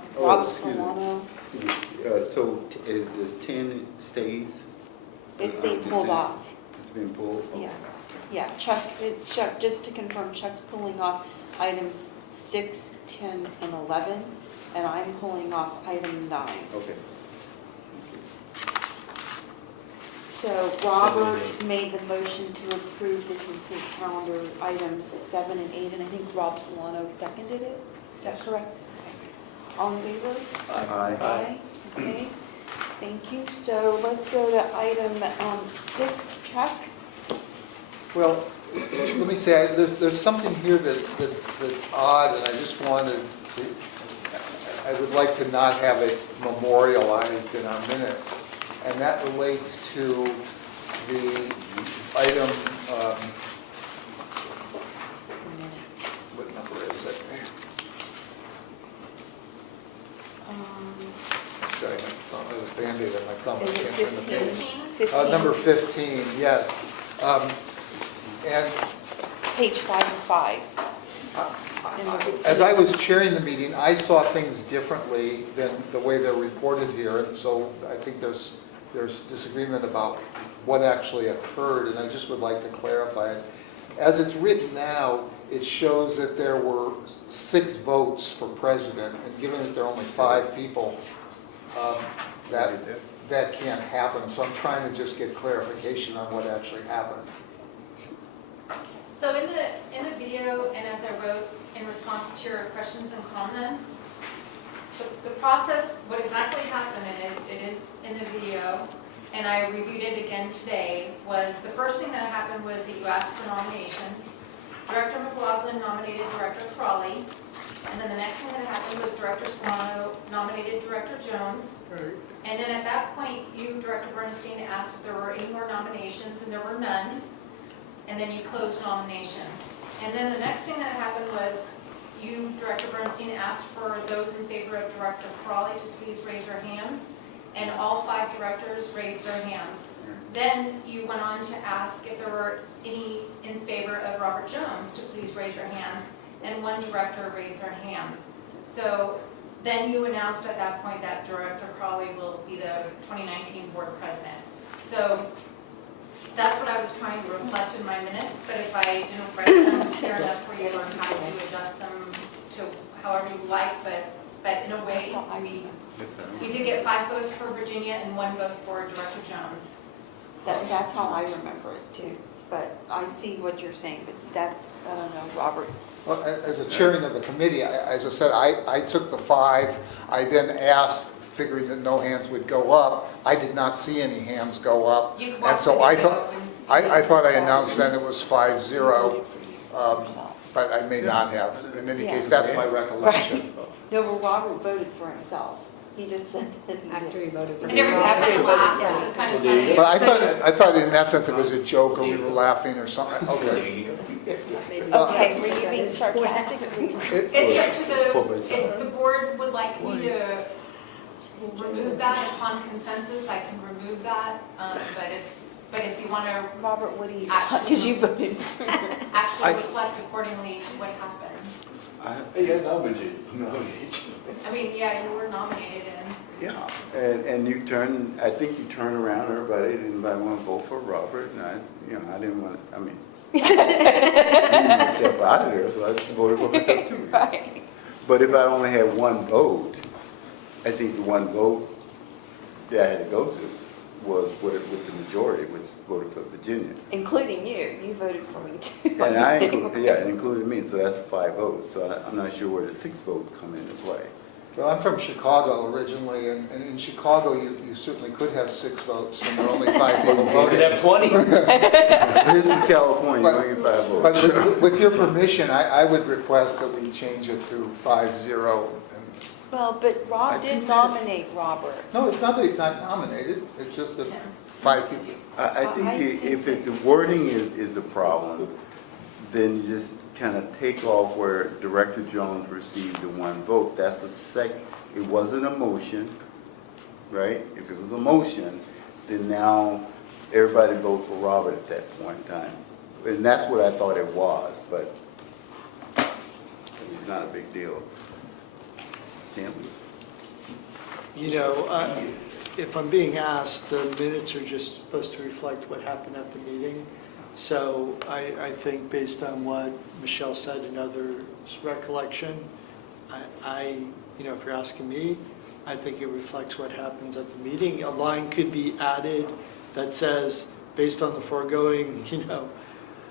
excuse me. Solano, So does 10 stays? it's being pulled off. It's been pulled? Okay. Yeah, yeah, Chuck, just to confirm, Chuck's pulling off items 6, 10, and 11, and I'm pulling off item 9. Okay. So Robert made the motion to approve the consent calendar items 7 and 8, and I think Rob Solano seconded it. Is that correct? Okay. All in favor? Aye. Okay, thank you. So let's go to item 6, Chuck. Well, let me say, there's something here that's odd, and I just wanted to, I would like to not have it memorialized in our minutes, and that relates to the item, what number is it? Sorry, there's a Band-Aid on my thumb. I Is it can't turn the page. 15? Number 15, yes. And Page 5 and 5. as I was chairing the meeting, I saw things differently than the way they're reported here, and so I think there's disagreement about what actually occurred, and I just would like to clarify it. As it's written now, it shows that there were 6 votes for president, and given that there are only 5 people, that can't happen. So I'm trying to just get clarification on what actually happened. So in the video, and as I wrote in response to your questions and comments, the process, what exactly happened, and it is in the video, and I reviewed it again today, was the first thing that happened was that you asked for nominations. Director McLaughlin nominated Director Crawley, and then the next thing that happened was Director Solano nominated Director Jones. And then at that point, you, Director Bernstein, asked if there were any more nominations, and there were none. And then you closed nominations. And then the next thing that happened was you, Director Bernstein, asked for those in favor of Director Crawley to please raise your hands. And all 5 directors raised their hands. Then you went on to ask if there were any in favor of Robert Jones to please raise your hands. And 1 director raised their hand. So then you announced at that point that Director Crawley will be the 2019 board president. So that's what I was trying to reflect in my minutes, but if I didn't write them clear enough for you, I'm happy to adjust them to however you like, but in a way, we did get 5 votes for Virginia and 1 vote for Director Jones. That's how I remember it too, but I see what you're saying, but that's, I don't know, Robert. Well, as a chairing of the committee, as I said, I took the 5. I then asked, figuring that no hands would go up. I did not see any hands go up. You can And watch so the I video thought, and see. I thought I announced then it was 5-0, but I may not have. In any case, that's my recollection. No, but Robert voted for himself. He just said that he After did. he voted for And everybody kind of laughed, Yeah. it was kind of funny. But I thought in that sense it was a joke, or we were laughing or something. Okay. Okay, were you being sarcastic? It's up to the, if the board would like me to remove that upon consensus, I can remove that, but but if you want to Robert, what do you, Actually- because you voted for this. actually reflect accordingly what happened. Yeah, I mean, yeah, you were nominated and yeah, and you turn, I think you turn around everybody, did anybody want to vote for Robert? And I didn't want, I mean, leave myself out of there, so I just voted for myself too. Right. But if I only had one vote, I think the one vote that I had to go to was with the majority, which voted for Virginia. Including you. You voted for me too. And it included me, so that's 5 votes. So I'm not sure where the 6th vote come into play. Well, I'm from Chicago originally, and in Chicago, you certainly could have 6 votes when there are only 5 people voting. have 20. This is California, you don't get 5 votes. But with your permission, I would request that we change it to 5-0. Well, but I Rob think did that- nominate Robert. No, it's not that he's not nominated, it's just that Tim. 5 people. I think the wording is a problem, then you just kind of take off where Director Jones received the 1 vote. That's a second, it wasn't a motion, right? If it was a motion, then now everybody vote for Robert at that point in time. And that's what I thought it was, but it's not a big deal. Tim? You know, if I'm being asked, the minutes are just supposed to reflect what happened at the meeting. So I think based on what Michelle said and others' recollection, you know, if you're asking me, I think it reflects what happens at the meeting. A line could be added that says, based on the foregoing, you know,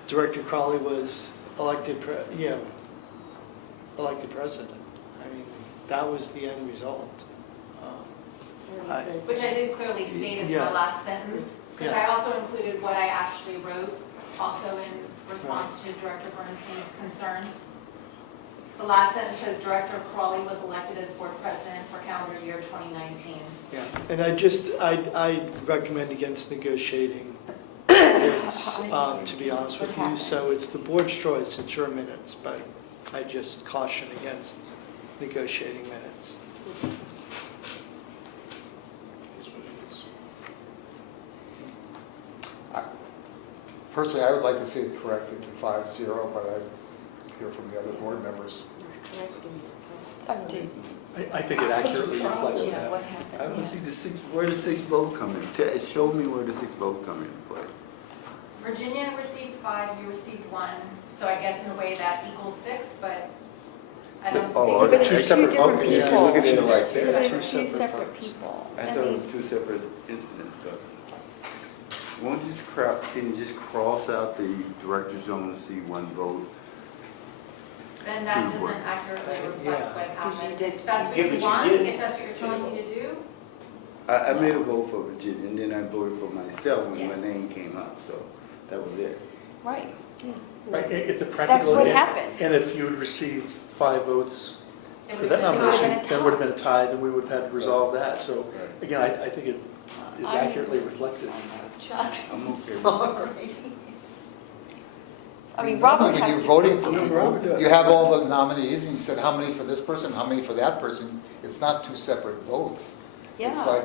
Director Crawley was elected, elected president. I mean, that was the end result. which I did clearly state as Yeah. my last sentence, because Yeah. I also included what I actually wrote, also in response to Director Bernstein's concerns. The last sentence says Director Crawley was elected as board president for calendar year 2019. Yeah, and I recommend against negotiating minutes, to be honest with you. So it's the board's choice, it's your minutes, but I just caution against negotiating minutes. Personally, I would like to see it corrected to 5-0, but I hear from the other board members. It's up to you. I think it accurately reflects what Yeah, happened. what I happened, don't yeah. see where the 6th vote come in. Show me where the 6th vote come into play. Virginia received 5, you received 1, so I guess in a way that equals 6, but I don't Oh, think. But it's two different okay, yeah, people. look at it right there. But it's Two two separate separate votes. people. I thought it was 2 separate incidents, but won't you can you just cross out the Director Jones C1 vote? Then that doesn't accurately reflect Yeah. what Because you happened. did- If that's Yeah, what you but you want, did. if that's what you're telling me to do, I made a vote for Virginia, and then I voted for myself when Yeah. my name came up, so that was it. Right, yeah. Right, if the practical. what and- happened. And if you had received 5 votes it for would that have been nomination, a tie. then it would have been a tie, then we would have had to resolve that. So Right. again, I think it is accurately reflected. Chuck, I'm I'm okay. sorry. I mean, Robert has You're to. voting for No, people, Robert does. you have all the nominees, and you said how many for this person, how many for that person. It's not 2 separate votes. It's Yeah. like,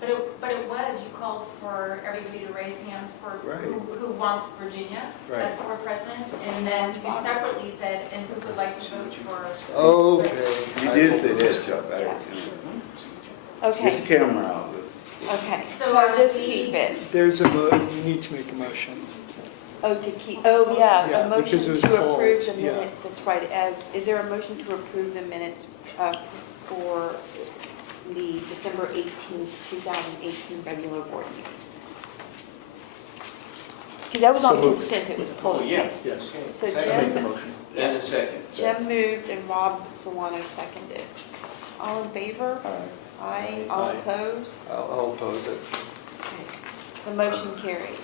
But it was, you called for everybody to raise hands for Right. who wants Virginia Right. as board president, and then you separately said, and who would like to vote for. okay. You did say that, Chuck. Yeah. Get Okay, the camera out. okay, So so are just we- keep it. There's you need to make a motion. Oh, to keep, oh, yeah, Yeah, a because motion it was to pulled, approve the yeah. minute, that's right, is there a motion to approve the minutes for the December 18th, 2018 regular board meeting? Because that was So on moved. consent, it was pulled. Oh, yeah. Yes. So Second. Make the Jim, motion. And a second. Jim moved and Rob Solano seconded. All in favor? Aye. All Aye. opposed? I'll oppose it. The motion carries.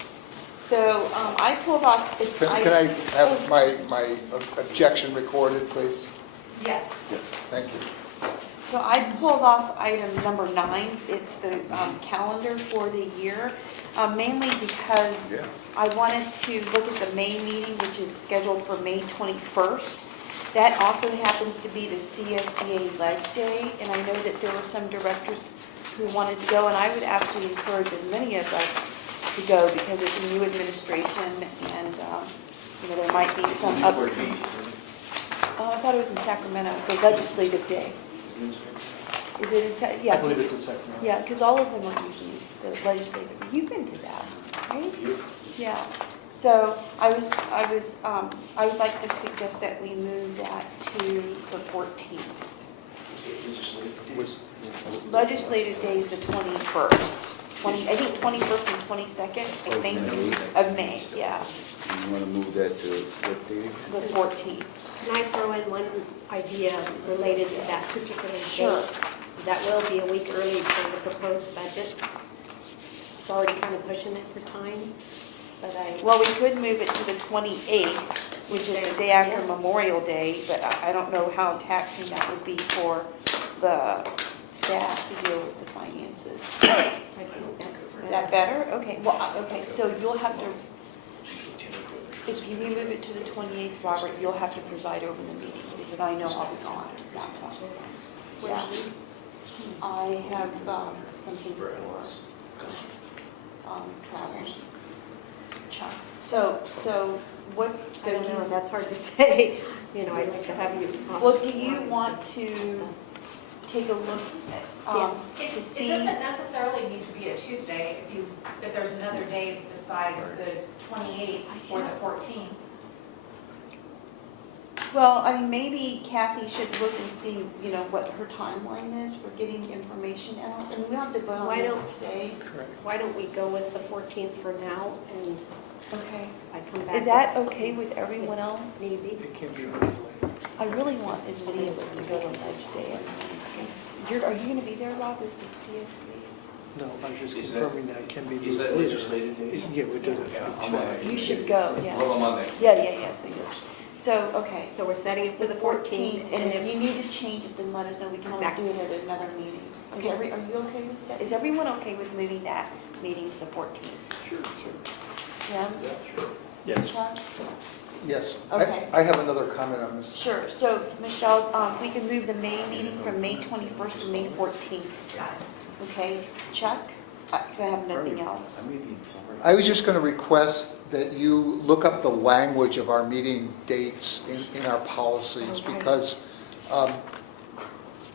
So I pulled off, it's. Can I have my objection recorded, please? Yes. Thank you. So I pulled off item number 9. It's the calendar for the year, mainly because Yeah. I wanted to look at the May meeting, which is scheduled for May 21st. That also happens to be the CSDA Leg Day, and I know that there were some directors who wanted to go, and I would actually encourage as many of us to go because it's a new administration and, there might be some other. I thought it was in Sacramento, the legislative day. Is it in, yeah. I believe it's in Sacramento. Yeah, because all of them are usually the legislative. You've been to that, right? Yeah. So I would like to suggest that we move that to the 14th. Legislative day is the 21st. I think 21st and 22nd, I think, of May, yeah, You want to move that to what date? the 14th. Can I throw in one idea related to that particular date? Sure. That will be a week early for the proposed budget. It's already kind of pushing it for time, but Well, we could move it to the 28th, which is the day after Memorial Day, but I don't know how taxing that would be for the staff to deal with the finances. I think that's. Is that better? Okay, well, okay, so you'll have to, if you move it to the 28th, Robert, you'll have to preside over the meeting, because I know I'll be gone that time. Yeah. I have something for travel. So what's, I don't know, that's hard to say. I'd like to have you. well, do you want to take a look at, Yes. to It see? doesn't necessarily need to be a Tuesday if there's another day besides the 28th or the 14th. Well, I mean, maybe Kathy should look and see, what her timeline is for getting information out. And we don't have to vote on Why this don't- today. Why don't we go with the 14th for now, and Okay. I come back. Is that okay with everyone else? Maybe. It can be moved later. I really want as many of us to go to Ledge Day. Are you going to be there, Rob? Is the CSB? No, I was just Is that- confirming that can be moved Is that later. legislative days? Yeah, it doesn't. You should go, yeah. Well, I'm on that. Yeah, so, okay. So we're setting it for the 14th, And if you need to change it, then let us know. We can always do it at another meeting. Okay. Are you okay with that? Is everyone okay with moving that meeting to the 14th? Sure. Yeah? Sure. Yes. Chuck? Yes. Okay. I have another comment on this. Sure. So, Michelle, we can move the May meeting from May 21st to May 14th. Okay? Chuck? Because I have nothing else. I was just going to request that you look up the language of our meeting dates in our policies, Okay. because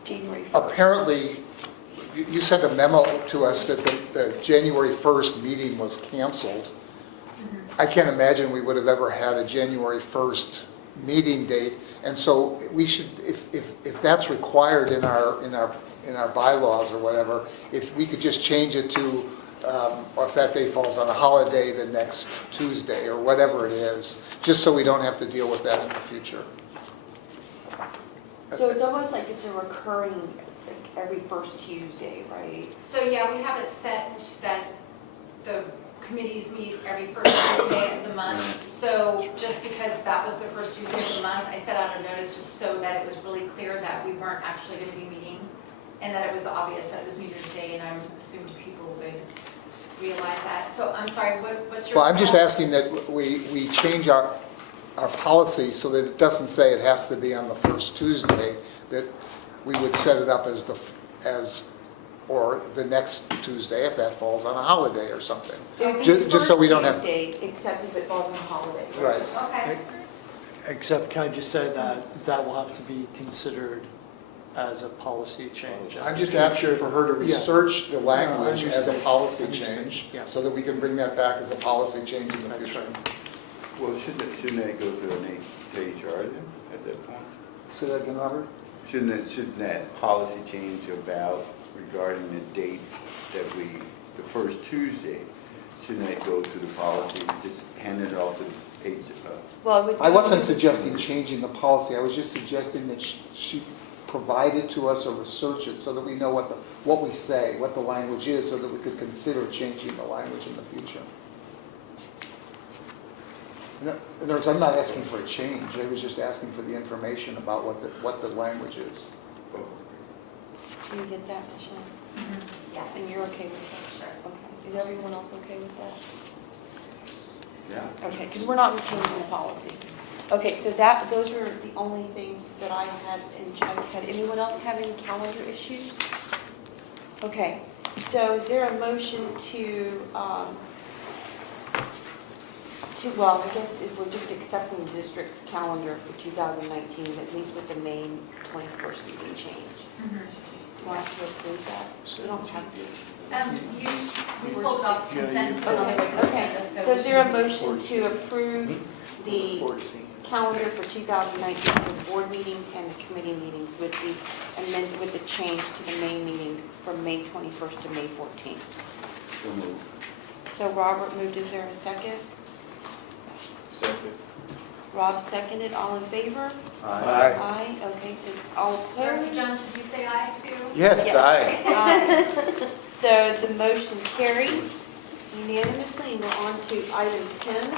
January 1st. apparently, you sent a memo to us that the January 1st meeting was canceled. I can't imagine we would have ever had a January 1st meeting date, and so we should, if that's required in our bylaws or whatever, if we could just change it to, or if that day falls on a holiday, the next Tuesday, or whatever it is, just so we don't have to deal with that in the future. So it's almost like it's a recurring, like, every first Tuesday, right? So yeah, we have it set that the committees meet every first Tuesday of the month. So just because that was the first Tuesday of the month, I set out a notice just so that it was really clear that we weren't actually going to be meeting and that it was obvious that it was New Year's Day, and I assumed people would realize that. So I'm sorry, what's your? Well, I'm just asking that we change our policy so that it doesn't say it has to be on the first Tuesday, that we would set it up or the next Tuesday if that falls on a holiday or something. It would be Just so we don't have. first Tuesday, except if it falls on a holiday. Right. Okay. Except can I just say that will have to be considered as a policy change. I'm just asking for her to Yeah. research the language No, I as a understand. policy Understand. change, Yeah. so that we can bring that back as a policy change in the That's future. right. Well, shouldn't that go to an HR then at that point? Say that again, Robert? Shouldn't that policy change about regarding the date that the first Tuesday, shouldn't that go to the policy, just hand it off to the HR? Well, it would. I wasn't suggesting changing the policy, I was just suggesting that she provide it to us or research it so that we know what we say, what the language is, so that we could consider changing the language in the future. In other words, I'm not asking for a change, I was just asking for the information about what the language is. Do you get that, Michelle? Yeah. And you're okay with that? Sure. Okay. Is everyone else okay with that? Yeah. Okay, because we're not changing the policy. Okay, so those are the only things that I had in Chuck. Had anyone else have any calendar issues? Okay, so is there a motion to Well, I guess if we're just accepting the district's calendar for 2019, at least with the May 21st meeting change. Do you want us to approve that? We don't have to. We pulled off consent. but on the regular Okay, agenda, so is there a motion to approve the calendar for 2019 for the board meetings and the committee meetings with the amendment, with the change to the May meeting from May 21st to May 14th? So Robert moved, is there a second? Second. Rob seconded, all in favor? Aye. Aye, okay, so all Director opposed? Jones, did you say aye too? Yes, aye. Aye. So the motion carries unanimously, and we're on to item 10,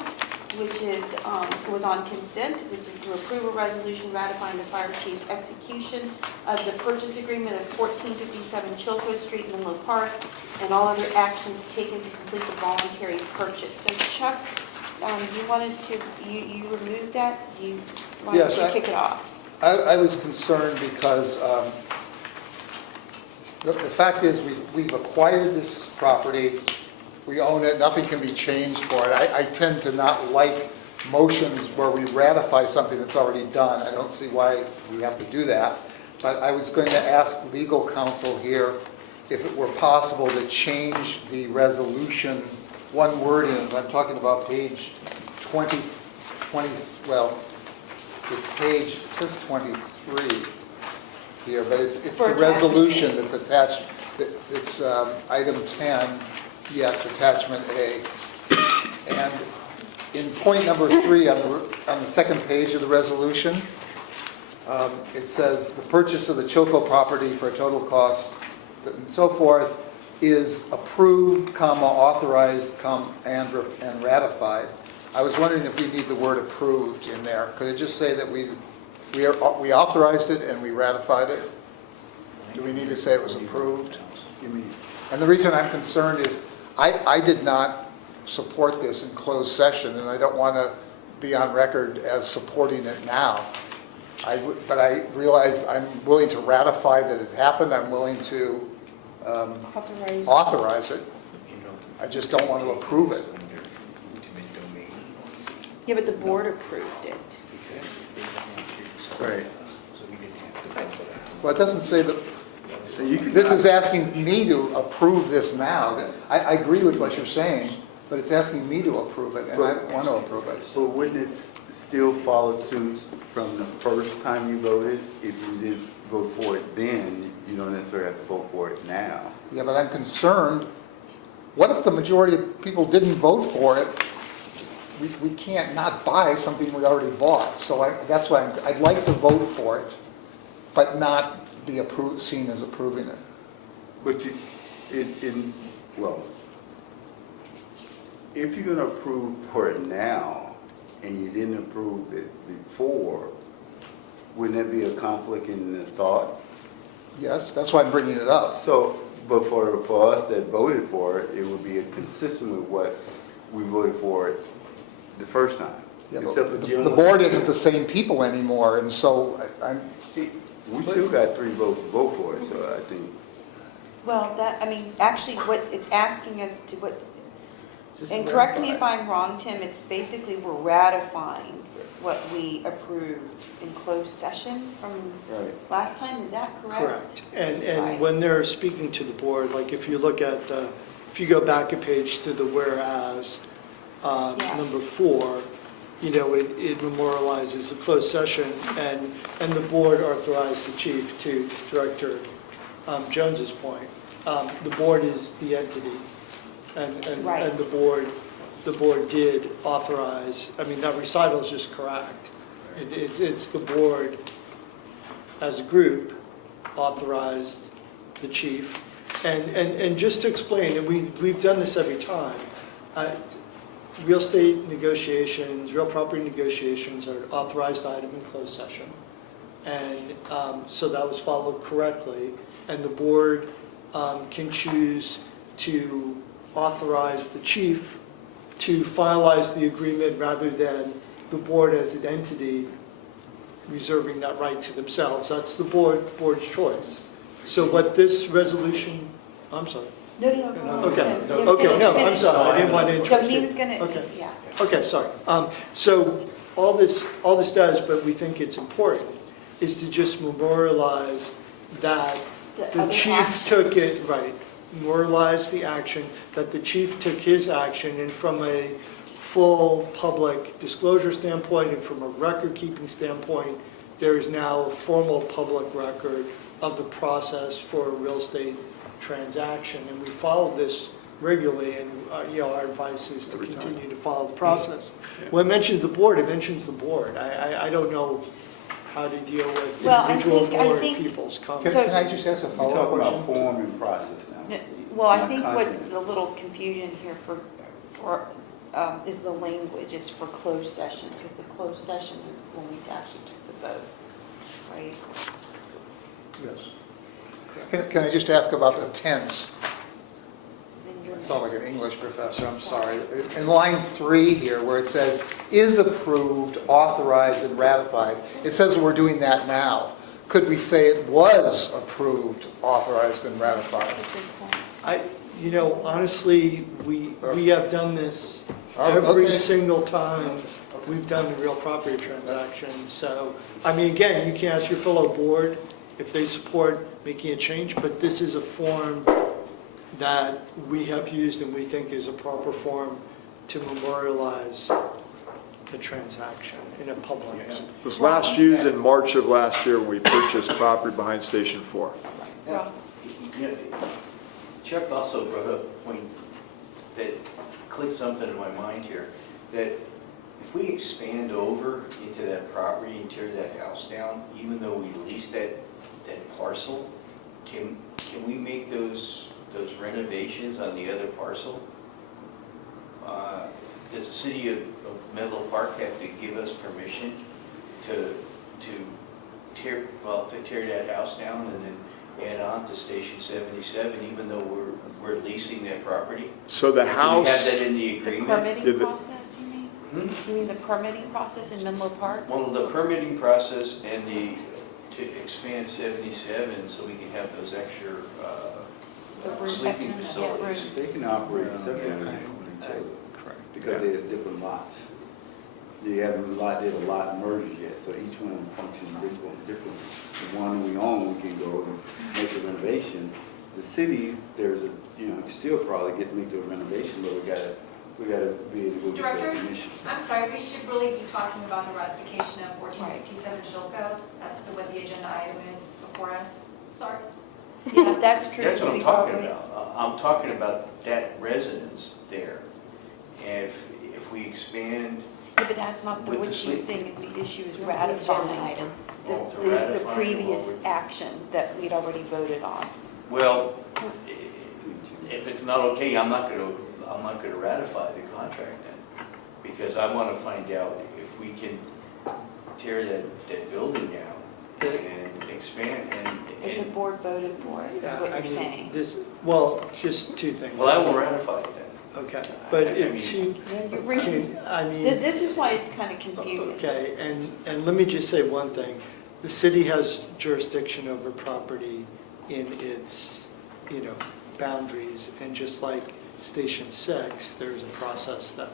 which is, was on consent, which is to approve a resolution ratifying the fire chief's execution of the purchase agreement of 1457 Chilco Street, Menlo Park, and all other actions taken to complete the voluntary purchase. So Chuck, you wanted to, you removed that? You wanted Yes, to kick it off? I was concerned because the fact is, we've acquired this property, we own it, nothing can be changed for it. I tend to not like motions where we ratify something that's already done. I don't see why we have to do that. But I was going to ask legal counsel here if it were possible to change the resolution, one word in it. I'm talking about page 20, well, it's page, it says 23 here, but it's the resolution that's attached. It's item 10, yes, attachment A. And in point number 3 on the second page of the resolution, it says the purchase of the Chilco property for a total cost and so forth is approved, comma, authorized, and ratified. I was wondering if we need the word approved in there. Could it just say that we authorized it and we ratified it? Do we need to say it was approved? And the reason I'm concerned is I did not support this in closed session, and I don't want to be on record as supporting it now. But I realize I'm willing to ratify that it happened. I'm willing to authorize it. I just don't want to approve it. Yeah, but the board approved it. Right. Well, it doesn't say that. This is asking me to approve this now. I agree with what you're saying, but it's asking me to approve it, and I want to approve it. But wouldn't it still follow suit from the first time you voted? If you did vote for it then, you don't necessarily have to vote for it now. Yeah, but I'm concerned, what if the majority of people didn't vote for it? We can't not buy something we already bought. So that's why I'd like to vote for it, but not be seen as approving it. But well, if you're going to approve for it now and you didn't approve it before, wouldn't that be a conflict in the thought? Yes, that's why I'm bringing it up. So, but for us that voted for it, it would be consistent with what we voted for it the first time. Yeah, Except for Jim. the board isn't the same people anymore, and so We still got 3 votes to vote for it, so I think. Well, actually what it's asking us to, and correct me if I'm wrong, Tim, it's basically we're ratifying what we approved in closed session from last time, is that correct? Correct. And Right. when they're speaking to the board, like if you look at if you go back a page to the whereas, Yeah. number 4, it memorializes the closed session, and the board authorized the chief to Director Jones's point. The board is the entity, and Right. the board did authorize, that recital is just correct. It's the board as a group authorized the chief. And just to explain, and we've done this every time, real estate negotiations, real property negotiations are an authorized item in closed session. And so that was followed correctly. And the board can choose to authorize the chief to finalize the agreement rather than the board as an entity reserving that right to themselves. That's the board's choice. So what this resolution, I'm sorry. No. Okay, Yeah, okay, no, I'm finish. sorry, I didn't want to So interrupt he you. was gonna, Okay. yeah. Okay, sorry. So all this does, but we think it's important, is to just memorialize that the other chief action. took it, right, memorialize the action, that the chief took his action, and from a full public disclosure standpoint and from a record-keeping standpoint, there is now a formal public record of the process for a real estate transaction, and we follow this regularly, and, our advice is to continue to follow the process. When it mentions the board, it mentions the board. I don't know how to deal with Well, I individual think- board people's Can comments. So- can I just ask a We're follow-up talking question? about form and process now. Well, I Not think what's content. the little confusion here is the language is for closed session, because the closed session is when we actually took the vote, right? Yes. Can I just ask about the tense? Then you're I sound like next. an English professor, I'm sorry. In line 3 here, where it says, is approved, authorized, and ratified, it says we're doing that now. Could we say it was approved, authorized, and ratified? That's a good point. Honestly, we have done this Oh, every okay. single time we've done a real property transaction. So, again, you can ask your fellow board if they support making a change, but this is a form that we have used and we think is a proper form to memorialize the transaction in a public. It was last used in March of last year when we purchased property behind Station 4. Well, You know, Chuck also brought up a point that clicked something in my mind here, that if we expand over into that property and tear that house down, even though we leased that parcel, can we make those renovations on the other parcel? Does the city of Menlo Park have to give us permission to tear that house down and then add on to Station 77, even though we're leasing that property? So the Do we house, have that in the the agreement? Yeah, permitting the- process, you mean? You mean the permitting process in Menlo Park? Well, the permitting process and to expand 77 so we can have those extra The room- sleeping yeah, facilities. rooms. They can operate separately from each other Correct. because they're different lots. You haven't did a lot merged yet, so each one functions differently. The one we own, we can go and make a renovation. The city, you still probably get to make the renovation, but we gotta be able to go get that Directors, permission. I'm sorry, we should really be talking about the ratification of 1457 Shilko. That's what the agenda item is before us. Sorry. Yeah, that's true. That's what I'm City talking property. about. I'm talking about that residence there. And if we expand, Yeah, but that's not With what the she's sleep. saying, is the issue is ratifying the, Oh, to the ratify previous what we- action that we'd already voted on. well, if it's not okay, I'm not gonna ratify the contract then. Because I wanna find out if we can tear that building down and expand If the and, board voted for it, is Yeah, what I you're mean, saying. just two things. well, I will ratify it then. Okay, but I mean- Yeah, you're bringing- okay, This is why it's kind of confusing. Okay, and let me just say one thing. The city has jurisdiction over property in its, boundaries, and just like Station 6, there's a process that,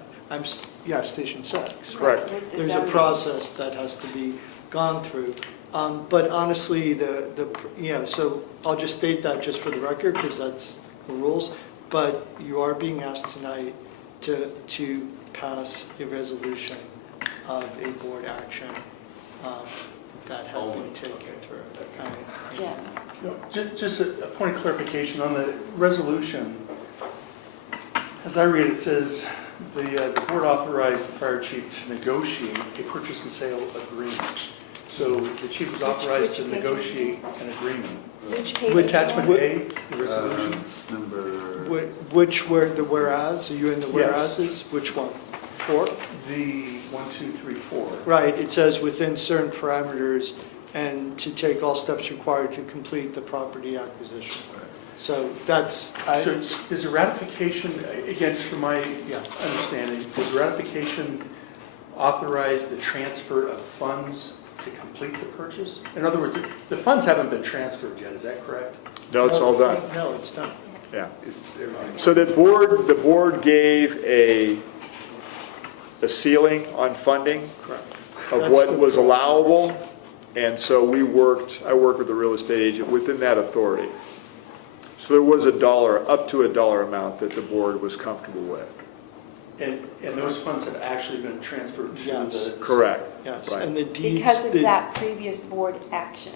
Station 6. right? correct. With the There's a zoning. process that has to be gone through. But honestly, so I'll just state that just for the record, because that's the rules. But you are being asked tonight to pass a resolution of a board action that had been taken through. Jim, Just a point of clarification on the resolution. As I read it, says the board authorized the fire chief to negotiate a purchase and sale agreement. So the chief was authorized to which page? negotiate an agreement. which page? With is it attachment on? A, the resolution. Number, Which were the whereas? Are you in the Yes. whereases? Which one? 4? The 1, 2, 3, 4. Right, it says within certain parameters and to take all steps required to complete the property acquisition. So that's, So is a ratification, again, just from my understanding, does ratification authorize the transfer of funds to complete the purchase? In other words, the funds haven't been transferred yet, is that correct? No, it's all done. No, it's done. Yeah. So the board gave a ceiling on funding of what was allowable, and so I worked with the real estate agent within that authority. So there was up to a dollar amount that the board was comfortable with. And those funds have actually been transferred to Yes. the. Correct. Yes, Right. and the deeds. Because of the- that previous board action.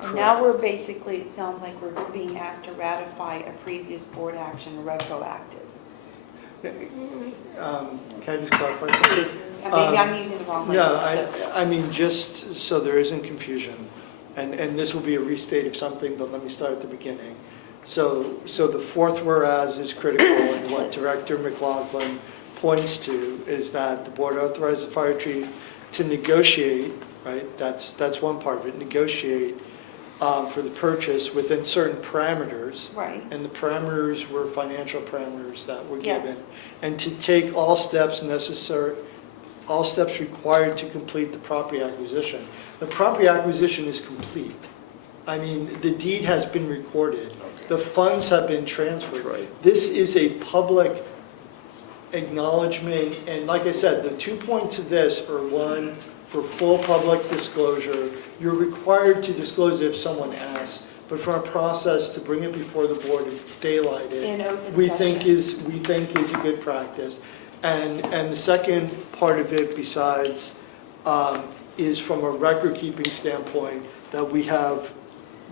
And now we're basically, it sounds like we're being asked to ratify a previous board action retroactive. Can I just clarify something? And maybe I'm using the wrong Yeah, language. so- I mean, just so there isn't confusion, and this will be a restate of something, but let me start at the beginning. So the fourth whereas is critical, and what Director McLaughlin points to is that the board authorized the fire chief to negotiate, right? That's one part of it, negotiate for the purchase within certain parameters. Right. And the parameters were financial parameters that were given. Yes. And to take all steps necessary, all steps required to complete the property acquisition. The property acquisition is complete. I mean, the deed has been recorded. The funds have been transferred. That's right. This is a public acknowledgement, and like I said, the 2 points of this are, one, for full public disclosure. You're required to disclose if someone asks, but for a process to bring it before the board and daylight it, In open we session. think is a good practice. And the second part of it besides is from a record-keeping standpoint, that we have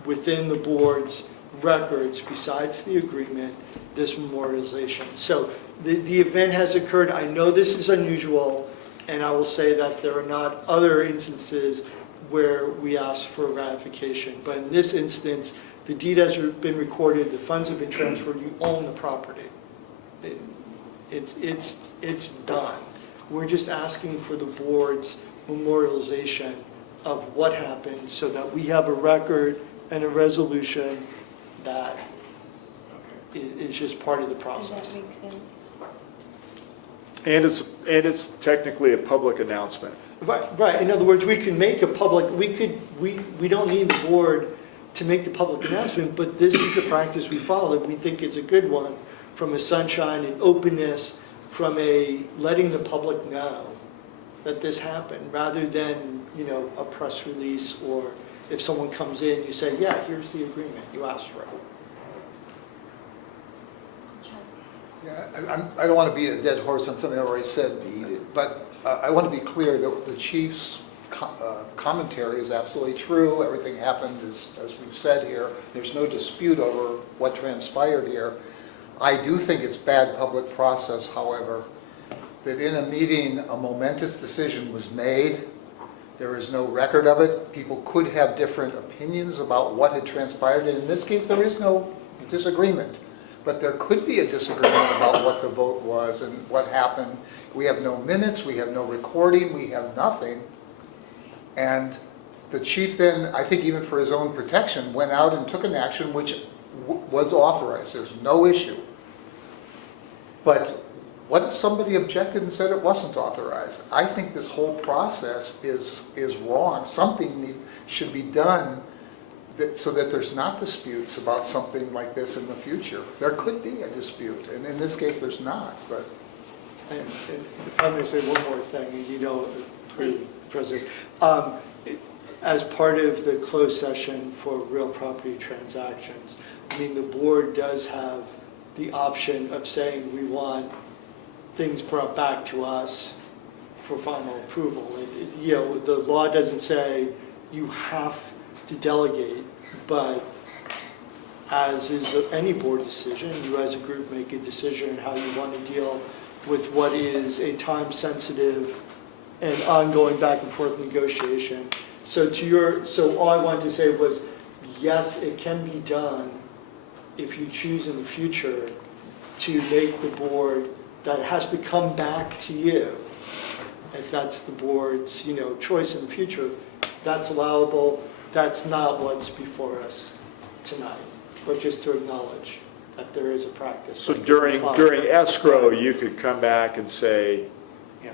within the board's records, besides the agreement, this memorialization. So the event has occurred. I know this is unusual, and I will say that there are not other instances where we ask for ratification. But in this instance, the deed has been recorded, the funds have been transferred, you own the property. It's done. We're just asking for the board's memorialization of what happened so that we have a record and a resolution that is just part of the Does process. that make sense? And it's technically a public announcement. Right, in other words, we can make a public, we don't need the board to make the public announcement, but this is the practice we follow, and we think it's a good one, from a sunshine and openness, from a letting the public know that this happened, rather than, a press release, or if someone comes in, you say, yeah, here's the agreement, you asked for it. Yeah, I don't want to beat a dead horse on something I already said, but I want to be clear that the chief's commentary is absolutely true. Everything happened as we've said here. There's no dispute over what transpired here. I do think it's bad public process, however, that in a meeting, a momentous decision was made. There is no record of it. People could have different opinions about what had transpired, and in this case, there is no disagreement. But there could be a disagreement about what the vote was and what happened. We have no minutes, we have no recording, we have nothing. And the chief then, I think even for his own protection, went out and took an action which was authorized. There's no issue. But what if somebody objected and said it wasn't authorized? I think this whole process is wrong. Something should be done so that there's not disputes about something like this in the future. There could be a dispute, and in this case, there's not, but. And if I may say one more thing, and President, as part of the closed session for real property transactions, the board does have the option of saying we want things brought back to us for final approval. The law doesn't say you have to delegate, but as is any board decision, you as a group make a decision on how you want to deal with what is a time-sensitive and ongoing back and forth negotiation. So all I wanted to say was, yes, it can be done if you choose in the future to make the board, that it has to come back to you. If that's the board's, choice in the future, that's allowable. That's not what's before us tonight, but just to acknowledge that there is a practice. So during escrow, you could come back and say,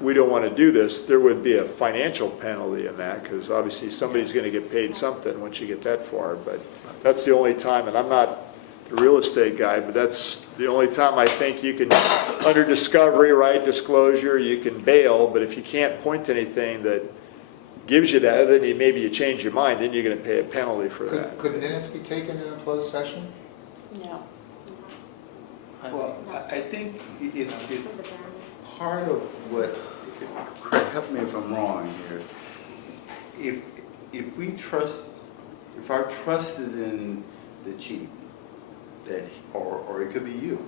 we don't want to do this. There would be a financial penalty in that, because obviously somebody's going to get paid something once you get that far, but that's the only time, and I'm not the real estate guy, but that's the only time I think you can, under discovery, right, disclosure, you can bail, but if you can't point to anything that gives you that, then maybe you change your mind, then you're gonna pay a penalty for that. Could minutes be taken in a closed session? No. Well, I think part of what, help me if I'm wrong here, if we trust, if our trust is in the chief, that, or it could be you,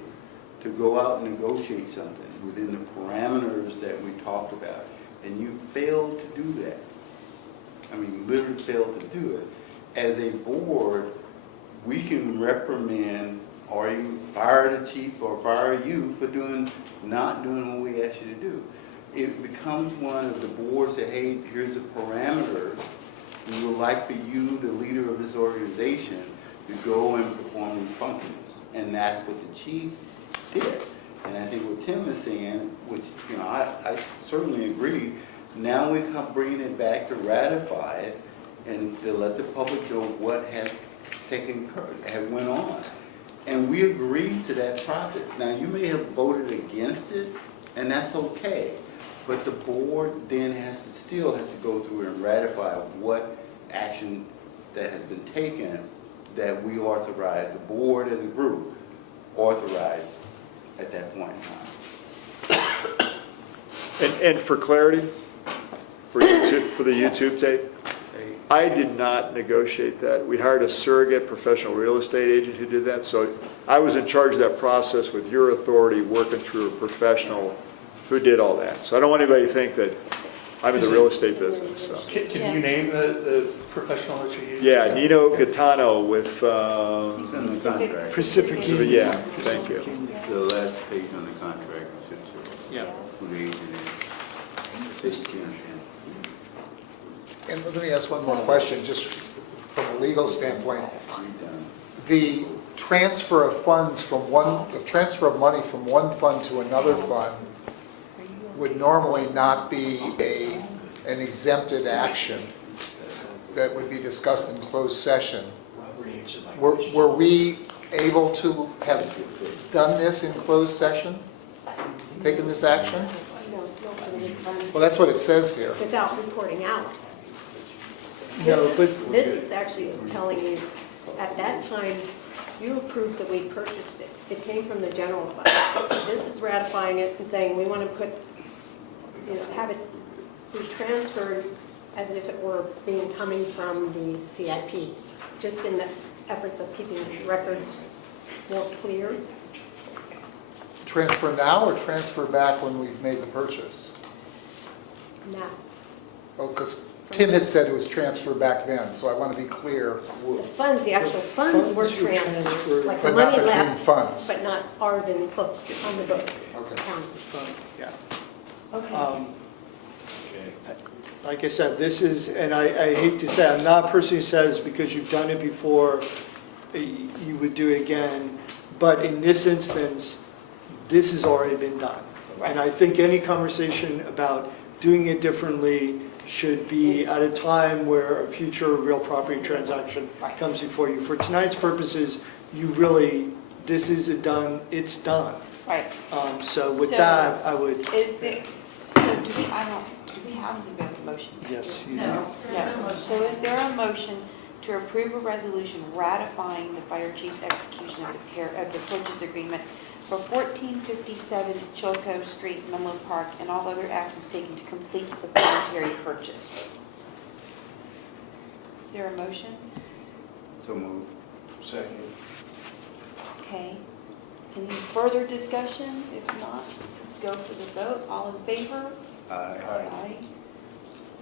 to go out and negotiate something within the parameters that we talked about, and you fail to do that, I mean, literally fail to do it, as a board, we can reprimand or even fire the chief or fire you for not doing what we asked you to do. It becomes one of the boards that, hey, here's the parameters. We would like for you, the leader of this organization, to go and perform these functions. And that's what the chief did. And I think what Tim is saying, which, you know, I certainly agree, now we come bringing it back to ratify it and to let the public know what has went on. And we agreed to that process. Now, you may have voted against it, and that's okay. But the board then still has to go through and ratify what action that has been taken that we authorized, the board as a group authorized at that point in time. And for clarity, for the YouTube tape, I did not negotiate that. We hired a surrogate professional real estate agent who did that. So I was in charge of that process with your authority, working through a professional who did all that. So I don't want anybody to think that I'm in the real estate business. So. Can you name the professional that you use? Yeah, Nino Gaetano with, It's on the contract. Pacific. yeah, thank you. It's the last page on the contract. Yeah. Who the agent is. And let me ask one more question, just from a legal standpoint. The transfer of funds from the transfer of money from one fund to another fund would normally not be an exempted action that would be discussed in closed session. Were we able to have done this in closed session? Taken this action? Well, that's what it says here. Without reporting out. No, but This is actually telling you, at that time, you approved that we purchased it. It came from the general fund. This is ratifying it and saying we want to put, have it be transferred as if it were coming from the CIP, just in the efforts of keeping the records more clear. Transfer now or transfer back when we've made the purchase? Now, Oh, because Tim had said it was transferred back then, so I want to be clear. the funds, the actual funds were funds were transferred, transferred. like the But not money between left, funds. but not ours in books, on the books. Okay. County. Yeah. Okay. Like I said, this is, and I hate to say, I'm not a person who says because you've done it before, you would do it again. But in this instance, this has already been done. And I think any conversation about doing it differently should be at a time where a future real property transaction comes before you. For tonight's purposes, you really, this is it's done. Right. So with So- that, I would, Is the, so do we have the motion? yes, you do. No, there's no No. motion. So is there a motion to approve a resolution ratifying the fire chief's execution of the purchase agreement for 1457 Chilco Street, Menlo Park, and all other actions taken to complete the voluntary purchase? Is there a motion? So moved. Second. Okay. Any further discussion? If not, go for the vote. All in favor? Aye. Aye.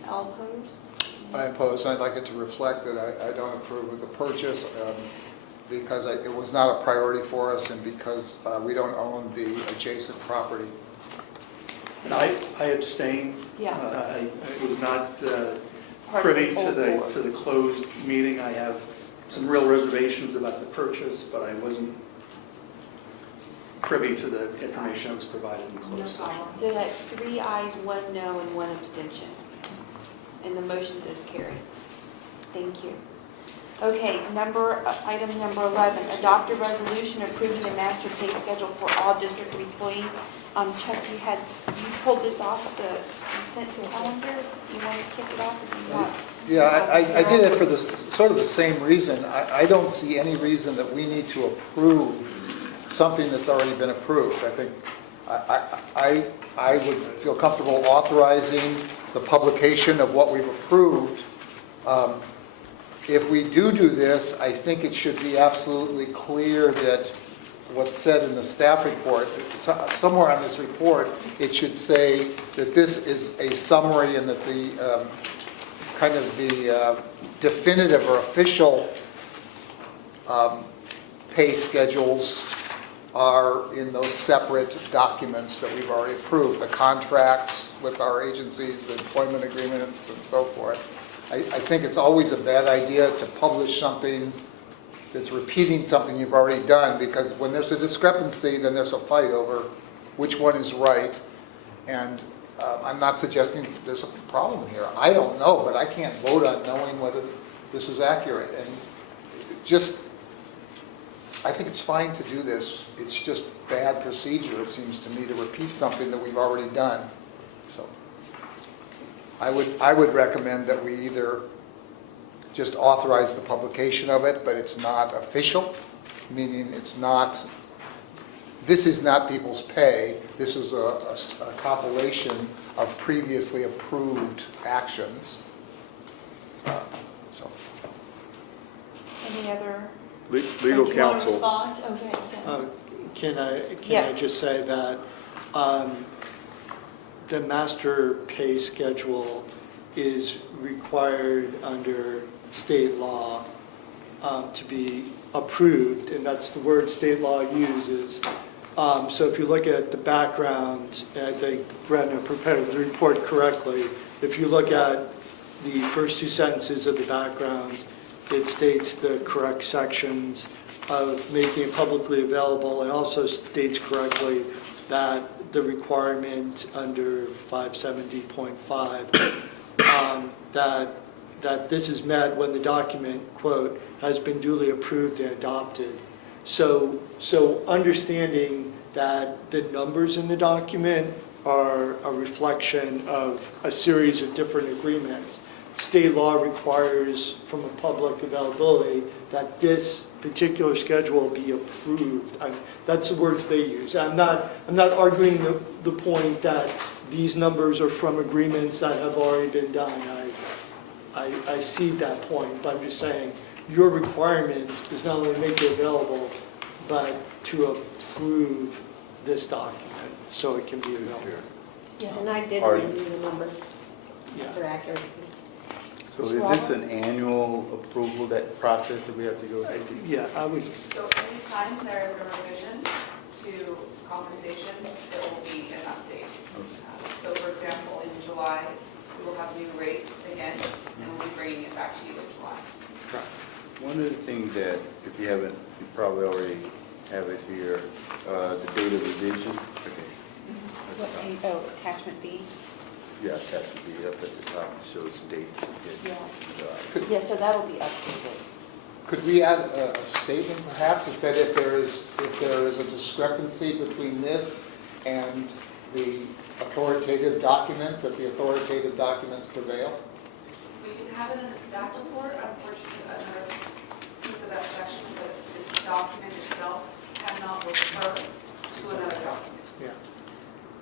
All opposed? I oppose, I'd like it to reflect that I don't approve of the purchase because it was not a priority for us and because we don't own the adjacent property. And I abstain. Yeah. I was not Part of privy the to full board. the closed meeting. I have some real reservations about the purchase, but I wasn't privy to the information that was provided in closed session. So that's 3 ayes, 1 no, and 1 abstention. And the motion does carry. Thank you. Okay, item number 11, adopt a resolution approving a master pay schedule for all district employees. Chuck, you pulled this off the consent calendar? You want to kick it off or do you want? Yeah, I did it for the, sort of the same reason. I don't see any reason that we need to approve something that's already been approved. I think, I would feel comfortable authorizing the publication of what we've approved. If we do this, I think it should be absolutely clear that what's said in the staff report, somewhere on this report, it should say that this is a summary and that the kind of the definitive or official pay schedules are in those separate documents that we've already approved, the contracts with our agencies, the employment agreements and so forth. I think it's always a bad idea to publish something that's repeating something you've already done, because when there's a discrepancy, then there's a fight over which one is right. And I'm not suggesting there's a problem here. I don't know, but I can't vote on knowing whether this is accurate. And just, I think it's fine to do this. It's just bad procedure, it seems to me, to repeat something that we've already done. So I would recommend that we either just authorize the publication of it, but it's not official, meaning it's not, this is not people's pay, this is a compilation of previously approved actions. So. Any other? Legal Do you want to counsel. respond? Okay. Can I Yes. just say that the master pay schedule is required under state law to be approved, and that's the word state law uses. So if you look at the background, and I think Brenda prepared the report correctly, if you look at the first two sentences of the background, it states the correct sections of making it publicly available. It also states correctly that the requirement under 570.5 that this is met when the document, quote, has been duly approved and adopted. So understanding that the numbers in the document are a reflection of a series of different agreements. State law requires, from a public availability, that this particular schedule be approved. That's the words they use. I'm not arguing the point that these numbers are from agreements that have already been done. I see that point, but I'm just saying your requirement is not only to make it available, but to approve this document so it can be available. Yeah, and I did Are- review the numbers Yeah. for accuracy. So is this an annual approval, that process that we have to go through? Yeah, I would, So anytime there is a revision to compensation, there will be an update. So for example, in July, we will have new rates again, and we'll be bringing it back to you in July. One of the things that, if you haven't, you probably already have it here, the date of revision. Okay. Oh, attachment B? Yeah, it has to be up at the top, it shows the date. Yeah. Yeah, so that'll be updated. Could we add a statement perhaps that said if there is a discrepancy between this and the authoritative documents, that the authoritative documents prevail? We can have it in the staff report, unfortunately, another piece of that section, but the document itself cannot refer to another document.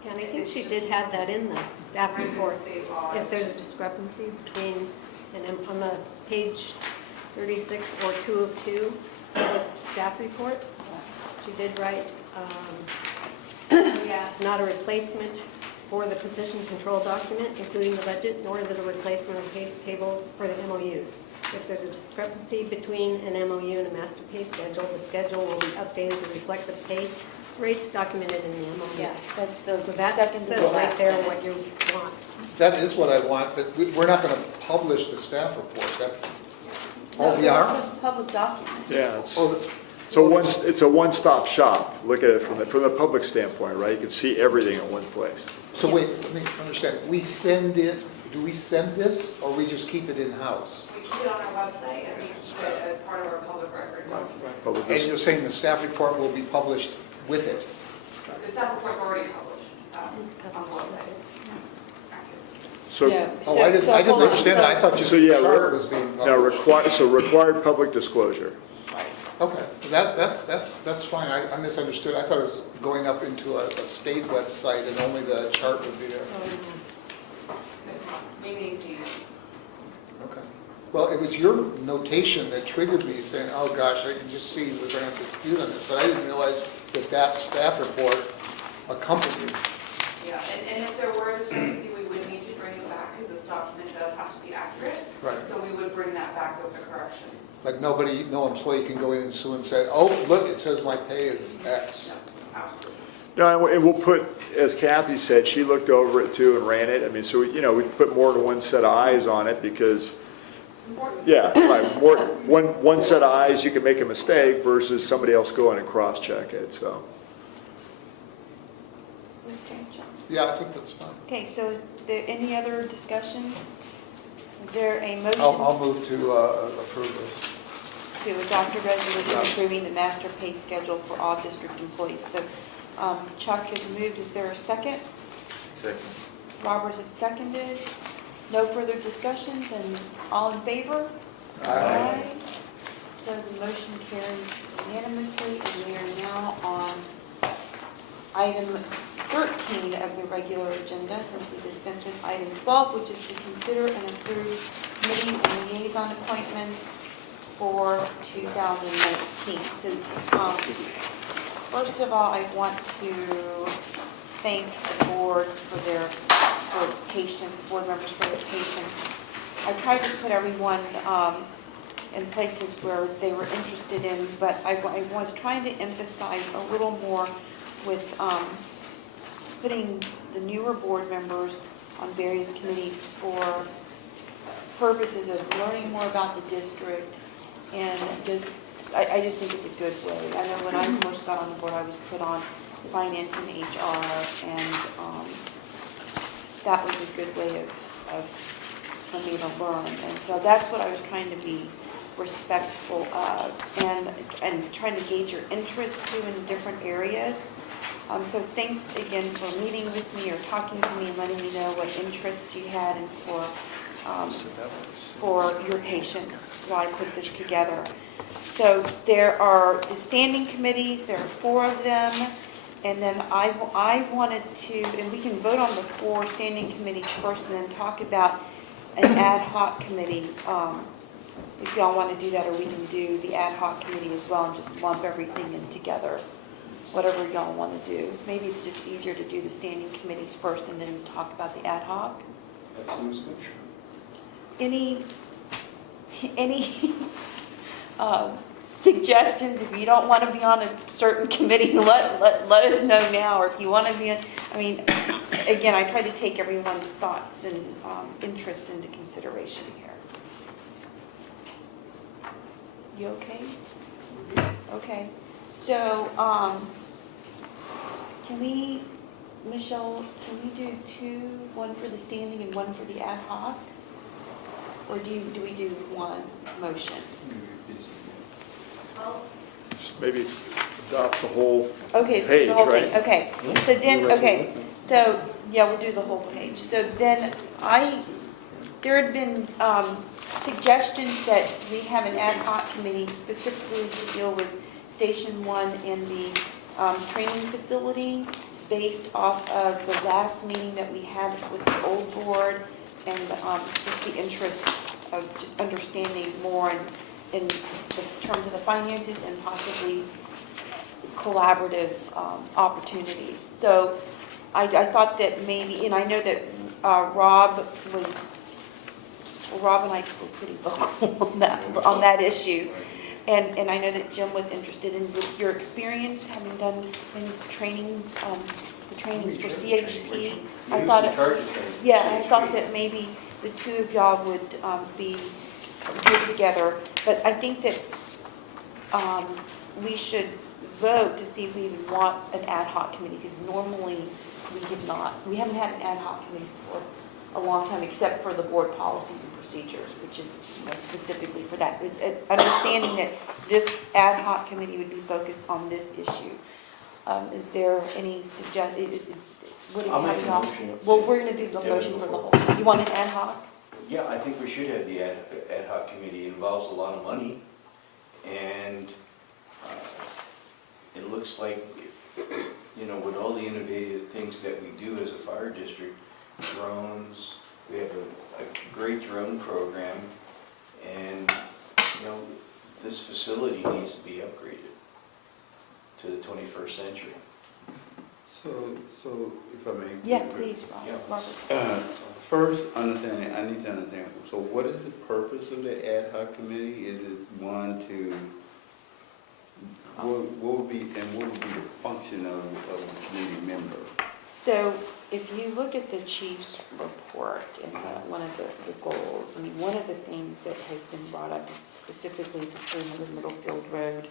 And I think she did have that in the staff report. State law. If there's a discrepancy between, and on the page 36 or 2 of 2 of the staff report, she did write, it's not a replacement for the position control document, including the budget, nor is it a replacement of pay tables for the MOUs. If there's a discrepancy between an MOU and a master pay schedule, the schedule will be updated to reflect the pay rates documented in the MOU. Yeah, that's the So that second to says the right last there sentence. what you want. That is what I want, but we're not going to publish the staff report. That's all No, we are. It's a public document. Yeah, it's Oh, it's a one-stop shop. Look at it from the public standpoint, right? You can see everything in one place. So wait, let me understand. We send it, do we send this, or we just keep it in-house? We keep it on our website and we keep it as part of our public record documents. But with And this- you're saying the staff report will be published with it? The staff report's already published on the website. So, Yeah, Oh, I didn't so hold on. understand that, I thought just So, the yeah, chart was being now published. required public disclosure. Okay, that's fine, I misunderstood, I thought it was going up into a state website and only the chart would be there. Yes, we maintain it. Okay. Well, it was your notation that triggered me saying, oh gosh, I can just see we're gonna have to dispute on this, but I didn't realize that that staff report accompanied. Yeah, and if there were a discrepancy, we would need to bring it back because this document does have to be accurate. Right. So we would bring that back with the correction. Like nobody, no employee can go in and sue and say, oh, look, it says my pay is X. No, absolutely. No, and we'll put, as Kathy said, she looked over it too and ran it. I mean, so, we put more than one set of eyes on it because, It's important. yeah, right, one set of eyes, you can make a mistake versus somebody else going and cross-check it, so. Okay, John. Yeah, I think that's fine. Okay, so is there any other discussion? Is there a motion I'll move to approve this. to adopt a resolution approving the master pay schedule for all district employees? So Chuck has moved, is there a second? Second. Robert has seconded. No further discussions, and all in favor? Aye. So the motion carries unanimously, and we are now on item 13 of the regular agenda, since we dispensed with item 12, which is to consider and approve committee and liaison appointments for 2019. So first of all, I want to thank the board for its patience, board members for their patience. I tried to put everyone in places where they were interested in, but I was trying to emphasize a little more with putting the newer board members on various committees for purposes of learning more about the district, and I just think it's a good way. I know when I first got on the board, I was put on finance and HR, and that was a good way for me to learn. And so that's what I was trying to be respectful of, and trying to gauge your interest too in different areas. So thanks again for meeting with me or talking to me and letting me know what interest you had, and for your patience while I put this together. So there are the standing committees, there are 4 of them, and then I wanted to, and we can vote on the 4 standing committees first and then talk about an ad hoc committee, if y'all want to do that, or we can do the ad hoc committee as well and just lump everything in together, whatever y'all want to do. Maybe it's just easier to do the standing committees first and then talk about the ad hoc. That seems good. Any suggestions? If you don't want to be on a certain committee, let us know now. Or if you want to be in, again, I try to take everyone's thoughts and interests into consideration here. You okay? Okay. So, Michelle, can we do 2, one for the standing and one for the ad hoc? Or do we do one motion? Just maybe adopt the whole Okay, so page, the whole right? thing, okay. So then, okay, so, yeah, we'll do the whole page. So then there had been suggestions that we have an ad hoc committee specifically to deal with Station 1 in the training facility, based off of the last meeting that we had with the old board, and just the interest of just understanding more in terms of the finances and possibly collaborative opportunities. So I thought that maybe, and I know that Rob and I were pretty vocal on that issue. And I know that Jim was interested in, with your experience, having done any training, the trainings for CHP. I thought that maybe the 2 of y'all would be good together. But I think that we should vote to see if we even want an ad hoc committee, because normally we haven't had an ad hoc committee before. a long time, except for the board policies and procedures, which is, you know, specifically for that. Understanding that this ad hoc committee would be focused on this issue. Is there any I'll make a motion. Well, we're going to do the Yeah, motion for the before. whole. You want an ad hoc? Yeah, I think we should have the ad hoc committee. It involves a lot of money, and it looks like, you know, with all the innovative things that we do as a fire district, drones, we have a great drone program, and, you know, this facility needs to be upgraded to the 21st century. So if I may. Yeah, please, Yeah, Robert. First, I need to understand, so what is the purpose of the ad hoc committee? Is it one to, what would be the function of a committee member? So if you look at the chief's report and one of the goals, I mean, one of the things that has been brought up is specifically the 300 Middlefield Road,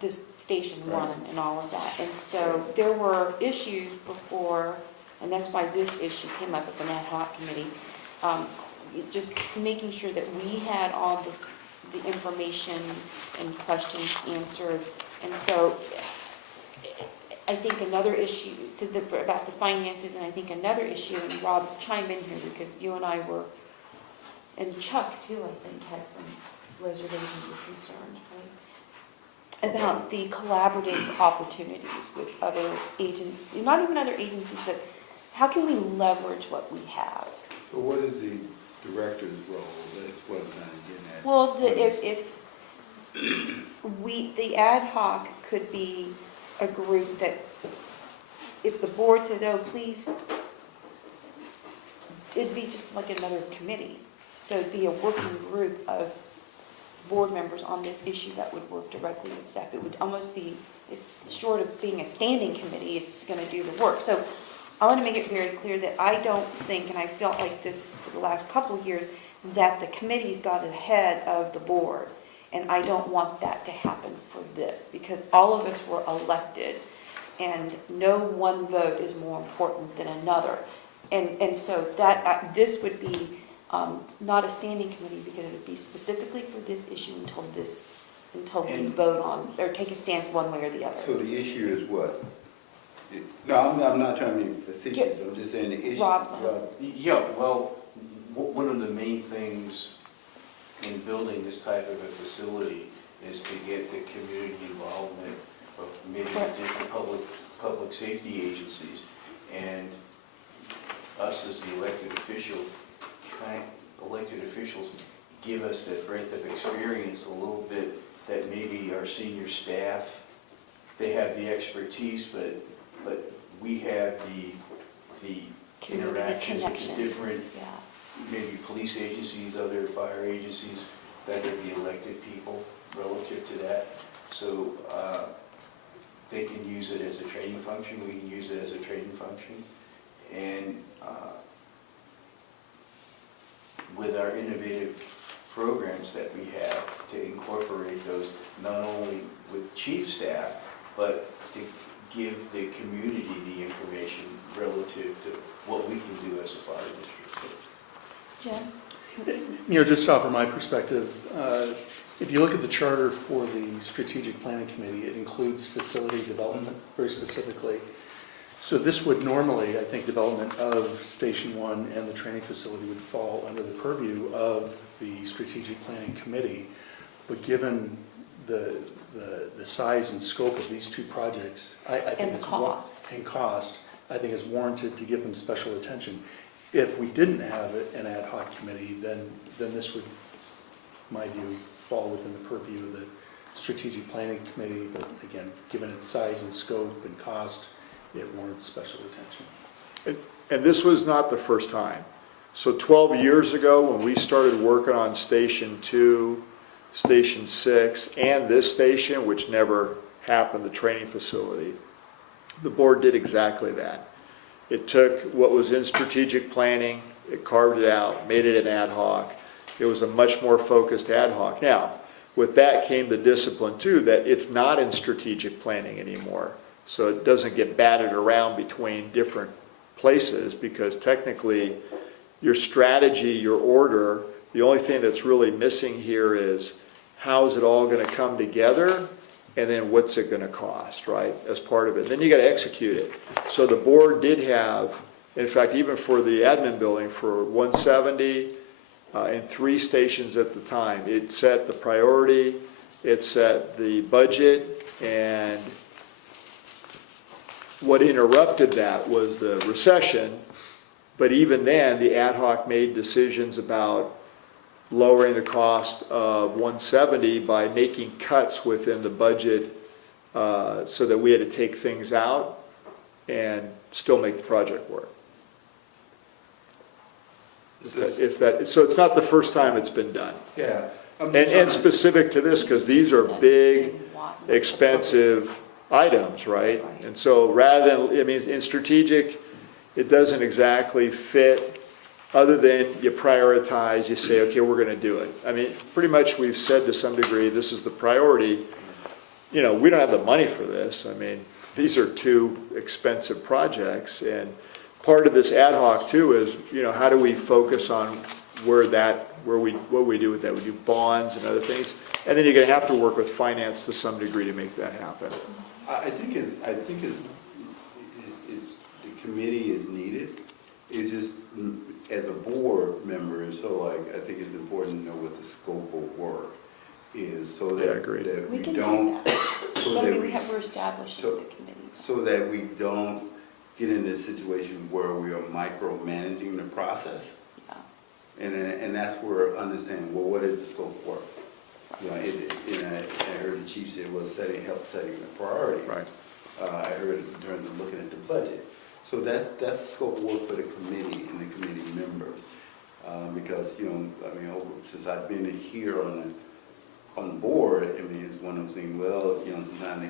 this Station 1 and all of that. And so there were issues before, and that's why this issue came up at the ad hoc committee, just making sure that we had all the information and questions answered. And so I think another issue, about the finances, and I think another issue, and Rob, chime in here, because you and I were, and Chuck too, I think, had some reservations or concerns, right? About the collaborative opportunities with other agencies, not even other agencies, but how can we leverage what we have? So what is the director's role? That's what I'm trying to get at. Well, if the ad hoc could be a group that, if the board says, oh, please, it'd be just like another committee. So it'd be a working group of board members on this issue that would work directly with staff. It would almost be, it's short of being a standing committee, it's going to do the work. So I want to make it very clear that I don't think, and I felt like this for the last couple of years, that the committees got ahead of the board. And I don't want that to happen for this, because all of us were elected, and no one vote is more important than another. And so that, this would be not a standing committee, because it would be specifically for this issue until we vote on, or take a stance one way or the other. So the issue is what? No, I'm not trying to be facetious, I'm just saying the issue. Rob. Yeah, well, one of the main things in building this type of a facility is to get the community involvement of maybe different public safety agencies. And us as the elected officials give us that breadth of experience a little bit that maybe our senior staff, they have the expertise, but we have the interactions with different, maybe police agencies, other fire agencies, that are the elected people relative to that. So they can use it as a training function, we can use it as a training function. And with our innovative programs that we have to incorporate those, not only with chief staff, but to give the community the information relative to what we can do as a fire district. Jen? You know, just off of my perspective, if you look at the charter for the Strategic Planning Committee, it includes facility development very specifically. So this would normally, I think, development of Station 1 and the training facility would fall under the purview of the Strategic Planning Committee. But given the size and scope of these two projects, I think it's cost, I think it's warranted to give them special attention. If we didn't have an ad hoc committee, then this would, in my view, fall within the purview of the Strategic Planning Committee. But again, given its size and scope and cost, it warrants special attention. And this was not the first time. So 12 years ago, when we started working on Station 2, Station 6, and this station, which never happened, the training facility, the board did exactly that. It took what was in strategic planning, it carved it out, made it an ad hoc. It was a much more focused ad hoc. Now, with that came the discipline too, that it's not in strategic planning anymore. So it doesn't get batted around between different places, because technically, your strategy, your order, the only thing that's really missing here is how is it all gonna come together, and then what's it gonna cost, right, as part of it. Then you gotta execute it. So the board did have, in fact, even for the admin building, for 170 and 3 stations at the time, it set the priority, it set the budget, and what interrupted that was the recession. But even then, the ad hoc made decisions about lowering the cost of 170 by making cuts within the budget, so that we had to take things out and still make the project work. So it's not the first time it's been done. Yeah. And specific to this, because these are big, expensive items, right? And so rather than, I mean, in strategic, it doesn't exactly fit, other than you prioritize, you say, okay, we're gonna do it. I mean, pretty much we've said to some degree, this is the priority. You know, we don't have the money for this. I mean, these are 2 expensive projects, and part of this ad hoc too is, you know, how do we focus on what we do with that? We do bonds and other things, and then you're gonna have to work with finance to some degree to make that happen. I think the committee is needed. It's just, as a board member, so like, I think it's important to know what the scope of work is, so that, Yeah, I agree. that We we can do don't, that. so But that we're establishing the committee. so that we don't get in a situation where we are micromanaging the process. Yeah. And that's where understanding, well, what is the scope of work? You know, I heard the chief say, well, help setting the priorities. Right. I heard it in terms of looking at the budget. So that's the scope of work for the committee and the committee members. Because, you know, I mean, since I've been here on the board, I mean, it's one of those things, well, you know, sometimes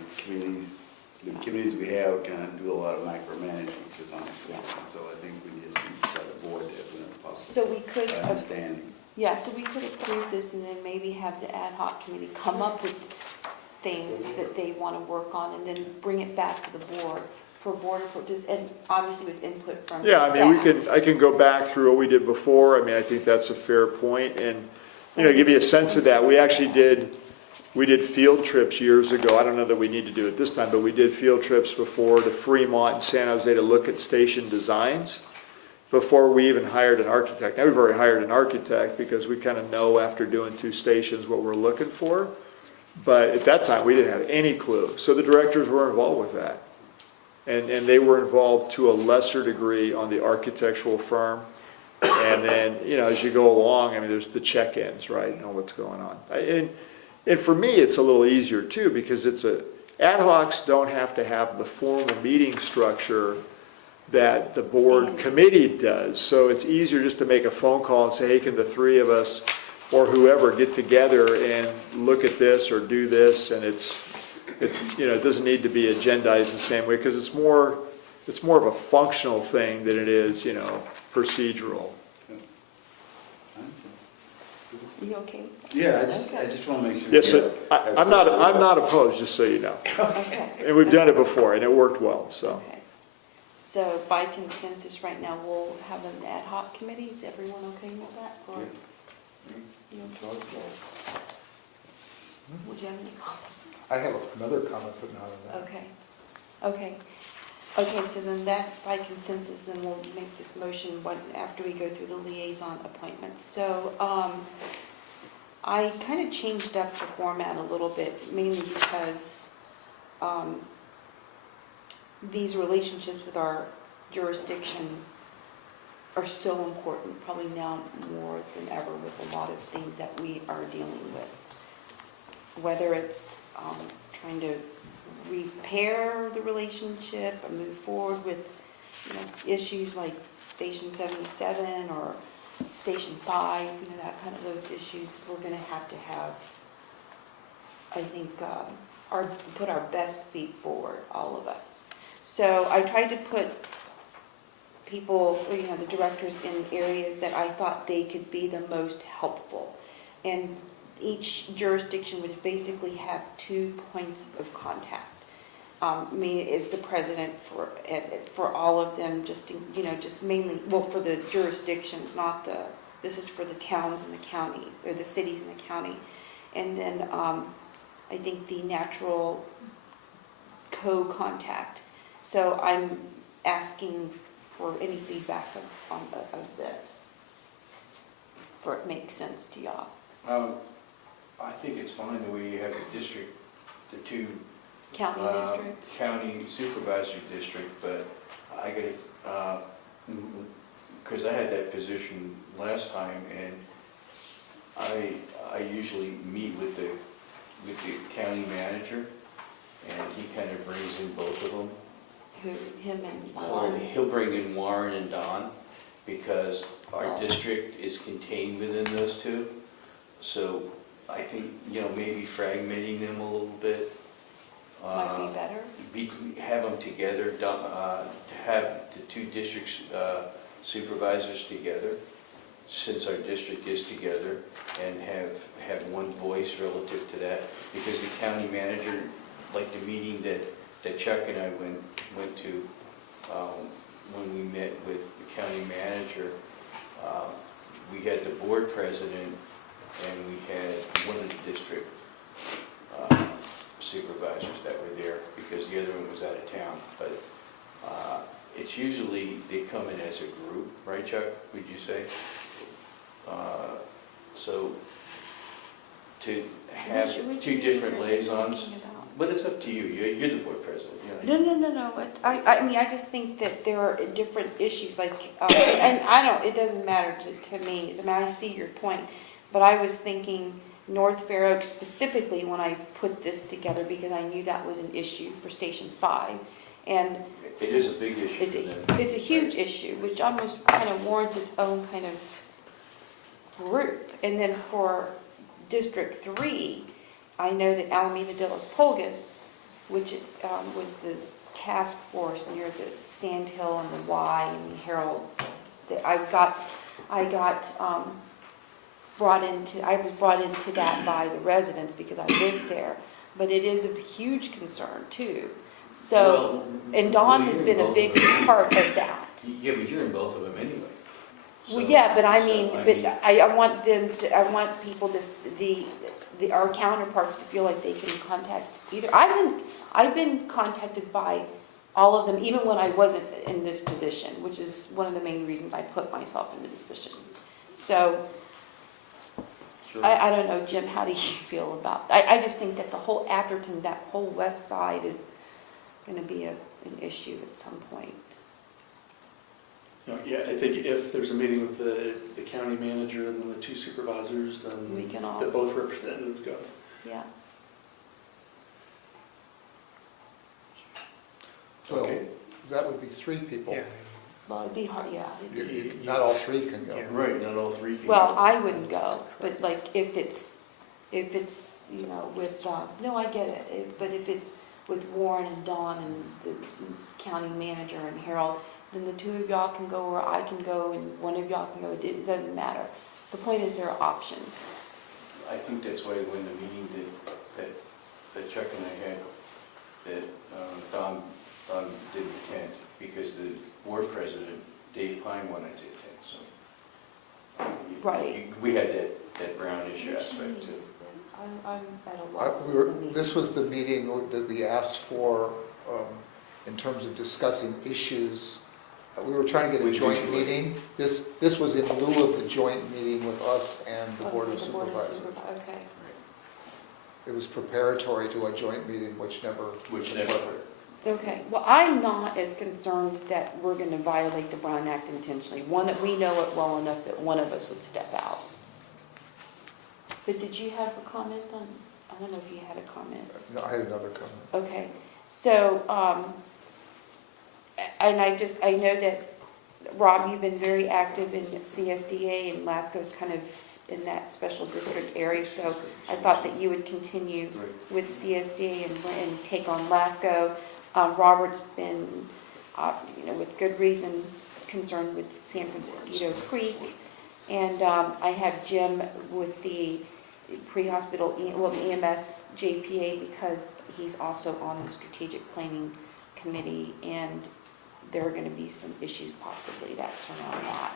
the committees we have kind of do a lot of micromanaging to some extent. So I think we just need to try to avoid that within the public So we could, understanding. yeah, so we could approve this and then maybe have the ad hoc committee come up with things that they want to work on and then bring it back to the board for board approval, and obviously with input from Yeah, I mean, staff. I can go back through what we did before. I mean, I think that's a fair point, and, you know, give you a sense of that. We did field trips years ago. I don't know that we need to do it this time, but we did field trips before to Fremont and San Jose to look at station designs before we even hired an architect. Now, we've already hired an architect because we kind of know after doing 2 stations what we're looking for. But at that time, we didn't have any clue. So the directors were involved with that. And they were involved to a lesser degree on the architectural firm. And then, you know, as you go along, I mean, there's the check-ins, right, on what's going on. And for me, it's a little easier too, because ad hocs don't have to have the formal meeting structure that the board committee does. So it's easier just to make a phone call and say, hey, can the 3 of us or whoever get together and look at this or do this, and you know, it doesn't need to be agendized the same way, because it's more of a functional thing than it is, you know, procedural. You okay? Yeah, I just want to make sure. Yes, so I'm not opposed, just so you know. Okay. And we've done it before, and it worked well, so. Okay. So by consensus right now, we'll have an ad hoc committee. Is everyone okay with that? Or you okay? Would you have any comments? I have another comment, but not on that. Okay, so then that's by consensus, then we'll make this motion after we go through the liaison appointments. So, I kind of changed up the format a little bit, mainly because, these relationships with our jurisdictions are so important, probably now more than ever, with a lot of things that we are dealing with. Whether it's trying to repair the relationship or move forward with, you know, issues like Station 77 or Station 5, you know, that kind of those issues, we're going to have, I think, put our best feet forward, all of us. So I tried to put people, you know, the directors in areas that I thought they could be the most helpful. And each jurisdiction would basically have 2 points of contact. me as the president for all of them, just, just mainly, well, for the jurisdictions, not the, this is for the towns and the county, or the cities and the county. And then I think the natural co-contact. So I'm asking for any feedback of this, for it makes sense to y'all. I think it's fine the way you have the district, the two County district? county supervisory district, but I got because I had that position last time, and I usually meet with the county manager, and he kind of brings in both of them. Who, him and Well, Warren? he'll bring in Warren and Don, because our district is contained within those two. So I think, maybe fragmenting them a little bit. Might be better. Have them together, to have the two districts supervisors together, since our district is together, and have one voice relative to that. Because the county manager, like the meeting that Chuck and I went to, when we met with the county manager, we had the board president and we had one of the district supervisors that were there, because the other one was out of town. But it's usually, they come in as a group, right, Chuck, would you say? So to have Which two different are you liaisons, thinking about? but it's up to you. You're the board president. No. I mean, I just think that there are different issues, like, and I don't, it doesn't matter to me. I mean, I see your point, but I was thinking North Fair Oaks specifically when I put this together, because I knew that was an issue for Station 5. And It is a big issue for them. it's a huge issue, which almost kind of warrants its own kind of group. And then for District 3, I know that Alameda de los Pulgas, which was this task force near the Sand Hill and the Y and the Herald, that I was brought into that by the residents because I lived there. But it is a huge concern too. So, and Dawn has been a big part of that. Yeah, but you're in both of them anyway. Well, yeah, but I mean, I want them to, I want people to, our counterparts to feel like they can contact either. I've been contacted by all of them, even when I wasn't in this position, which is one of the main reasons I put myself into this position. So, I don't know, Jim, how do you feel about, I just think that the whole Atherton, that whole west side is gonna be an issue at some point. Yeah, I think if there's a meeting with the county manager and then the two supervisors, then We can all- that both representatives go. Yeah. Well, Okay. that would be 3 people. Well, it'd be hard, yeah. Not all 3 can go. Right, not all three can Well, go. I wouldn't go, but like if it's, with, no, I get it, but if it's with Warren and Dawn and the county manager and Harold, then the 2 of y'all can go, or I can go, and one of y'all can go, it doesn't matter. The point is there are options. I think that's why when the meeting that Chuck and I had, that Don didn't attend, because the board president, Dave Pine, wanted to attend, so. Right. We had that brown issue aspect too. I'm at a loss. This was the meeting that we asked for in terms of discussing issues. We were trying to get a Which joint one? meeting. This was in lieu of the joint meeting with us and the Board of The Board of Supervisors. Okay. It was preparatory to a joint meeting, which never. Okay, well, I'm not as concerned that we're gonna violate the Brown Act intentionally. We know it well enough that one of us would step out. But did you have a comment on, I don't know if you had a comment. No, I had another comment. Okay, so, and I know that, Rob, you've been very active in CSDA, and LAFCO's kind of in that special district area, so I thought that you would continue with CSDA and take on LAFCO. Robert's been, with good reason, concerned with San Francisco Creek. And I have Jim with the pre-hospital, EMS JPA, because he's also on the strategic planning committee, and there are going to be some issues possibly that surround that.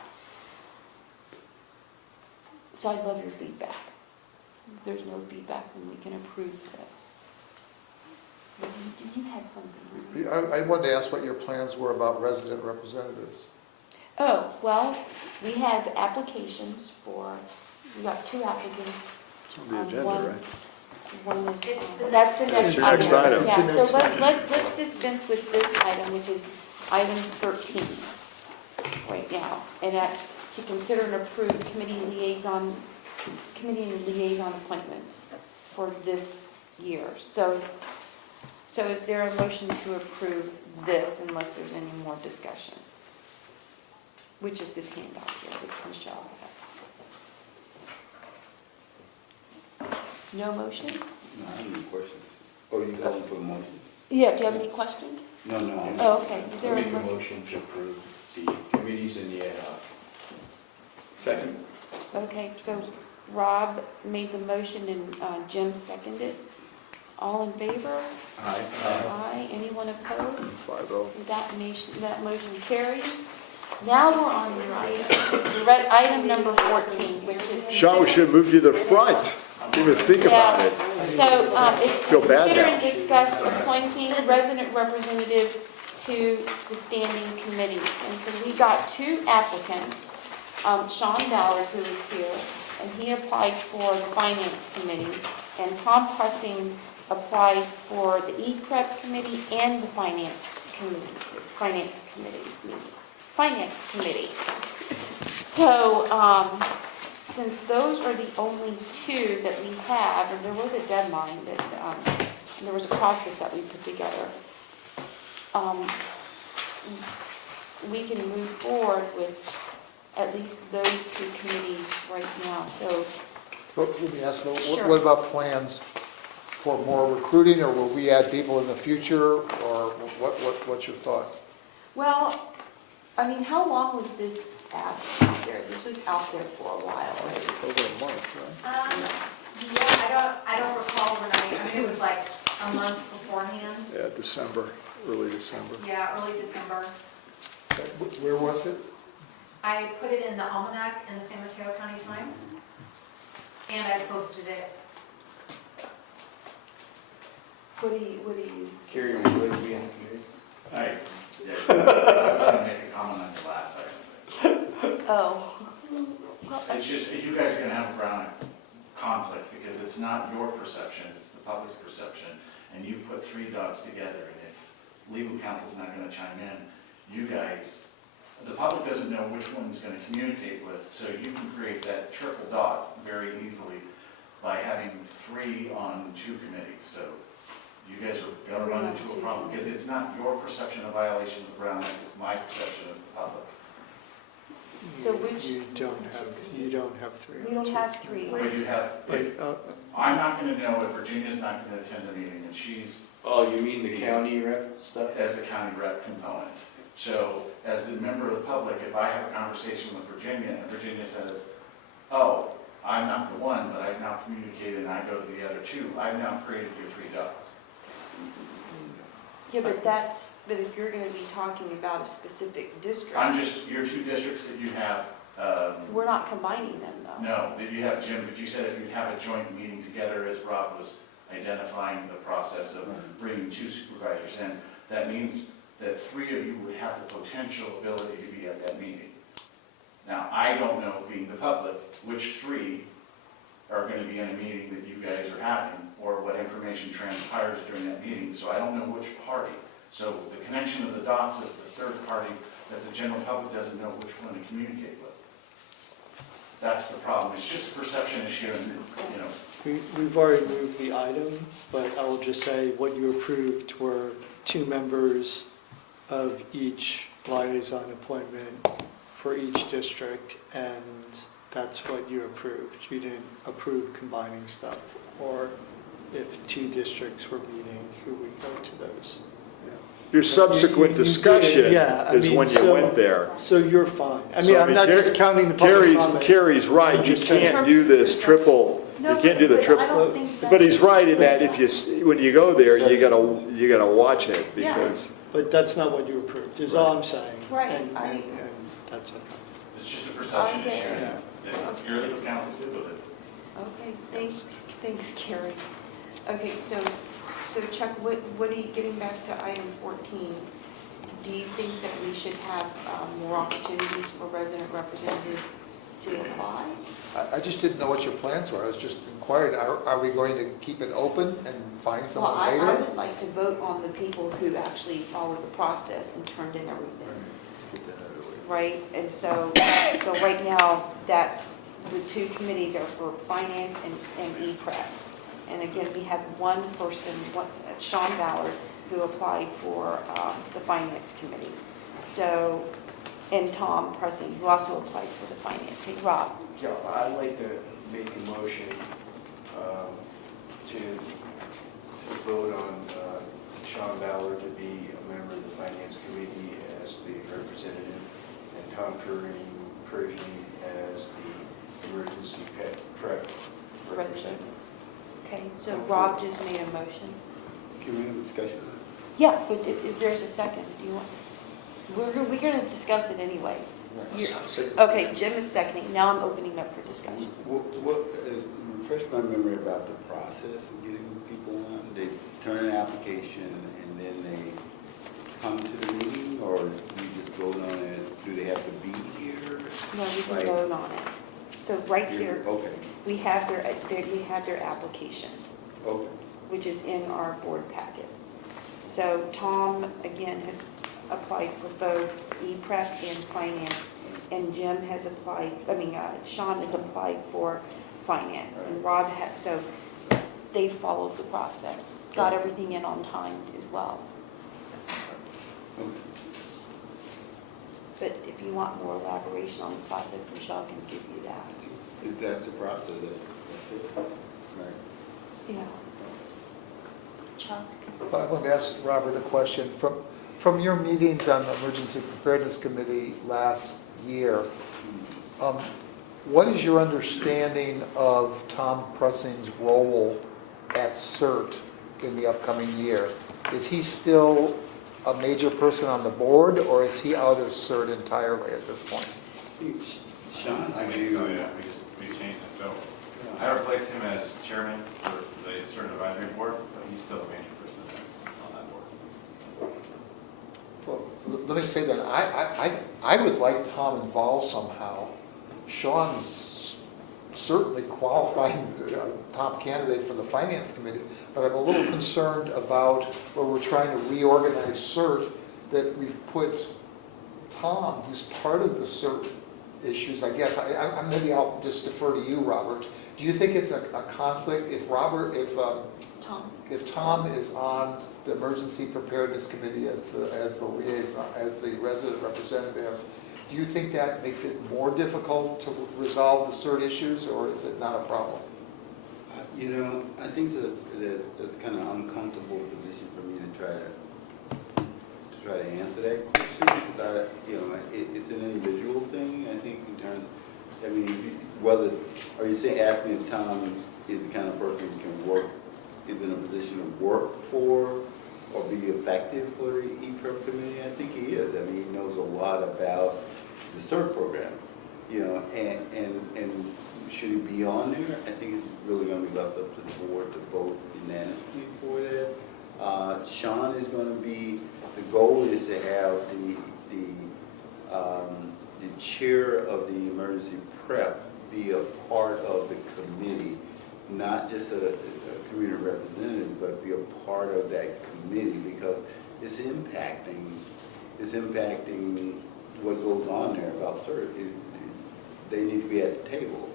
So I'd love your feedback. If there's no feedback, then we can approve this. You had something. I wanted to ask what your plans were about resident representatives. Oh, well, we have applications we got 2 applicants. It's on the agenda, right? One is, It's the that's the That's next your item. next item. Yeah, so let's dispense with this item, which is item 13 right now. And that's to consider and approve committee and liaison appointments for this year. So is there a motion to approve this unless there's any more discussion? Which is this handout here, which Michelle had. No motion? No, I have any questions. Oh, you calling for a motion? Yeah, do you have any questions? No, no. Oh, okay. Is there I a make a motion to approve the committees and the ad hoc. Second. Okay, so Rob made the motion and Jim seconded. All in favor? Aye. Aye. Anyone opposed? 5-0. That motion carries. Now we're on your item number 14, which is. Sean, we should have moved you to the front. Didn't even think about it. So it's Feel to bad consider now. and discuss appointing resident representatives to the standing committees. And so we got 2 applicants, Sean Ballard, who is here, and he applied for the finance committee, and Tom Pressing applied for the E-Prep committee and the finance committee. So, since those are the only 2 that we have, and there was a deadline that, and there was a process that we put together, we can move forward with at least those 2 committees right now. So, Let me ask, Sure. what about plans for more recruiting, or will we add people in the future, or what's your thought? well, I mean, how long was this asked out there? This was out there for a while, right? Over a month, right? Yeah, I don't recall when I mean, it was like a month beforehand. Yeah, December, early December. Yeah, early December. Where was it? I put it in the almanac in the San Mateo County Times, and I posted it. What do you? Carrie, would you like to be on the committee? I was going to make a comment on the last item. Oh. It's just, you guys are going to have a ground conflict because it's not your perception, it's the public's perception. And you put 3 dots together, and if legal counsel's not going to chime in, you guys, the public doesn't know which one's going to communicate with, so you can create that triple dot very easily by having 3 on 2 committees. So you guys are going to run into a problem because it's not your perception of violation of the Brown Act, it's my perception as the public. So which, You don't have 3. we don't have 3. But you have, if, I'm not going to know if Virginia's not going to attend the meeting, and she's Oh, you mean the county rep stuff? as a county rep component. So as the member of the public, if I have a conversation with Virginia and Virginia says, oh, I'm not the one, but I've now communicated and I go to the other 2, I've now created your 3 dots. Yeah, but if you're gonna be talking about a specific district, I'm just, your 2 districts that you have, we're not combining them though. no, that you have, Jim, but you said if you'd have a joint meeting together, as Rob was identifying the process of bringing 2 supervisors in, that means that 3 of you would have the potential ability to be at that meeting. Now, I don't know, being the public, which 3 are going to be in a meeting that you guys are having, or what information transpires during that meeting, so I don't know which party. So the connection of the dots is the 3rd party that the general public doesn't know which one to communicate with. That's the problem, it's just a perception issue, and, you know. We've already moved the item, but I will just say what you approved were 2 members of each liaison appointment for each district, and that's what you approved. You didn't approve combining stuff, or if 2 districts were meeting, who would go to those. your subsequent You did it, discussion yeah, I is mean, when you so- went there. So you're fine. I So, mean, I'm not discounting the public comment. Carrie's right, I'm you just saying- can't do this triple, you No, can't do the but I triple. don't think But he's that's- right in that if you, when you go there, you gotta watch it, Yeah. because, But that's not what you approved, is all I'm saying. Right, And I- and that's okay. It's just a perception Okay. issue. Yeah. Yeah, Your legal counsel's good with it. Okay, thanks, Carrie. Okay, so Chuck, what are you, getting back to item 14, do you think that we should have more opportunities for resident representatives to apply? I just didn't know what your plans were. I was just inquiring, are we going to keep it open and find Well, someone I later? would like to vote on the people who actually followed the process and turned in everything, right? And so right now, that's, the two committees are for finance and E-Prep. And again, we have one person, Sean Ballard, who applied for the finance committee. So, and Tom Pressing, who also applied for the finance committee. Rob? Yeah, I'd like to make a motion to vote on Sean Ballard to be a member of the finance committee as the representative, and Tom Pershing as the emergency prep representative. Okay, so Rob just made a motion. Can we have a discussion? Yeah, but if there's a second, do you want, we're going to discuss it anyway. Okay, Jim is seconding, now I'm opening up for discussion. Refresh my memory about the process of getting people on. They turn an application and then they come to the meeting, or you just vote on it? Do they have to be here? No, we can Like- vote on it. So right here, Okay, we have their application, okay. which is in our board packets. So Tom, again, has applied for both E-Prep and finance, and Jim has applied, Sean has applied for finance, and Rob had, so they followed the process, got everything in on time as well. Okay. But if you want more elaboration on the process, Michelle can give you that. If that's the process, that's it. Right. Yeah. Chuck? But I want to ask Robert a question. From your meetings on the Emergency Preparedness Committee last year, what is your understanding of Tom Pressing's role at CERT in the upcoming year? Is he still a major person on the board, or is he out of CERT entirely at this point? Sean, I can, we changed it, so I replaced him as chairman for the certain advisory board, but he's still a major person on that board. Well, let me say that I would like Tom involved somehow. Sean's certainly qualified top candidate for the Finance Committee, but I'm a little concerned about where we're trying to reorganize CERT, that we've put Tom, who's part of the CERT issues, I guess. Maybe I'll just defer to you, Robert. Do you think it's a conflict if Tom is on the Emergency Preparedness Committee as the liaison, as the resident representative? Do you think that makes it more difficult to resolve the CERT issues, or is it not a problem? I think that it's kind of uncomfortable position for me to try to answer that question. It's an individual thing, I think, in terms whether, are you saying, asking if Tom is the kind of person who can work, is in a position to work for or be effective for the E-Prep committee? I think he is. He knows a lot about the CERT program, and should he be on there? I think it's really going to be left up to the board to vote unanimously for that. Sean is going to be, the goal is to have the chair of the emergency prep be a part of the committee, not just a community representative, but be a part of that committee, because it's impacting what goes on there about CERT. They need to be at the table.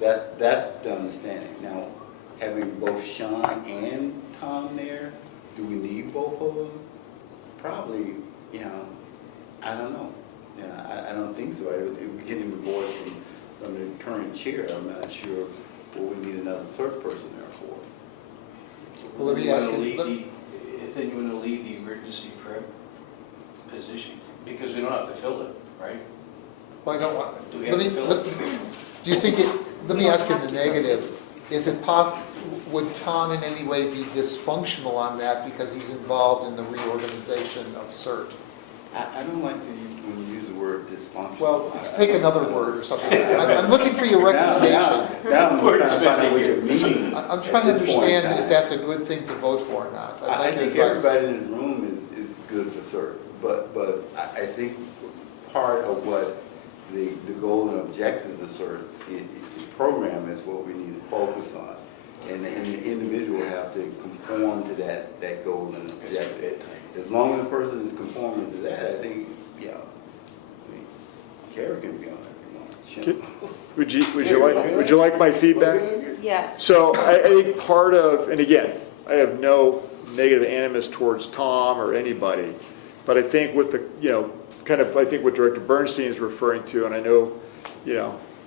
That's the understanding. Now, having both Sean and Tom there, do we need both of them? Probably, I don't know. I don't think so. If we're getting the board from the current chair, I'm not sure what we need another CERT person there for. Well, let me ask I you. think then you want to leave the emergency prep position, because we don't have to fill it, right? Well, I don't want, Do we let have me, to fill let- it? do you think it, let me We don't ask in have the to. negative, is it possible, would Tom in any way be dysfunctional on that because he's involved in the reorganization of CERT? I don't like when you use the word dysfunctional. Well, take another word or something. I'm looking for your recommendation. Now I'm trying to find out what you're meaning. I'm trying to understand if that's a good thing to vote for or not. I'd I like think your advice. everybody in this room is good for CERT, but I think part of what the goal and objective of the CERT program is what we need to focus on. And the individual have to conform to that goal and objective. As long as the person is conforming to that, I think, yeah, I mean, Kara can be on it if you want. Would you like my feedback? Yes. So I think part of, and again, I have no negative animus towards Tom or anybody, but I think with the, kind of, I think what Director Bernstein is referring to, and I know,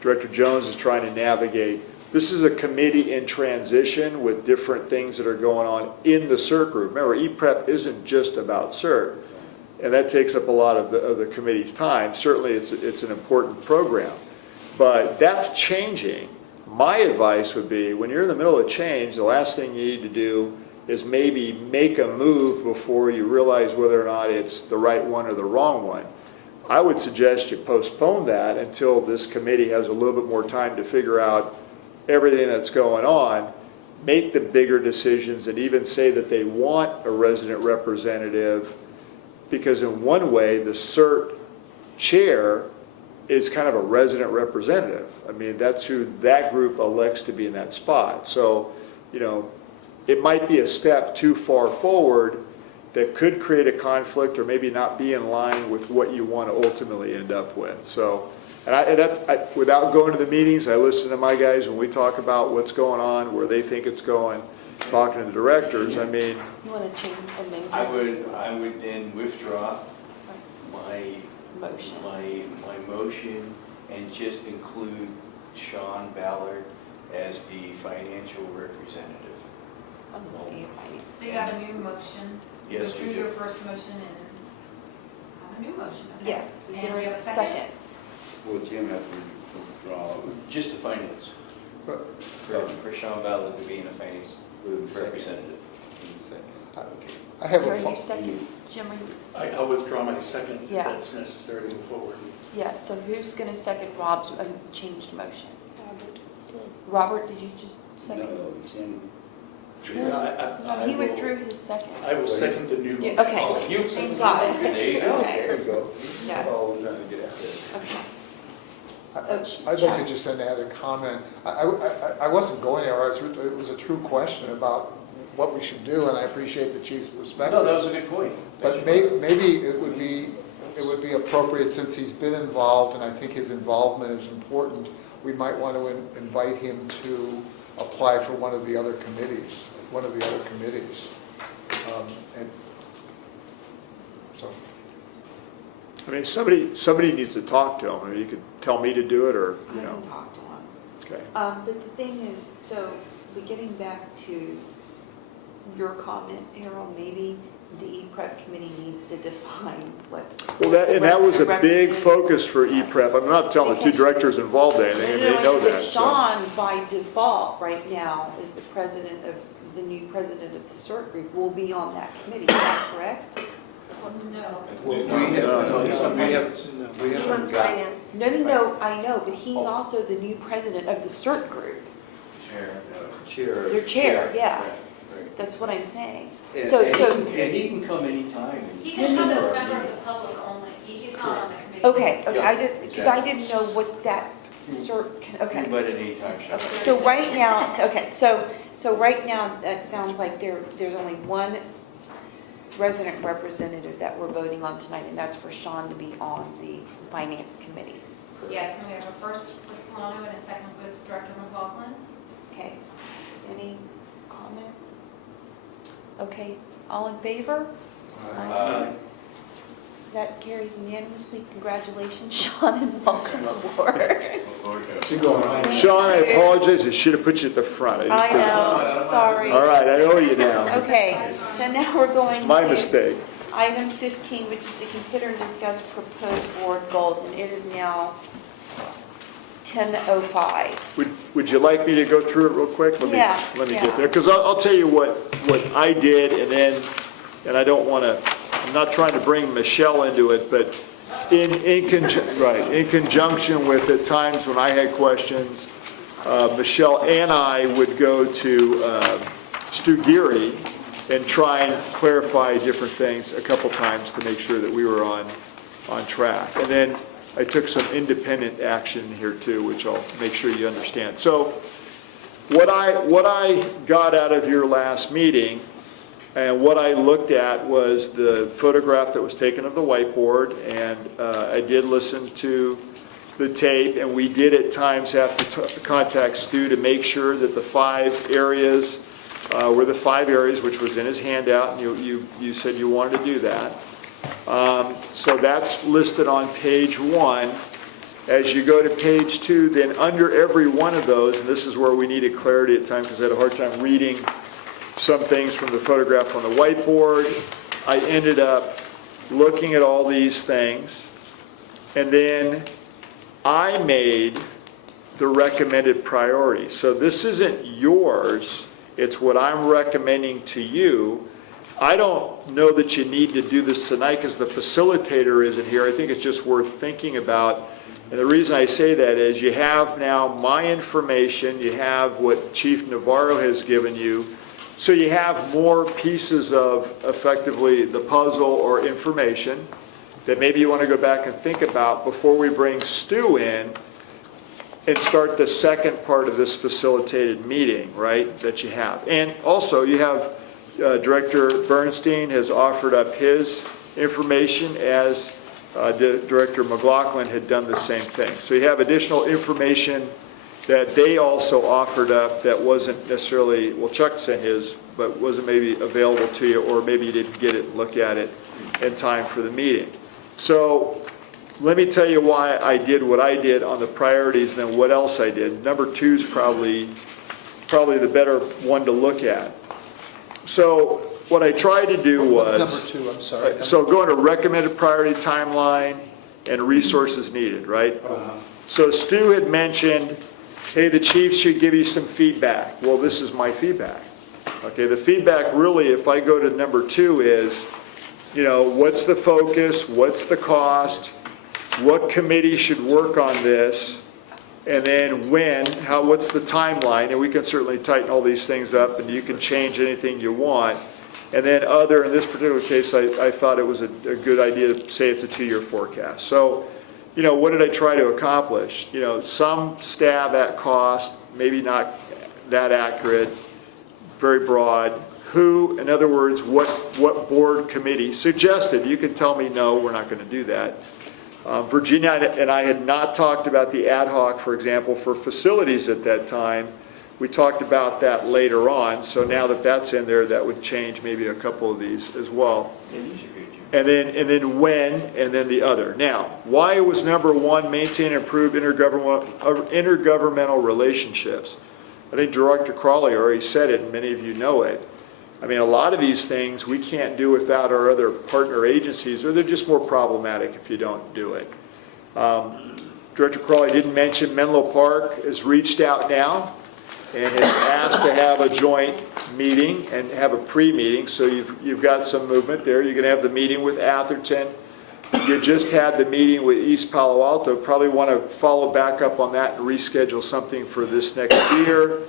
Director Jones is trying to navigate, this is a committee in transition with different things that are going on in the CERT group. Remember, E-Prep isn't just about CERT, and that takes up a lot of the committee's time. Certainly, it's an important program, but that's changing. My advice would be, when you're in the middle of change, the last thing you need to do is maybe make a move before you realize whether or not it's the right one or the wrong one. I would suggest you postpone that until this committee has a little bit more time to figure out everything that's going on, make the bigger decisions, and even say that they want a resident representative, because in one way, the CERT chair is kind of a resident representative. I mean, that's who that group elects to be in that spot. So, it might be a step too far forward that could create a conflict or maybe not be in line with what you want to ultimately end up with. So, without going to the meetings, I listen to my guys when we talk about what's going on, where they think it's going, talking to the directors. I mean, You want to change and then I would then withdraw my motion? my motion and just include Sean Ballard as the financial representative. So you have a new motion? Yes, we You withdrew do. your first motion and have a new motion, okay? Yes. Is And there we a have second? Well, Jim has to withdraw. Just the finance, But for Sean Ballard to be in a finance representative. Okay. I have Are a, you second? Jim, are you? I'll withdraw my second if Yeah. that's necessary to move forward. Yes, so who's going to second Rob's changed motion? Robert, did you just second? No, Jim. I He will- withdrew his second. I will second the new Yeah, motion. okay. Oh, you- Thank God. There you go. Okay. There you go. Yes. That's all we're trying to get at there. Okay. I'd like to just then add a comment. I wasn't going there, it was a true question about what we should do, and I appreciate the chief's perspective. No, that was a good point. But maybe it would be appropriate, since he's been involved, and I think his involvement is important, we might want to invite him to apply for one of the other committees. And so, I mean, somebody needs to talk to him. I mean, you could tell me to do it, or, I can talk to him. Okay. But the thing is, but getting back to your comment, Harold, maybe the E-Prep committee needs to define what. Well, that was a resident big representative- focus for E-Prep. I'm not telling the two Because- directors involved anything, and they know But that, so. Sean, by default, right now, is the new president of the CERT group, will be on that committee, is that correct? No. We have He wants finance. No, I know, but he's also the new president of the CERT group. chair. Their chair, yeah. Right, right. That's what I'm saying. And- So, And he can come anytime. He can come as a member of the public only, he's not on the committee. okay, I Yeah, did, because I didn't know what that CERT, okay. But at any time, Sean. Okay, so right now, so right now, that sounds like there's only one resident representative that we're voting on tonight, and that's for Sean to be on the finance committee. Yes, and we have a first with Solano and a second with Director McLaughlin. Okay, any comments? Okay, all in favor? Aye. That carries unanimously. Congratulations, Sean, and welcome aboard. Sean, I apologize, I should have put you at the front. didn't I think about know, sorry. it. All right, I owe you now. Okay, so now we're going My to mistake. item 15, which is to consider and discuss proposed board goals, and it is now 10:05. Would you like me to go through it real quick? Yeah, Let me yeah. get there, because I'll tell you what I did, and I don't want to, I'm not trying to bring Michelle into it, but in conjunction with at times when I had questions, Michelle and I would go to Stu Geary and try and clarify different things a couple times to make sure that we were on track. And then I took some independent action here too, which I'll make sure you understand. So what I got out of your last meeting and what I looked at was the photograph that was taken of the whiteboard, and I did listen to the tape, and we did at times have to contact Stu to make sure that the 5 areas were the 5 areas, which was in his handout, and you said you wanted to do that. So that's listed on page 1. As you go to page 2, then under every one of those, and this is where we needed clarity at times because I had a hard time reading some things from the photograph on the whiteboard, I ended up looking at all these things, and then I made the recommended priorities. So this isn't yours, it's what I'm recommending to you. I don't know that you need to do this tonight because the facilitator isn't here. I think it's just worth thinking about. And the reason I say that is you have now my information, you have what Chief Navarro has given you, so you have more pieces of effectively the puzzle or information that maybe you want to go back and think about before we bring Stu in and start the second part of this facilitated meeting, right, that you have. And also you have Director Bernstein has offered up his information as Director McLaughlin had done the same thing. So you have additional information that they also offered up that wasn't necessarily, well, Chuck sent his, but wasn't maybe available to you, or maybe you didn't get it and look at it in time for the meeting. So let me tell you why I did what I did on the priorities and then what else I did. Number 2 is probably the better one to look at. So what I tried to do was... What's number 2, I'm sorry? So going to recommended priority timeline and resources needed, right? So Stu had mentioned, hey, the chief should give you some feedback. Well, this is my feedback. Okay, the feedback really, if I go to number 2 is, you know, what's the focus, what's the cost, what committee should work on this, and then when, what's the timeline, and we can certainly tighten all these things up, and you can change anything you want. And then in this particular case, I thought it was a good idea to say it's a 2-year forecast. So, you know, what did I try to accomplish? You know, some stab at cost, maybe not that accurate, very broad. Who, in other words, what board committee suggested? You can tell me, no, we're not going to do that. Virginia and I had not talked about the ad hoc, for example, for facilities at that time. We talked about that later on, so now that that's in there, that would change maybe a couple of these as well. And then when, and then the other. Now, why was number 1 maintain and improve intergovernmental relationships? I think Director Crawley already said it, and many of you know it. I mean, a lot of these things we can't do without our other partner agencies, or they're just more problematic if you don't do it. Director Crawley didn't mention Menlo Park has reached out now and has asked to have a joint meeting and have a pre-meeting, so you've got some movement there. You're going to have the meeting with Atherton. You just had the meeting with East Palo Alto. Probably want to follow back up on that and reschedule something for this next year.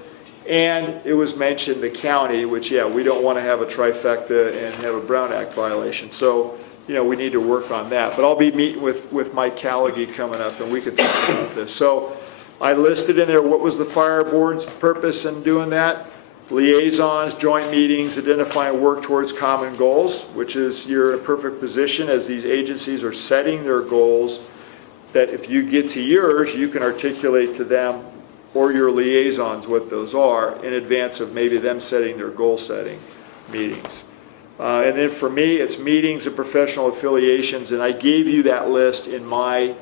And it was mentioned the county, which, yeah, we don't want to have a trifecta and have a Brown Act violation. So, you know, we need to work on that. But I'll be meeting with Mike Callaghy coming up, and we could talk about this. So I listed in there what was the fire board's purpose in doing that. Liaisons, joint meetings, identifying work towards common goals, which is you're in a perfect position as these agencies are setting their goals, that if you get to yours, you can articulate to them or your liaisons what those are in advance of maybe them setting their goal-setting meetings. And then for me, it's meetings and professional affiliations, and I gave you that list in my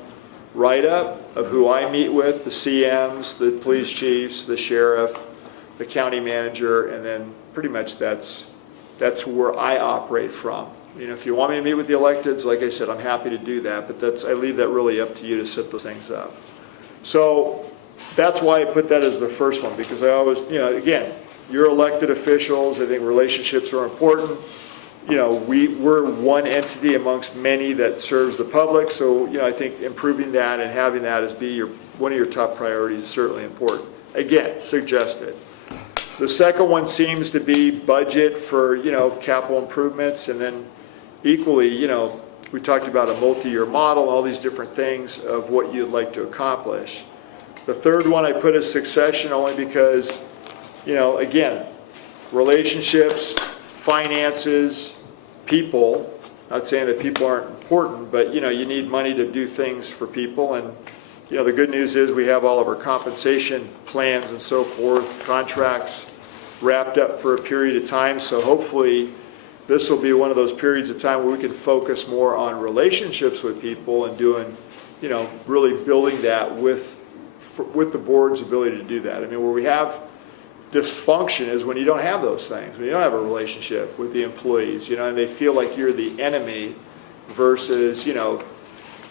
write-up of who I meet with, the CMs, the police chiefs, the sheriff, the county manager, and then pretty much that's where I operate from. You know, if you want me to meet with the electeds, like I said, I'm happy to do that, but I leave that really up to you to set those things up. So that's why I put that as the first one, because I always, you know, again, you're elected officials, I think relationships are important. You know, we're one entity amongst many that serves the public, so, you know, I think improving that and having that as be one of your top priorities is certainly important. Again, suggested. The second one seems to be budget for, you know, capital improvements, and then equally, you know, we talked about a multi-year model, all these different things of what you'd like to accomplish. The third one I put as succession only because, you know, again, relationships, finances, people, not saying that people aren't important, but, you know, you need money to do things for people. And, you know, the good news is we have all of our compensation plans and so forth, contracts wrapped up for a period of time. So hopefully this will be one of those periods of time where we can focus more on relationships with people and doing, you know, really building that with the board's ability to do that. I mean, where we have dysfunction is when you don't have those things, when you don't have a relationship with the employees, you know, and they feel like you're the enemy versus, you know,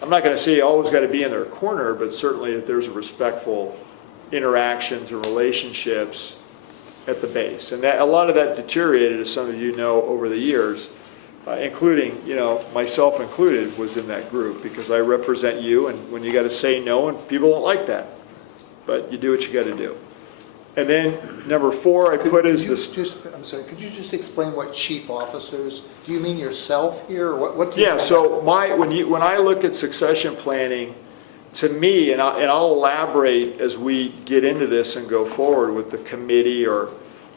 I'm not going to say you always got to be in their corner, but certainly that there's respectful interactions and relationships at the base. And that a lot of that deteriorated, as some of you know, over the years, including, you know, myself included, was in that group because I represent you, and when you got to say no, and people don't like that, but you do what you got to do. And then number 4, I put as this. I'm sorry, could you just explain what chief officers, do you mean yourself here, or what do you? Yeah, so when I look at succession planning, to me, and I'll elaborate as we get into this and go forward with the committee or,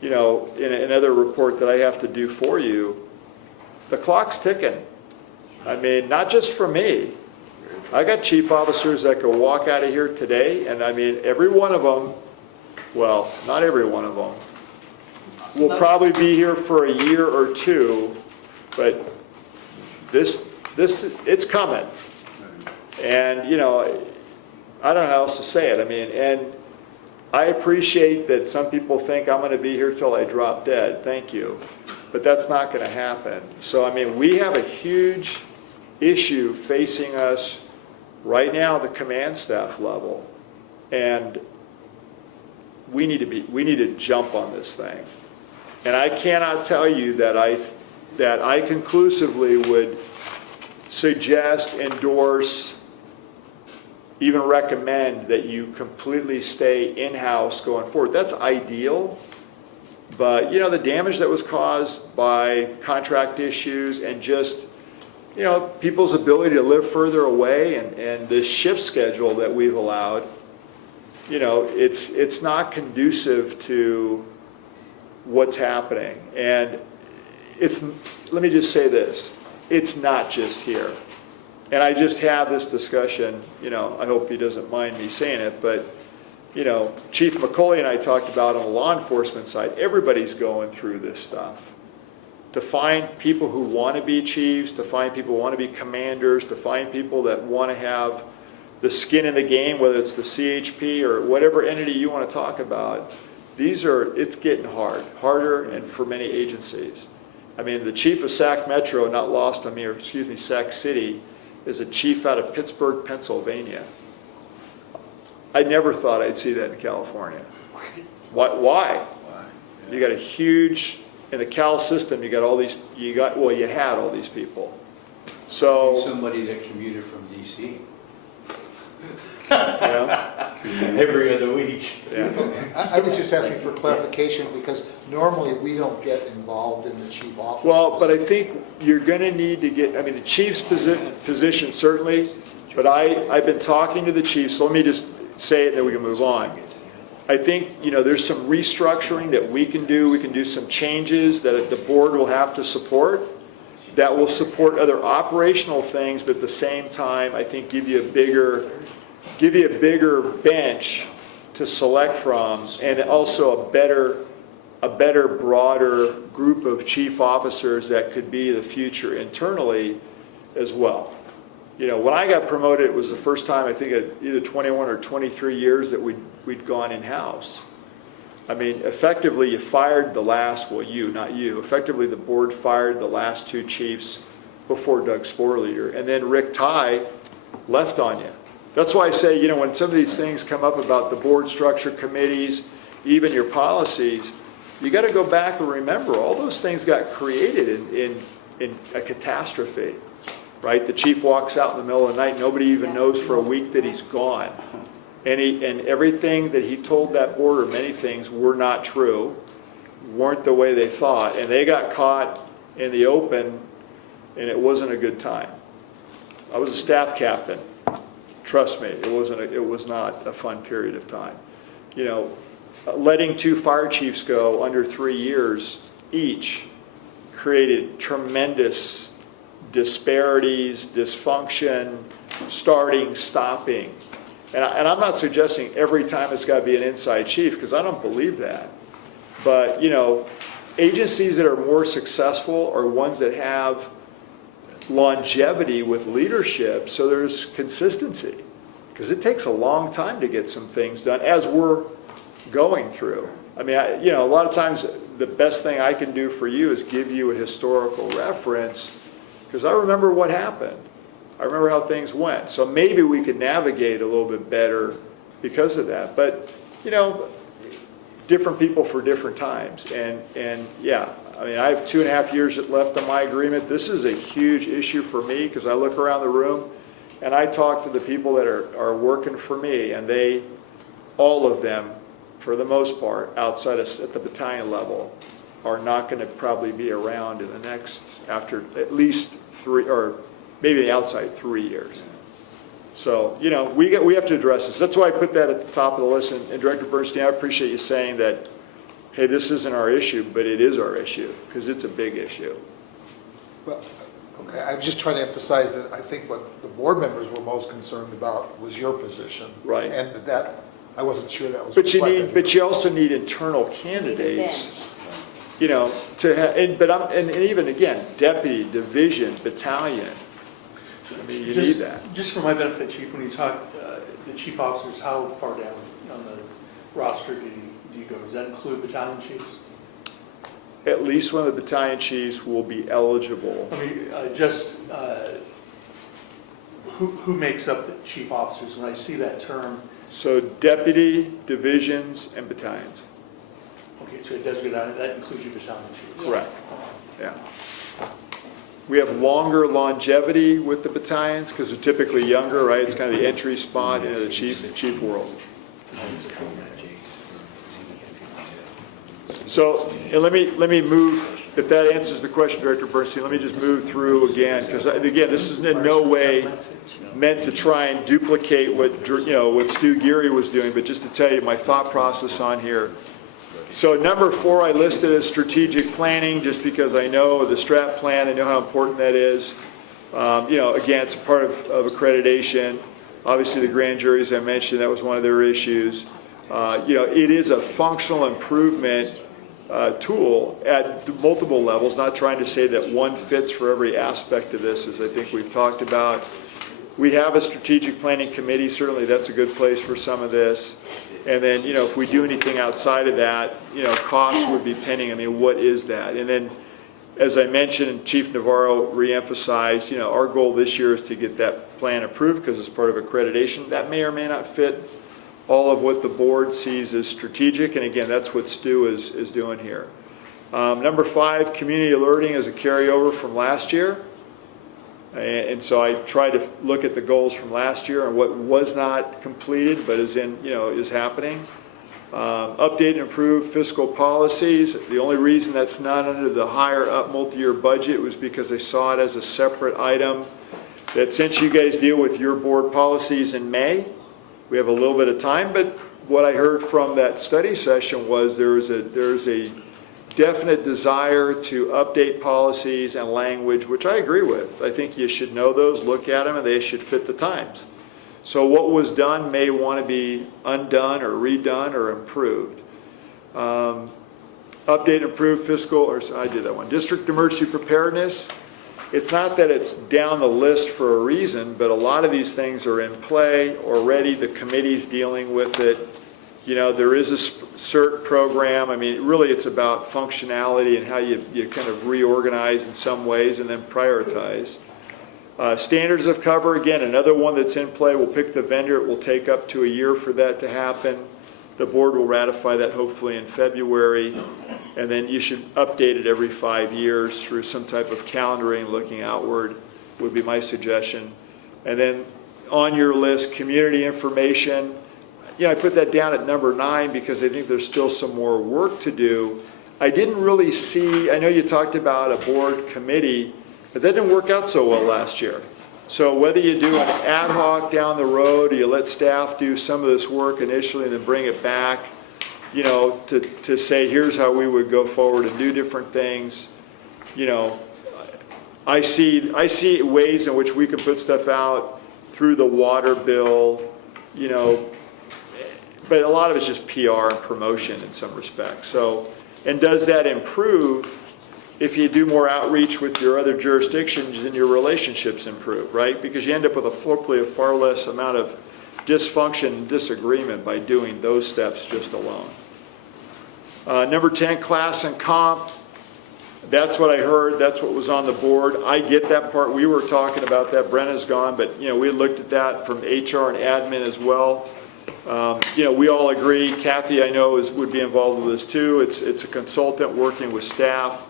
you know, in another report that I have to do for you, the clock's ticking. I mean, not just for me. I got chief officers that could walk out of here today, and I mean, every one of them, well, not every one of them, will probably be here for a year or two, but it's coming. And, you know, I don't know how else to say it. I mean, and I appreciate that some people think I'm going to be here till I drop dead. Thank you. But that's not going to happen. So, I mean, we have a huge issue facing us right now at the command staff level. And we need to jump on this thing. And I cannot tell you that I conclusively would suggest, endorse, even recommend that you completely stay in-house going forward. That's ideal, but you know, the damage that was caused by contract issues and just, you know, people's ability to live further away and the shift schedule that we've allowed, you know, it's not conducive to what's happening. And let me just say this, it's not just here. And I just have this discussion, you know, I hope he doesn't mind me saying it, but, you know, Chief McCauley and I talked about on the law enforcement side, everybody's going through this stuff. To find people who want to be chiefs, to find people who want to be commanders, to find people that want to have the skin in the game, whether it's the CHP or whatever entity you want to talk about, it's getting harder, and for many agencies. I mean, the chief of Sac Metro, not lost on me, or excuse me, Sac City, is a chief out of Pittsburgh, Pennsylvania. I never thought I'd see that in California. Why? You got a huge, in the Cal system, you had all these people. So. Somebody that commuted from DC. Yeah. Every other week. Yeah. I was just asking for clarification because normally we don't get involved in the chief office. Well, but I think you're going to need to get, I mean, the chief's position certainly, but I've been talking to the chief, so let me just say it and then we can move on. I think, you know, there's some restructuring that we can do. We can do some changes that the board will have to support that will support other operational things, but at the same time, I think give you a bigger bench to select from, and also a better a better, broader group of chief officers that could be the future internally as well. You know, when I got promoted, it was the first time, I think, at either 21 or 23 years that we'd gone in-house. I mean, effectively, you fired the last, well, you, not you, effectively the board fired the last two chiefs before Doug Sporleader, and then Rick Tye left on you. That's why I say, you know, when some of these things come up about the board structure, committees, even your policies, you got to go back and remember all those things got created in a catastrophe, right? The chief walks out in the middle of the night, nobody even knows for a week that he's gone. And everything that he told that board, or many things, were not true, weren't the way they thought, and they got caught in the open, and it wasn't a good time. I was a staff captain. Trust me, it was not a fun period of time. You know, letting two fire chiefs go under 3 years each created tremendous disparities, dysfunction, starting, stopping. And I'm not suggesting every time it's got to be an inside chief, because I don't believe that. But, you know, agencies that are more successful are ones that have longevity with leadership, so there's consistency. Because it takes a long time to get some things done, as we're going through. I mean, you know, a lot of times the best thing I can do for you is give you a historical reference, because I remember what happened. I remember how things went. So maybe we could navigate a little bit better because of that. But, you know, different people for different times. And yeah, I mean, I have 2.5 years left on my agreement. This is a huge issue for me, because I look around the room and I talk to the people that are working for me, and they, all of them, for the most part, outside of at the battalion level, are not going to probably be around in the next, after at least 3, or maybe the outside 3 years. So, you know, we have to address this. That's why I put that at the top of the list. And Director Bernstein, I appreciate you saying that, hey, this isn't our issue, but it is our issue, because it's a big issue. Well, okay, I'm just trying to emphasize that I think what the board members were most concerned about was your position. Right. And that, I wasn't sure that was But reflected. you also need internal candidates, you know, to have, and even again, deputy, division, battalion. I mean, you need that. Just for my benefit, Chief, when you talk, the chief officers, how far down on the roster do you go? Does that include battalion chiefs? At least one of the battalion chiefs will be eligible. I mean, who makes up the chief officers? When I see that term. So deputy, divisions, and battalions. Okay, so it does go down, that includes your battalion chiefs? Correct. Yeah. We have longer longevity with the battalions because they're typically younger, right? It's kind of the entry spot into the chief world. So, and let me move, if that answers the question, Director Bernstein, let me just move through again, because again, this is in no way meant to try and duplicate what Stu Geary was doing, but just to tell you my thought process on here. So number 4, I listed as strategic planning, just because I know the strat plan, I know how important that is. You know, again, it's a part of accreditation. Obviously, the grand juries I mentioned, that was one of their issues. You know, it is a functional improvement tool at multiple levels, not trying to say that one fits for every aspect of this, as I think we've talked about. We have a strategic planning committee. Certainly that's a good place for some of this. And then, you know, if we do anything outside of that, you know, costs would be pending. I mean, what is that? And then, as I mentioned, Chief Navarro reemphasized, you know, our goal this year is to get that plan approved because it's part of accreditation. That may or may not fit all of what the board sees as strategic. And again, that's what Stu is doing here. Number 5, community alerting is a carryover from last year. And so I tried to look at the goals from last year and what was not completed, but is happening. Update and improve fiscal policies. The only reason that's not under the higher up multi-year budget was because I saw it as a separate item. That since you guys deal with your board policies in May, we have a little bit of time. But what I heard from that study session was there's a definite desire to update policies and language, which I agree with. I think you should know those, look at them, and they should fit the times. So what was done may want to be undone or redone or improved. update and improve fiscal, or I did that one, district emergency preparedness. It's not that it's down the list for a reason, but a lot of these things are in play already. The committee's dealing with it. You know, there is a CERT program. I mean, really it's about functionality and how you kind of reorganize in some ways and then prioritize. Standards of cover, again, another one that's in play. We'll pick the vendor. It will take up to a year for that to happen. The board will ratify that hopefully in February. And then you should update it every 5 years through some type of calendaring, looking outward would be my suggestion. And then on your list, community information. Yeah, I put that down at number 9 because I think there's still some more work to do. I didn't really see, I know you talked about a board committee, but that didn't work out so well last year. So whether you do an ad hoc down the road, or you let staff do some of this work initially and then bring it back, you know, to say, here's how we would go forward and do different things. You know, I see ways in which we can put stuff out through the water bill, you know, but a lot of it's just PR and promotion in some respects. So, and does that improve if you do more outreach with your other jurisdictions and your relationships improve, right? Because you end up with hopefully a far less amount of dysfunction and disagreement by doing those steps just alone. Number 10, class and comp. That's what I heard. That's what was on the board. I get that part. We were talking about that. Brenna's gone, but you know, we looked at that from HR and admin as well. You know, we all agree. Kathy, I know, would be involved with this too. It's a consultant working with staff.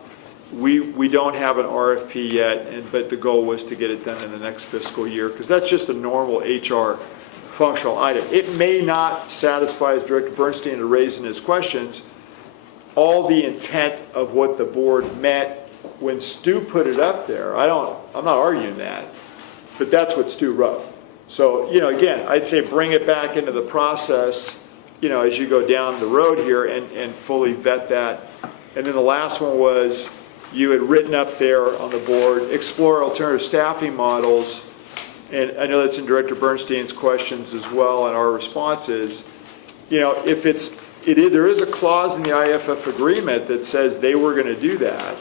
We don't have an RFP yet, but the goal was to get it done in the next fiscal year because that's just a normal HR functional item. It may not satisfy, as Director Bernstein had raised in his questions, all the intent of what the board meant when Stu put it up there. I'm not arguing that, but that's what Stu wrote. So, you know, again, I'd say bring it back into the process, you know, as you go down the road here and fully vet that. And then the last one was, you had written up there on the board, explore alternative staffing models. And I know that's in Director Bernstein's questions as well and our responses. You know, if there is a clause in the IFF agreement that says they were going to do that.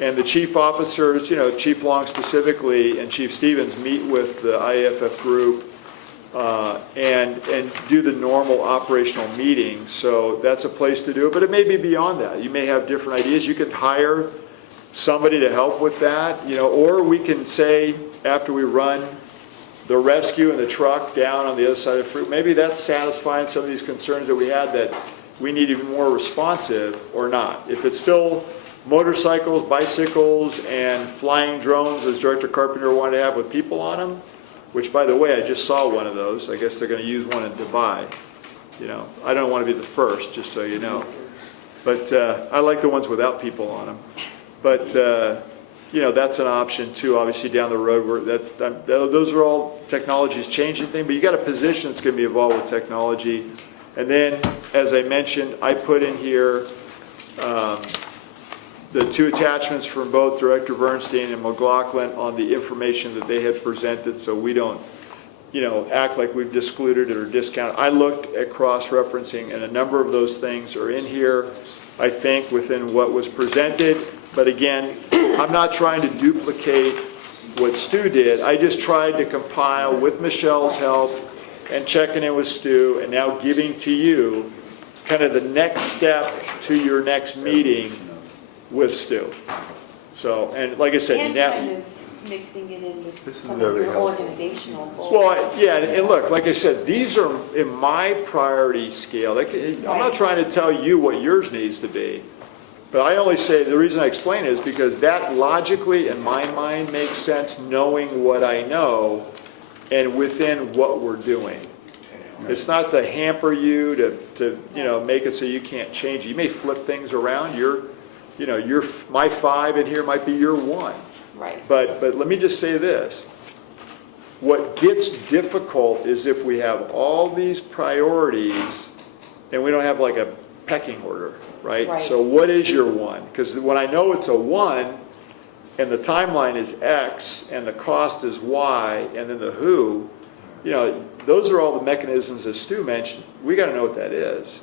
And the chief officers, you know, Chief Long specifically and Chief Stevens meet with the IFF group and do the normal operational meetings. So that's a place to do it, but it may be beyond that. You may have different ideas. You could hire somebody to help with that, you know, or we can say after we run the rescue and the truck down on the other side of Fruit, maybe that's satisfying some of these concerns that we had that we need to be more responsive or not. If it's still motorcycles, bicycles, and flying drones, as Director Carpenter wanted to have with people on them, which, by the way, I just saw one of those. I guess they're going to use one in Dubai. You know, I don't want to be the first, just so you know. But I like the ones without people on them. But, you know, that's an option, too, obviously, down the road. Those are all technologies changing things, but you got a position that's going to be involved with technology. And then, as I mentioned, I put in here the 2 attachments from both Director Bernstein and McLaughlin on the information that they had presented, so we don't, you know, act like we've excluded it or discounted. I looked at cross-referencing, and a number of those things are in here, I think, within what was presented. But again, I'm not trying to duplicate what Stu did. I just tried to compile, with Michelle's help, and checking in with Stu, and now giving to you kind of the next step to your next meeting with Stu. So, and like I said, And now, kind of mixing it in with This is some of very your helpful. organizational goals. well, yeah, and look, like I said, these are in my priority scale. I'm not Right. trying to tell you what yours needs to be, but I only say, the reason I explain it is because that logically, in my mind, makes sense knowing what I know and within what we're doing. It's not to hamper you, to you know, make it so you can't change it. You may flip things around. My 5 in here might be your 1. Right. But let me just say this. What gets difficult is if we have all these priorities and we don't have like a pecking order, right? Right. So what is your 1? Because when I know it's a 1 and the timeline is X and the cost is Y and then the who, you know, those are all the mechanisms, as Stu mentioned. We got to know what that is.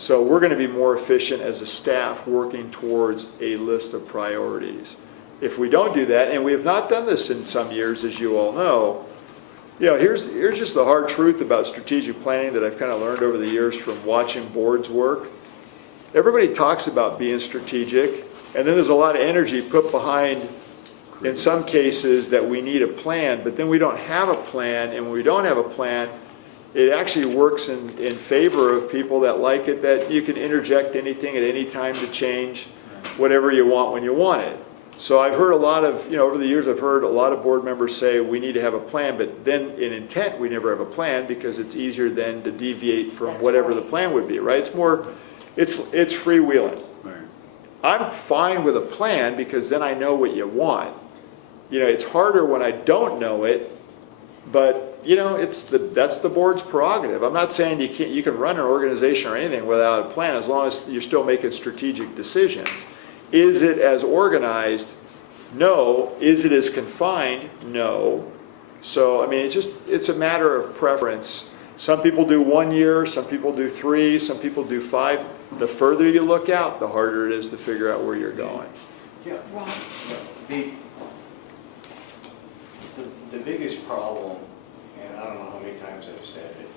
So we're going to be more efficient as a staff working towards a list of priorities. If we don't do that, and we have not done this in some years, as you all know, here's just the hard truth about strategic planning that I've kind of learned over the years from watching boards work. Everybody talks about being strategic, and then there's a lot of energy put behind, in some cases, that we need a plan, but then we don't have a plan, and when we don't have a plan, it actually works in favor of people that like it, that you can interject anything at any time to change whatever you want when you want it. So I've heard a lot of, over the years, I've heard a lot of board members say we need to have a plan, but then in intent, we never have a plan because it's easier then to deviate from whatever the plan would be, right? It's more, it's freewheeling. I'm fine with a plan because then I know what you want. It's harder when I don't know it, but that's the board's prerogative. I'm not saying you can run an organization or anything without a plan as long as you're still making strategic decisions. Is it as organized? No. Is it as confined? No. So, it's a matter of preference. Some people do 1 year, some people do 3, some people do 5. The further you look out, the harder it is to figure out where you're going. Yeah. The biggest problem, and I don't know how many times I've said it,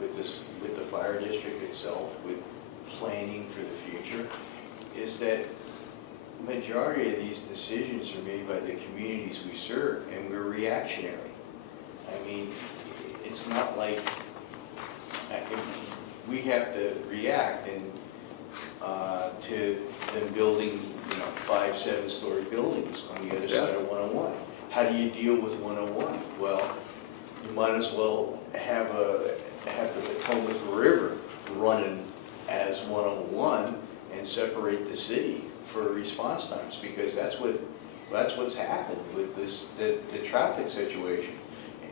with the fire district itself, with planning for the future, is that majority of these decisions are made by the communities we serve, and we're reactionary. It's not like we have to react to them building 5, 7-story buildings on the other side of 101. How do you deal with 101? Well, you might as well have the Potomac River running as 101 and separate the city for response times, because that's what's happened with the traffic situation,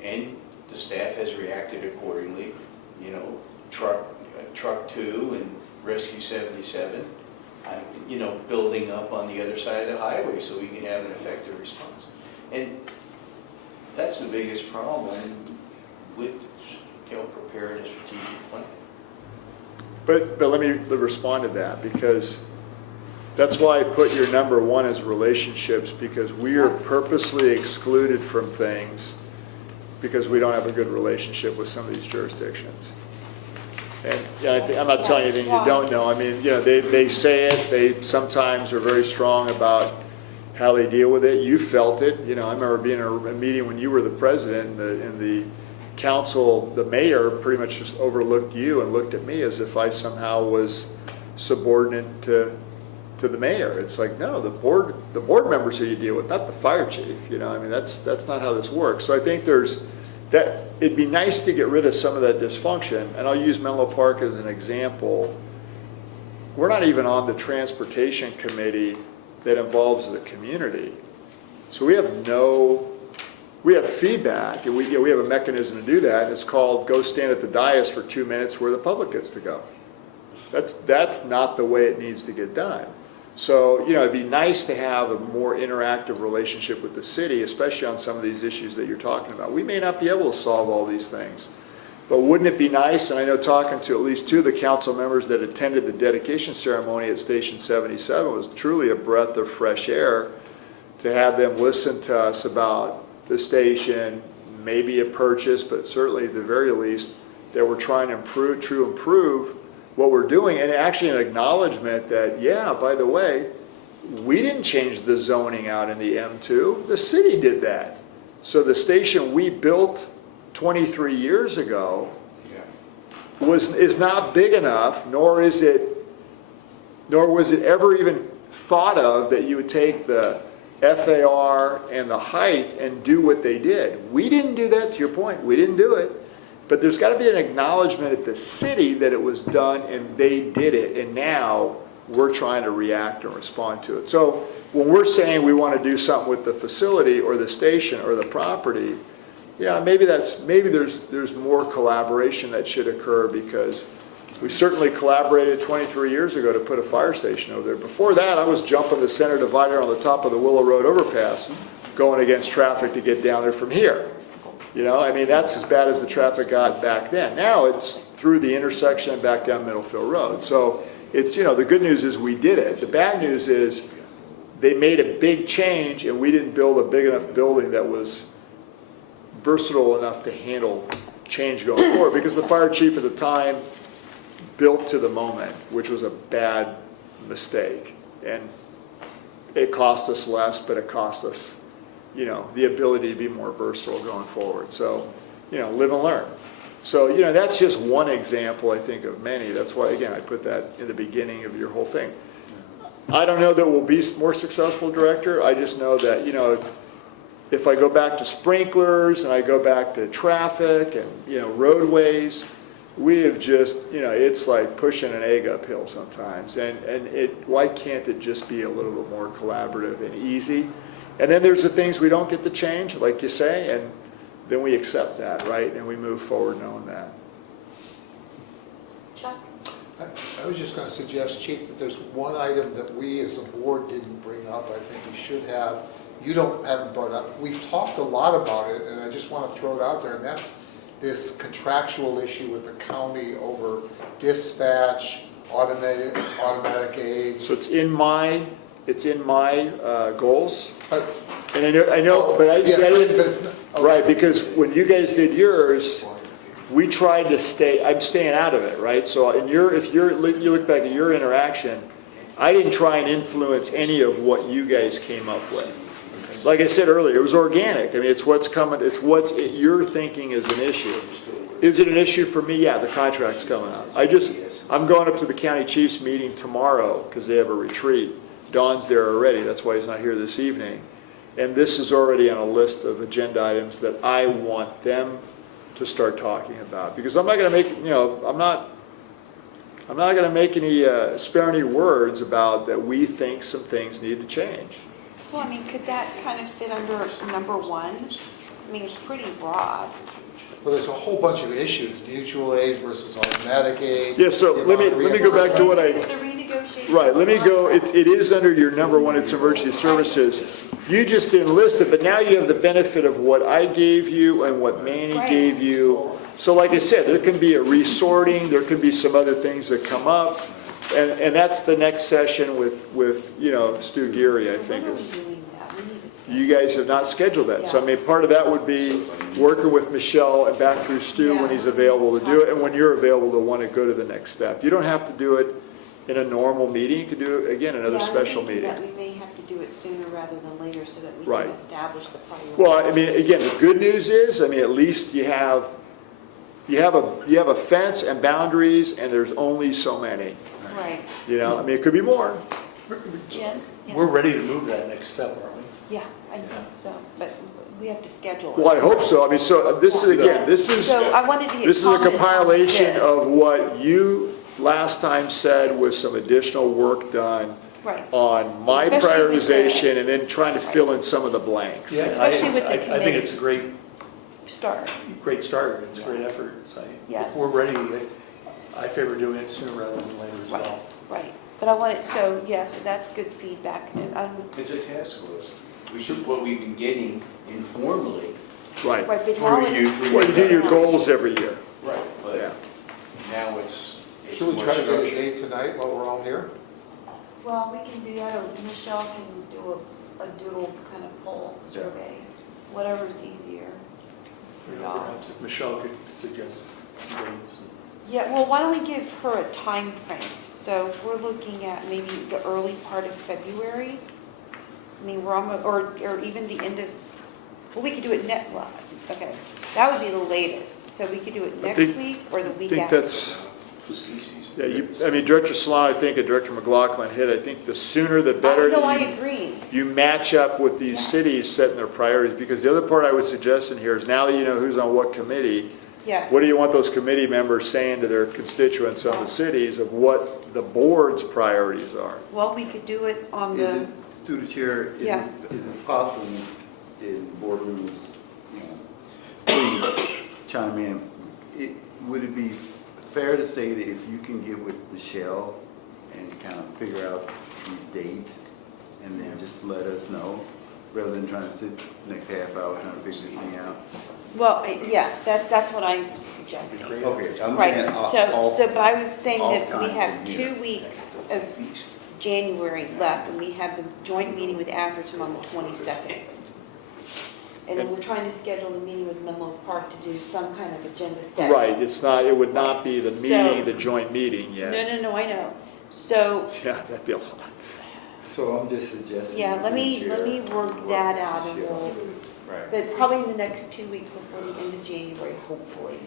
and the staff has reacted accordingly. Truck 2 and Rescue 77, building up on the other side of the highway so we can have an effective response. And that's the biggest problem with preparing a strategic plan. But let me respond to that, because that's why I put your number 1 as relationships, because we are purposely excluded from things because we don't have a good relationship with some of these jurisdictions. And I'm not telling you anything you don't know. They say it. They sometimes are very strong about how they deal with it. You felt it. I remember being in a meeting when you were the president, and the council, the mayor pretty much just overlooked you and looked at me as if I somehow was subordinate to the mayor. It's like, no, the board members who you deal with, not the fire chief. That's not how this works. So I think it'd be nice to get rid of some of that dysfunction. And I'll use Menlo Park as an example. We're not even on the transportation committee that involves the community. So we have feedback, and we have a mechanism to do that, and it's called go stand at the dais for 2 minutes where the public gets to go. That's not the way it needs to get done. So, it'd be nice to have a more interactive relationship with the city, especially on some of these issues that you're talking about. We may not be able to solve all these things, but wouldn't it be nice, and I know talking to at least 2 of the council members that attended the dedication ceremony at Station 77 was truly a breath of fresh air to have them listen to us about the station, maybe a purchase, but certainly at the very least that we're trying to improve what we're doing, and actually an acknowledgement that, yeah, by the way, we didn't change the zoning out in the M2, the city did that. So the station we built 23 years ago is not big enough, nor was it ever even thought of that you would take the FAR and the height and do what they did. We didn't do that, to your point. We didn't do it. But there's got to be an acknowledgement at the city that it was done and they did it, and now we're trying to react and respond to it. So when we're saying we want to do something with the facility or the station or the property, maybe there's more collaboration that should occur, because we certainly collaborated 23 years ago to put a fire station over there. Before that, I was jumping the center divider on the top of the Willow Road overpass, going against traffic to get down there from here. That's as bad as the traffic got back then. Now it's through the intersection and back down Middlefield Road. So it's, the good news is we did it. The bad news is they made a big change and we didn't build a big enough building that was versatile enough to handle change going forward, because the fire chief at the time built to the moment, which was a bad mistake. And it cost us less, but it cost us, the ability to be more versatile going forward. So, live and learn. So, that's just one example, I think, of many. That's why, again, I put that in the beginning of your whole thing. I don't know that we'll be more successful, Director. I just know that, if I go back to sprinklers and I go back to traffic and, roadways, we have just, it's like pushing an egg uphill sometimes. And why can't it just be a little bit more collaborative and easy? And then there's the things we don't get to change, like you say, and then we accept that, right? And we move forward knowing that. Chuck? I was just going to suggest, Chief, that there's one item that we as the board didn't bring up, I think we should have. You haven't brought up. We've talked a lot about it, and I just want to throw it out there, and that's this contractual issue with the county over dispatch, automatic aid. So it's in my goals. And I know, but I said, right, because when you guys did yours, we tried to I'm staying out of it, right? So if you look back at your interaction, I didn't try and influence any of what you guys came up with. Like I said earlier, it was organic. I mean, it's what's coming, it's what you're thinking is an issue. Is it an issue for me? Yeah, the contract's coming up. I'm going up to the county chief's meeting tomorrow because they have a retreat. Don's there already, that's why he's not here this evening. And this is already on a list of agenda items that I want them to start talking about. Because I'm not going to make, I'm not going to make spare any words about that we think some things need to change. Well, I mean, could that kind of fit under number one? I mean, it's pretty broad. Well, there's a whole bunch of issues, mutual aid versus automatic aid. Yeah, so let me go back to what It's the renegotiation. right, let me go, it is under your number one, it's emergency services. You just didn't list it, but now you have the benefit of what I gave you and what Manny gave you. So like I said, there can be a resorting, there could be some other things that come up. And that's the next session with Stu Geary, I think is. You guys have not scheduled that. So I mean, part of that would be working with Michelle and back through Stu when he's available to do it and when you're available to want to go to the next step. You don't have to do it in a normal meeting. You could do it, again, another special meeting. That we may have to do it sooner rather than later so that we Right. can establish the priority. Well, I mean, again, the good news is, I mean, at least you have a fence and boundaries and there's only so many. Right. I mean, it could be more. Jen? Yeah. We're ready to move that next step, aren't we? Yeah, I think so, but we have to schedule it. Well, I hope so. I mean, so this is, again, this is So I wanted to get a comment on compilation this. of what you last time said with some additional work done Right. on my Especially with the- prioritization and then trying to fill in some of the blanks. Yeah, Especially with the I think it's a great Start. start. It's a great effort. So Yes. if we're ready, I favor doing it sooner rather than later as Right, well. right. But I wanted, so that's good feedback. And It's a task list, which is what we've been getting informally. Right. Right, but now Through you, it's, through Well, you do your Yeah. goals every year. Right, but Yeah. now it's Should we more try to get a structured. date tonight while we're all here? well, we can do that, or Michelle can do a doodle kind of poll survey, whatever's easier. Perhaps if Michelle could suggest some dates. Yeah, well, why don't we give her a time frame? So if we're looking at maybe the early part of February, I mean, we're almost, or even the end of, well, we could do it okay, that would be the latest. So we could do it I next think- week or the I week think after. that's, I mean, Director Salon, I think, and Director McLaughlin hit, I think the sooner the better. No, that I you- agree. You match up with these cities setting their priorities, because the other part I would suggest in here is now that you know who's on what committee, Yes. what do you want those committee members saying to their constituents on the cities of what the board's priorities are? Well, we could do it on Is the, it, through the chair, is Yeah. it possible in boardrooms, please chime in, would it be fair to say that if you can get with Michelle and kind of figure out these dates and then just let us know, rather than trying to sit next half hour trying to figure this thing out? Well, yeah, that's what I'm suggesting. Okay, I'm Right, saying but I was saying that we off have time, 2 weeks of January left, and we have the joint meeting with Atherton on the 22nd. And then we're trying to schedule a meeting with Menlo Park to do some kind of agenda setting. Right, it's not, it would not be the So- meeting, the joint meeting yet. No, I know. So, Yeah, that'd be a lot. So I'm just suggesting. yeah, let me Chair, work that out, and Michelle. we'll, Right. but probably in the next 2 weeks before the end of January, hopefully.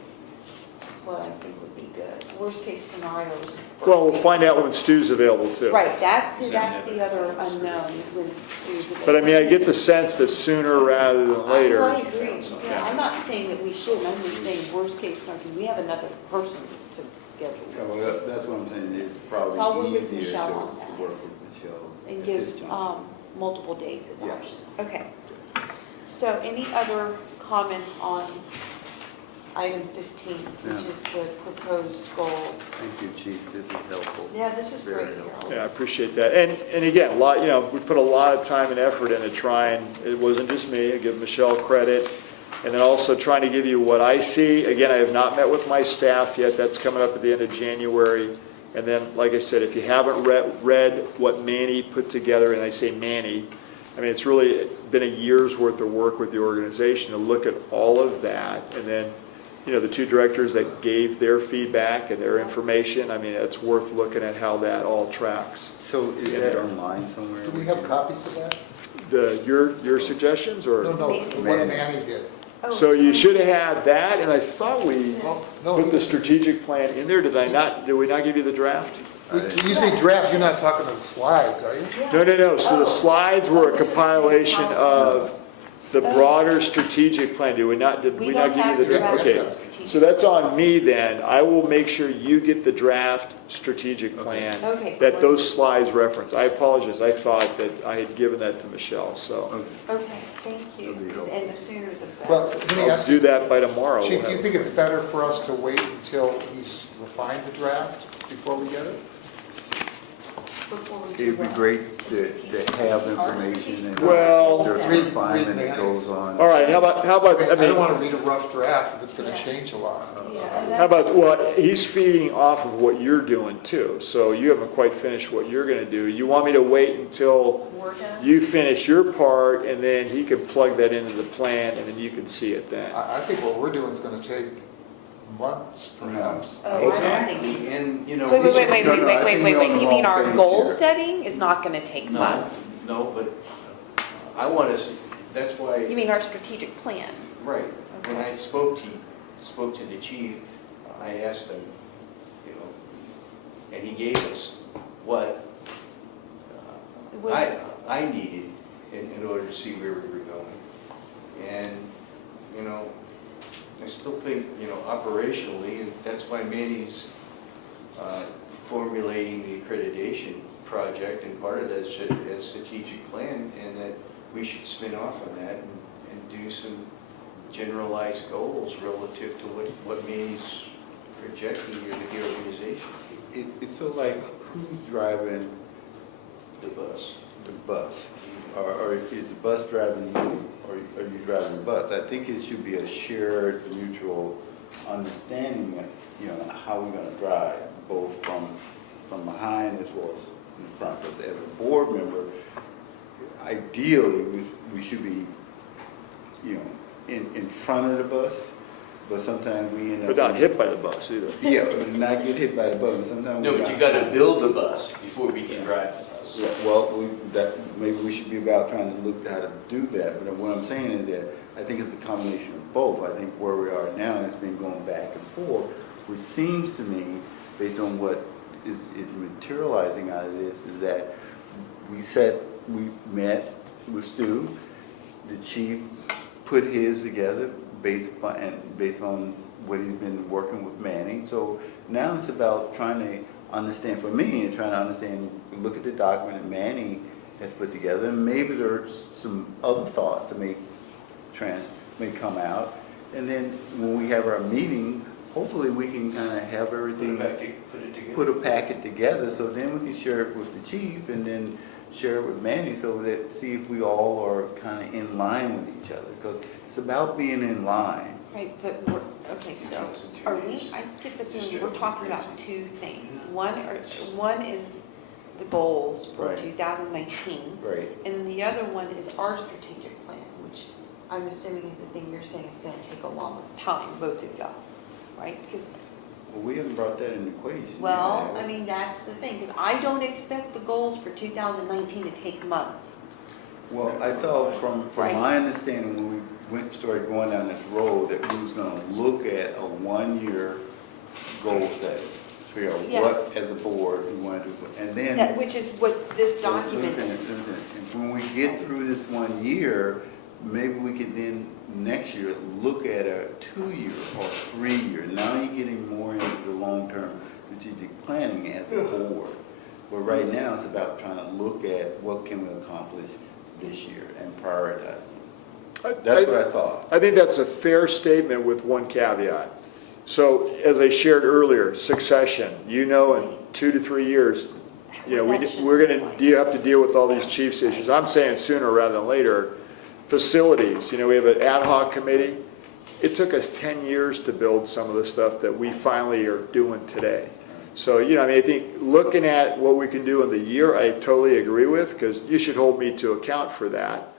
That's what I think would be good. Worst case scenario is. Well, we'll find out when Stu's available too. Right, that's the other unknown, is when Stu's available. But I mean, I get the sense that sooner rather than Well, later. I agree. Yeah, I'm not saying that we shouldn't, I'm just saying worst case scenario, we have another person to schedule. Yeah, well, that's what I'm saying, it's So I'll work probably with easier to Michelle on that. work with Michelle. And at give this juncture. multiple dates as Yeah. options. Okay. So any other comments on item 15, which Yeah. is the proposed goal? Thank you, Chief, this is helpful. Yeah, this is Very great, helpful. Harold. Yeah, I appreciate that. And again, we put a lot of time and effort into trying, it wasn't just me, I give Michelle credit. And then also trying to give you what I see. Again, I have not met with my staff yet, that's coming up at the end of January. And then, like I said, if you haven't read what Manny put together, and I say Manny, I mean, it's really been a year's worth of work with the organization to look at all of that. And then, the 2 directors that gave their feedback and their information, I mean, it's worth looking at how that all tracks. So is that online somewhere? Do we have copies of that? Your suggestions, or? No, what Manny did. Oh, So you should have had that, and I thought we No, put the strategic plan in there, did we not give you the draft? when you say draft, you're not talking of the slides, are you? No, so the slides were a compilation of the broader strategic plan, did we not give you the draft? Okay, so that's on me then, I will make sure you get the draft strategic plan Okay. that those slides reference. I apologize, I thought that I had given that to Michelle, so Okay, thank you. That'd be helpful. And the sooner the better. Well, let me I'll ask do you, that by tomorrow. Chief, do you think it's better for us to wait until he's refined the draft before we get it? Before we do It'd be what? great to have information and Well- there's Read refinement that Manny's. goes on. All right, how about, I don't want to read a rough draft if it's going to change a lot. How about, well, he's feeding off of what you're doing too, so you haven't quite finished what you're gonna do. You want me to wait until We're done. you finish your part, and then he can plug that into the plan, and then you can see it then? I think what we're doing is going to take months, perhaps. Oh, I don't think Exactly, so. and, Wait, you mean our page goal here. setting is not gonna take No, months? No, but I want to, that's why. You mean our strategic plan? Right. When I spoke to the chief, I asked him, and he gave us what I needed in order to see where we were going. And, I still think, operationally, and that's why Manny's formulating the accreditation project, and part of that is a strategic plan, and that we should spin off on that and do some generalized goals relative to what Manny's projecting here with the organization. It's so like, who's driving The bus. the bus? Or is the bus driving you, or are you driving the bus? I think it should be a shared, mutual understanding of, how we're gonna drive, both from behind as well as in front. But as a board member, ideally, we should be, in front of the bus, but sometimes we end up. But not hit by the bus either. Yeah, not get hit by the bus, sometimes. No, but you gotta build the bus before we can drive the bus. Yeah, well, maybe we should be about trying to look how to do that, but what I'm saying is that I think it's a combination of both. I think where we are now has been going back and forth, which seems to me, based on what is materializing out of this, is that we met with Stu, the chief put his together based on what he's been working with Manning. So now it's about trying to understand, for me, and trying to understand, look at the document that Manning has put together, and maybe there's some other thoughts that may come out. And then when we have our meeting, hopefully we can kind of have everything, Put it together. put a packet together, so then we can share it with the chief, and then share it with Manny so that, see if we all are kind of in line with each other. Because it's about being in line. Right, but we're, okay, so are we, I get the feeling we're talking about two things. One is the goals for Right. 2019. Right. And then the other one is our strategic plan, which I'm assuming is the thing you're saying it's gonna take a long time, both of y'all, right? Because, Well, we haven't brought that into equation. well, yet, have I we? mean, that's the thing, because I don't expect the goals for 2019 to take months. Well, I thought from Right. my understanding, when we started going down this road, that we was gonna look at a 1-year goal setting. Figure out Yeah. what, as a board, we wanna do, and then. That, which is what this So, document listen, is. listen, and when we get through this 1 year, maybe we could then, next year, look at a 2-year or 3-year. Now you're getting more into the long-term strategic planning as a board. But right now, it's about trying to look at what can we accomplish this year and prioritize them. That's what I thought. I think that's a fair statement with one caveat. So as I shared earlier, succession, you know, in 2 to 3 years, you know, we're going to, you have to deal with all these chiefs issues. I'm saying sooner rather than later. Facilities, you know, we have an ad hoc committee. It took us 10 years to build some of the stuff that we finally are doing today. So, you know, I mean, I think looking at what we can do in the year, I totally agree with, because you should hold me to account for that.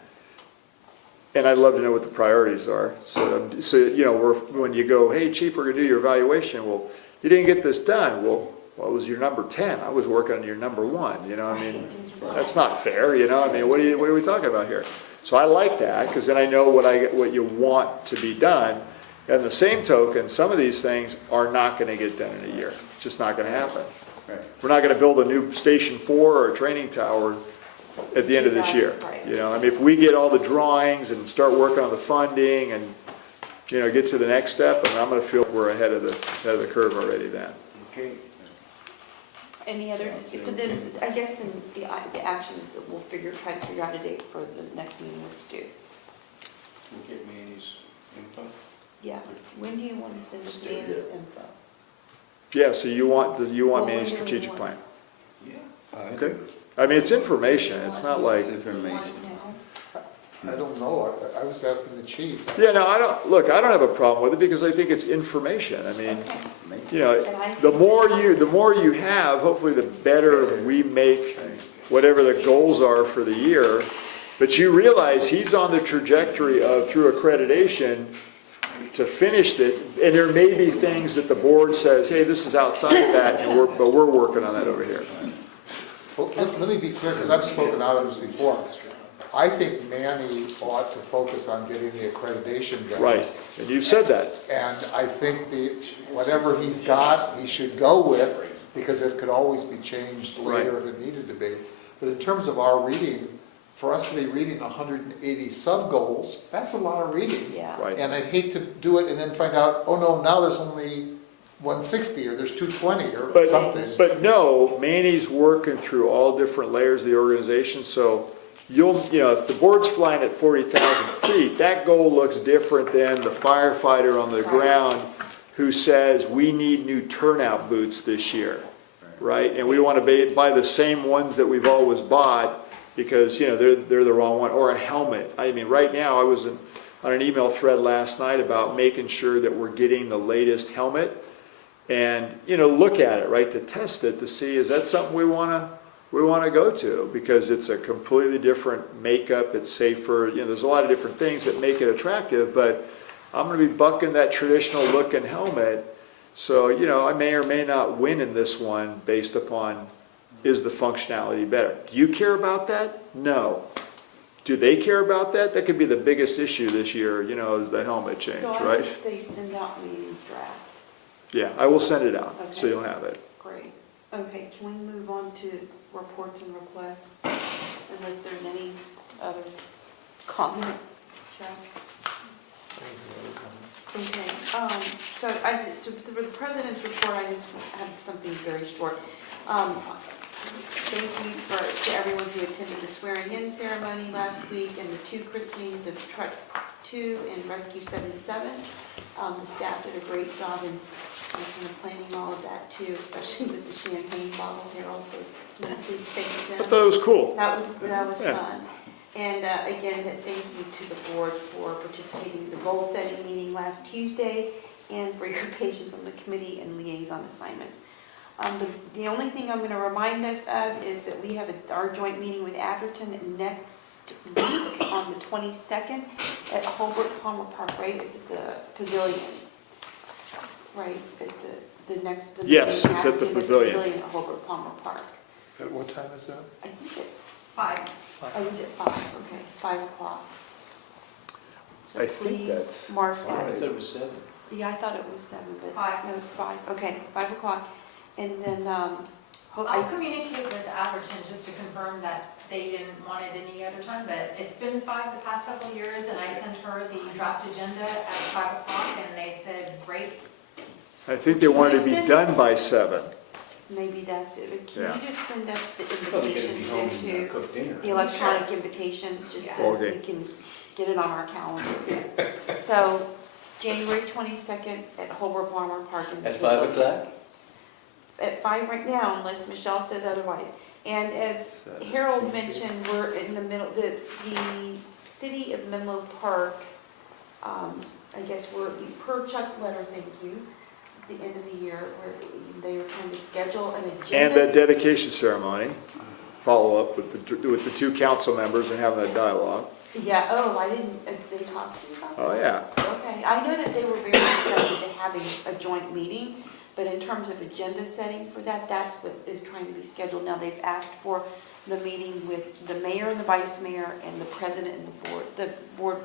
And I'd love to know what the priorities are. So you know, when you go, hey, chief, we're going to do your evaluation. Well, you didn't get this done. Well, what was your number 10? I was working on your number 1. You know, I mean, that's not fair. You know, I mean, what are we talking about here? So I like that, because then I know what you want to be done. And the same token, some of these things are not going to get done in a year. It's just not going to happen. Right. We're not going to build a new Station 4 or a training tower at the end of this year. Right. You know, I mean, if we get all the drawings and start working on the funding and, you know, get to the next step, and I'm going to feel we're ahead of the curve already then. Okay. Any other, so then, I guess then the action is that we'll try to figure out a date for the next meeting with Stu. We'll get Manny's info. Yeah, when do you want to send us Dan's info? Yeah, so you want Well, me in when do we strategic want plan? Yeah. Okay. I mean, it's information. It's not like, You want it information. now? I don't know, I was asking the chief. yeah, no, I don't have a problem with it, because I think it's information. I mean, you know, the more you have, hopefully the better we make whatever the goals are for the year. But you realize he's on the trajectory of, through accreditation, to finish it, and there may be things that the board says, hey, this is outside of that, but we're working on that over here. Well, let me be clear, because I've spoken out on this before. I think Manny ought to focus on getting the accreditation done. Right, and you've said that. And I think whatever he's got, he should go with, because it could always be changed later if it needed to be. But in terms of our reading, for us to be reading 180 sub-goals, that's a lot of reading. Yeah. Right. And I'd hate to do it and then find out, oh no, now there's only 160, or there's 220, or something. But no, Manny's working through all different layers of the organization, so you know, if the board's flying at 40,000 feet, that goal looks different than the firefighter on the ground who says, we need new turnout boots this year, right? And we want to buy the same ones that we've always bought, because, you know, they're the wrong one, or a helmet. I mean, right now, I was on an email thread last night about making sure that we're getting the latest helmet, and, you know, look at it, right, to test it, to see, is that something we want to go to, because it's a completely different makeup, it's safer, you know, there's a lot of different things that make it attractive, but I'm going to be bucking that traditional looking helmet, so, you know, I may or may not win in this one based upon, is the functionality better? Do you care about that? No. Do they care about that? That could be the biggest issue this year, you know, is the helmet change, So I right? would say send out meetings draft. Yeah, I will send it out, so Okay. you'll have it. Great. Okay, can we move on to reports and requests, unless there's any other comment? Jeff? Okay, so for the president's report, I just have something very short. Thank you to everyone who attended the swearing-in ceremony last week and the 2 christenings of 2 and Rescue 77. The staff did a great job in kind of planning all of that too, especially with the champagne bottles, Harold, please thank I them. thought that was cool. That was Yeah. fun. And again, thank you to the board for participating in the goal-setting meeting last Tuesday and for your patience on the committee and liaison assignments. The only thing I'm going to remind us of is that we have our joint meeting with Atherton next week on the 22nd at Holbrook Palmer Park, right? It's at the pavilion, right? At the next. Yes, it's at the Atherton pavilion. At Holbrook Palmer Park. At what time is that? I think it's 5. Oh, is it 5? Okay, 5 o'clock. So I think please that's mark I that. thought it was 7. Yeah, I thought it was 7, but 5. no, it's 5. Okay, 5 o'clock. And then, I'll communicate with Atherton just to confirm that they didn't want it any other time, but it's been 5 the past several years, and I sent her the draft agenda at 5 o'clock, and they said, great. I think they wanted to be done by 7. maybe that's it. But can Yeah. you just send us the Well, you gotta be invitations home and into cook dinner. the electronic invitation, just so Okay. we can get it on our calendar? So, January 22nd at Holbrook Palmer Park. in the At 5 o'clock? At 5 right now, unless Michelle says otherwise. And as Harold mentioned, we're in the middle, the city of Menlo Park, I guess per Chuck's letter, thank you, at the end of the year, where they were trying to schedule an And agenda. that dedication ceremony, follow up with the 2 council members and having a dialogue. Yeah, oh, I didn't, they talked to you about that? Oh, yeah. Okay, I know that they were very excited to having a joint meeting, but in terms of agenda setting for that, that's what is trying to be scheduled. Now, they've asked for the meeting with the mayor and the vice mayor and the president and the board,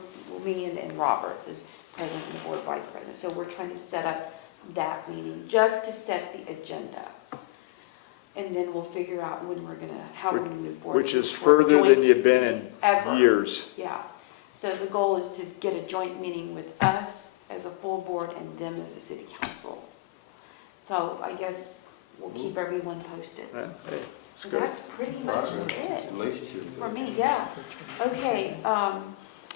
me and Robert is president and the board vice president. So we're trying to set up that meeting, just to set the agenda. And then we'll figure out how we're gonna move forward. Which is for a further than joint you've been meeting in ever. years. Yeah, so the goal is to get a joint meeting with us as a full board and them as a city council. So I guess we'll keep everyone posted. Yeah, hey, it's So good. that's pretty much it Relationship. for me, yeah. Okay, I'll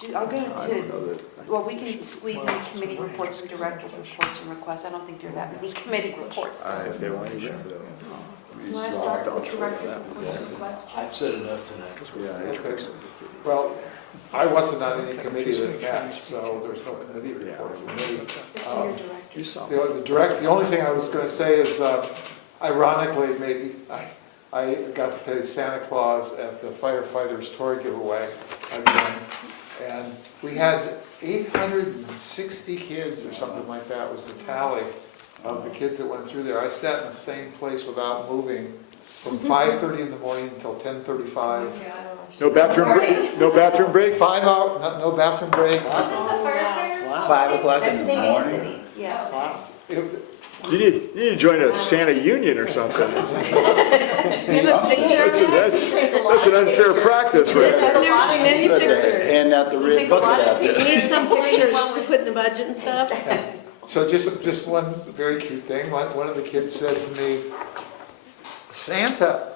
go I don't to, know that. well, we can squeeze in committee reports and directors' reports and requests. I don't think there are that many committee reports. If they want to. You want to start with director's reports and requests? I've said enough tonight. Okay. Well, I wasn't on any committee that met, so there's no committee report for me. You saw. The only thing I was going to say is, ironically, maybe, I got to play Santa Claus at the firefighters' toy giveaway again. And we had 860 kids or something like that was the tally of the kids that went through there. I sat in the same place without moving from 5:30 in the morning until 10:35. No bathroom break? 5 hours, no bathroom break. Is this the firefighters? 5 o'clock in That's the St. morning? Anthony's, yeah. You need to join a Santa Union or something. You have a picture of it? That's an unfair practice, right? I've never seen any You have to pictures. hand out the We red take a lot bucket of out You there. need some pictures to put in the budget and stuff? So just one very cute thing, one of the kids said to me, "Santa,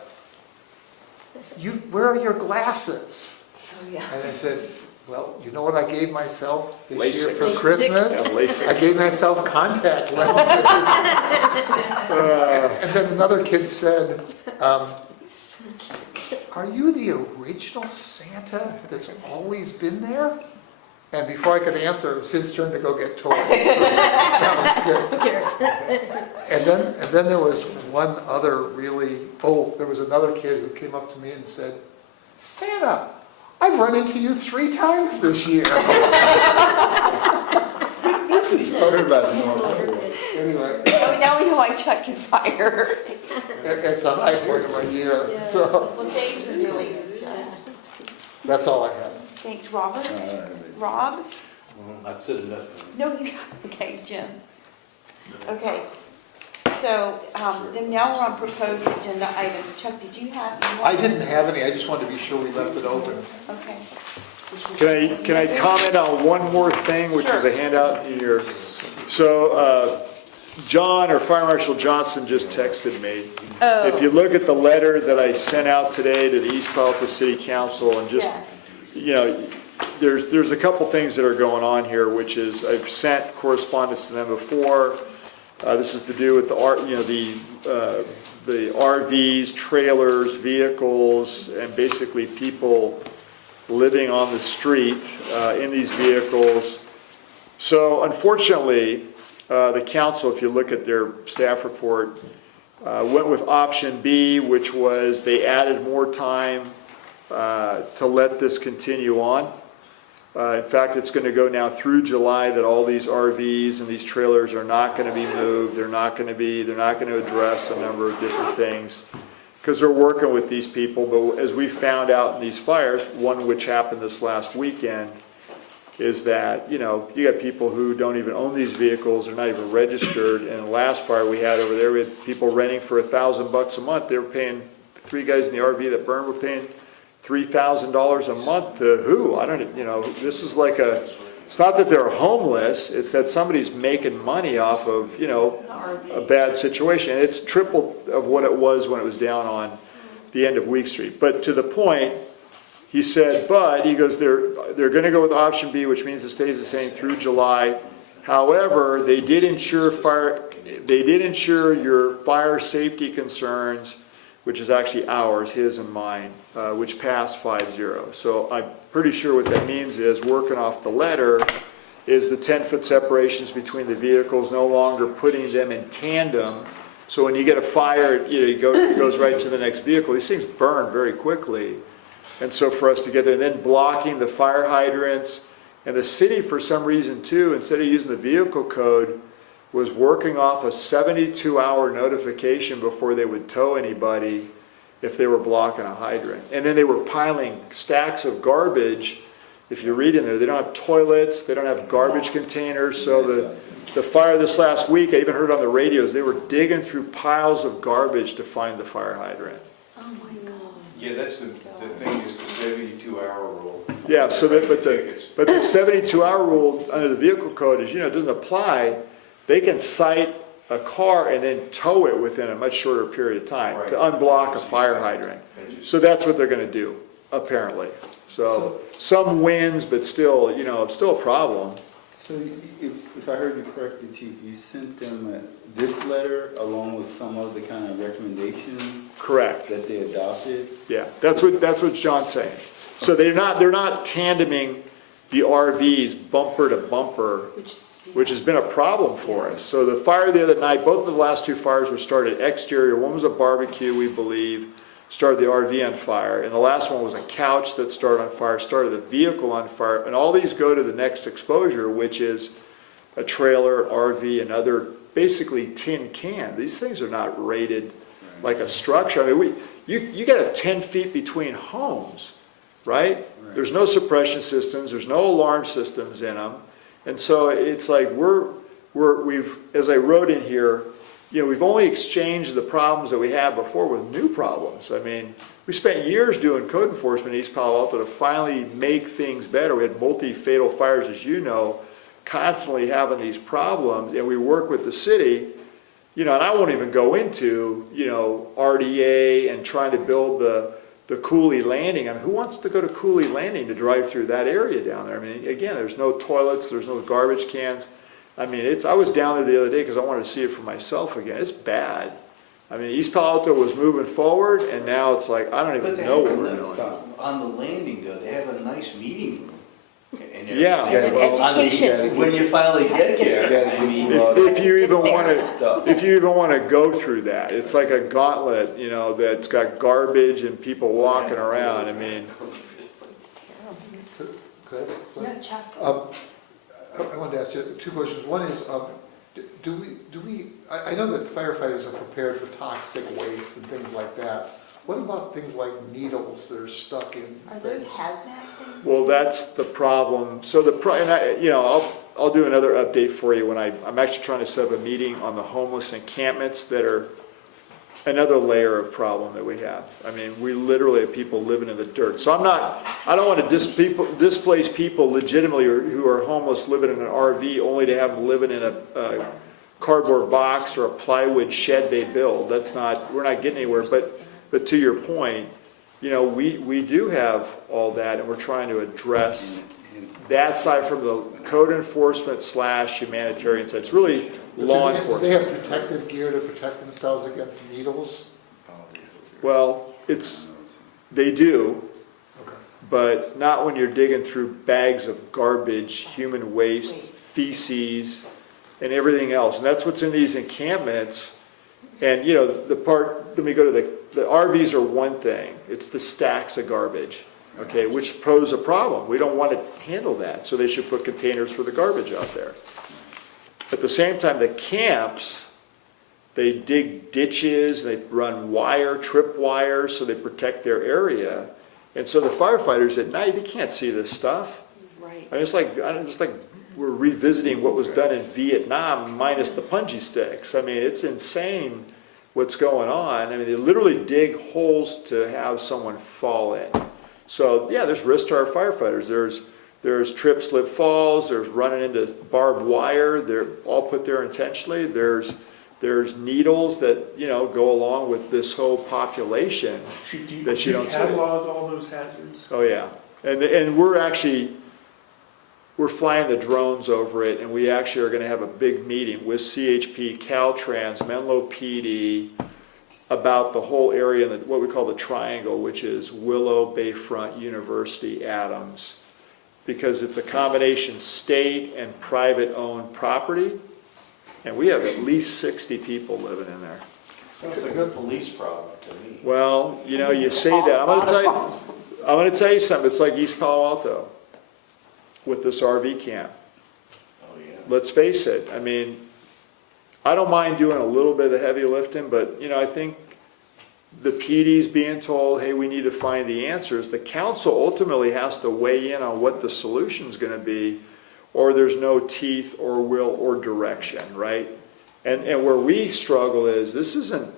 where are your glasses?" Oh, yeah. And I said, "Well, you know what I gave myself this year LASIK. for Christmas? Yeah, LASIK. I gave myself contact lenses." And then another kid said, "Are you the original Santa that's always been there?" And before I could answer, it was his turn to go get toys. So that was good. Who cares? And then there was one other there was another kid who came up to me and said, "Santa, I've run into you 3 times this year." I heard about it normal. Anyway, Oh, now we know why Chuck is tired. it's a high point of my year, so Well, thanks for doing Chuck. that's all I have. Thanks, Robert. Rob? Well, I've said enough tonight. No, you, okay, Jim. Okay, so, then now we're on proposed agenda items. Chuck, did you have? I didn't have any, I just wanted to be sure we left it open. Okay. Can I comment on one more thing, which is a handout in your, so, John or Fire Marshal Johnson just texted me. Oh. If you look at the letter that I sent out today to the East Palo Alto City Council and just, Yeah. you know, there's a couple things that are going on here, which is I've sent correspondence to them before. This is to do with the RVs, trailers, vehicles, and basically people living on the street in these vehicles. So unfortunately, the council, if you look at their staff report, went with option B, which was they added more time to let this continue on. In fact, it's going to go now through July that all these RVs and these trailers are not going to be moved. They're not going to address a number of different things because they're working with these people. But as we found out in these fires, one which happened this last weekend, is that, you got people who don't even own these vehicles, they're not even registered. And the last fire we had over there, we had people renting for $1,000 a month. They were paying, 3 guys in the RV that burned were paying $3,000 a month to who? I don't, this is like it's not that they're homeless, it's that somebody's making money off of, a bad situation. And it's triple of what it was when it was down on the end of Week Street. But to the point, he said, he goes, they're going to go with option B, which means it stays the same through July. However, they did insure your fire safety concerns, which is actually ours, his and mine, which passed 5-0. So I'm pretty sure what that means is, working off the letter, is the 10-foot separations between the vehicles, no longer putting them in tandem. So when you get a fire, it goes right to the next vehicle. These things burn very quickly. And so for us to get there, and then blocking the fire hydrants, and the city for some reason too, instead of using the vehicle code, was working off a 72-hour notification before they would tow anybody if they were blocking a hydrant. And then they were piling stacks of garbage. If you read in there, they don't have toilets, they don't have garbage containers. So the fire this last week, I even heard on the radios, they were digging through piles of garbage to find the fire hydrant. Oh my God. Yeah, that's the thing, is the 72-hour rule. Yeah, so but the 72-hour rule under the vehicle code is, it doesn't apply. They can cite a car and then tow it within a much shorter period of time to unblock a fire hydrant. So that's what they're going to do, apparently. So some wins, but still, it's still a problem. So if I heard you correctly, Chief, you sent them this letter along with some of the kind of recommendation. Correct. That they adopted? Yeah, that's what John's saying. So they're not tandeming the RVs bumper to bumper, which has been a problem for us. So the fire the other night, both of the last 2 fires were started exterior. One was a barbecue, we believe, started the RV on fire. And the last one was a couch that started on fire, started the vehicle on fire. And all these go to the next exposure, which is a trailer, RV, and other basically tin can. These things are not rated like a structure. I mean, you got to have 10 feet between homes, right? There's no suppression systems, there's no alarm systems in them. And so it's like we've, as I wrote in here, we've only exchanged the problems that we had before with new problems. I mean, we spent years doing code enforcement in East Palo Alto to finally make things better. We had multi-fatal fires, as you know, constantly having these problems, and we work with the city, and I won't even go into, RDA and trying to build the Cooley Landing. I mean, who wants to go to Cooley Landing to drive through that area down there? I mean, again, there's no toilets, there's no garbage cans. I mean, I was down there the other day because I wanted to see it for myself again. It's bad. I mean, East Palo Alto was moving forward, and now it's like, I don't even know what we're doing. On the landing, though, they have a nice meeting room. And Yeah. Education. When you finally get there, I mean. If you even want to go through that, it's like a gauntlet, that's got garbage and people walking around. I mean, It's terrible. Good. No, Chuck. I wanted to ask you 2 questions. One is, I know that firefighters are prepared for toxic waste and things like that. What about things like needles that are stuck in? Are those hazmat things? well, that's the problem. So I'll do another update for you when I'm actually trying to set up a meeting on the homeless encampments that are another layer of problem that we have. I mean, we literally have people living in the dirt. So I don't want to displace people legitimately who are homeless living in an RV only to have them living in a cardboard box or a plywood shed they build. We're not getting anywhere. But to your point, we do have all that, and we're trying to address that side from the code enforcement / humanitarian side. It's really law Do they enforcement. have protective gear to protect themselves against needles? Well, they do, Okay. but not when you're digging through bags of garbage, human waste, feces, and everything else. And that's what's in these encampments. And, you know, let me go to the RVs are one thing. It's the stacks of garbage, okay, which pose a problem. We don't want to handle that, so they should put containers for the garbage out there. At the same time, the camps, they dig ditches, they run trip wire, so they protect their area. And so the firefighters at night, they can't see this stuff. Right. I mean, it's like we're revisiting what was done in Vietnam minus the punji sticks. I mean, it's insane what's going on. I mean, they literally dig holes to have someone fall in. So yeah, there's risk to our firefighters. There's trip, slip, falls. There's running into barbed wire. They're all put there intentionally. There's needles that, you know, go along with this whole population that you don't see. catalog all those hazards? Oh, yeah. And we're flying the drones over it, and we actually are going to have a big meeting with CHP, Caltrans, Menlo PD, about the whole area, what we call the triangle, which is Willow, Bayfront, University, Adams, because it's a combination state and private-owned property, and we have at least 60 people living in there. Sounds like a police problem to me. Well, you know, you say that. I'm going to tell you something. It's like East Palo Alto with this RV camp. Oh, yeah. Let's face it. I mean, I don't mind doing a little bit of the heavy lifting, but, you know, I think the PD's being told, hey, we need to find the answers. The council ultimately has to weigh in on what the solution's going to be, or there's no teeth or will or direction, right? And where we struggle is this isn't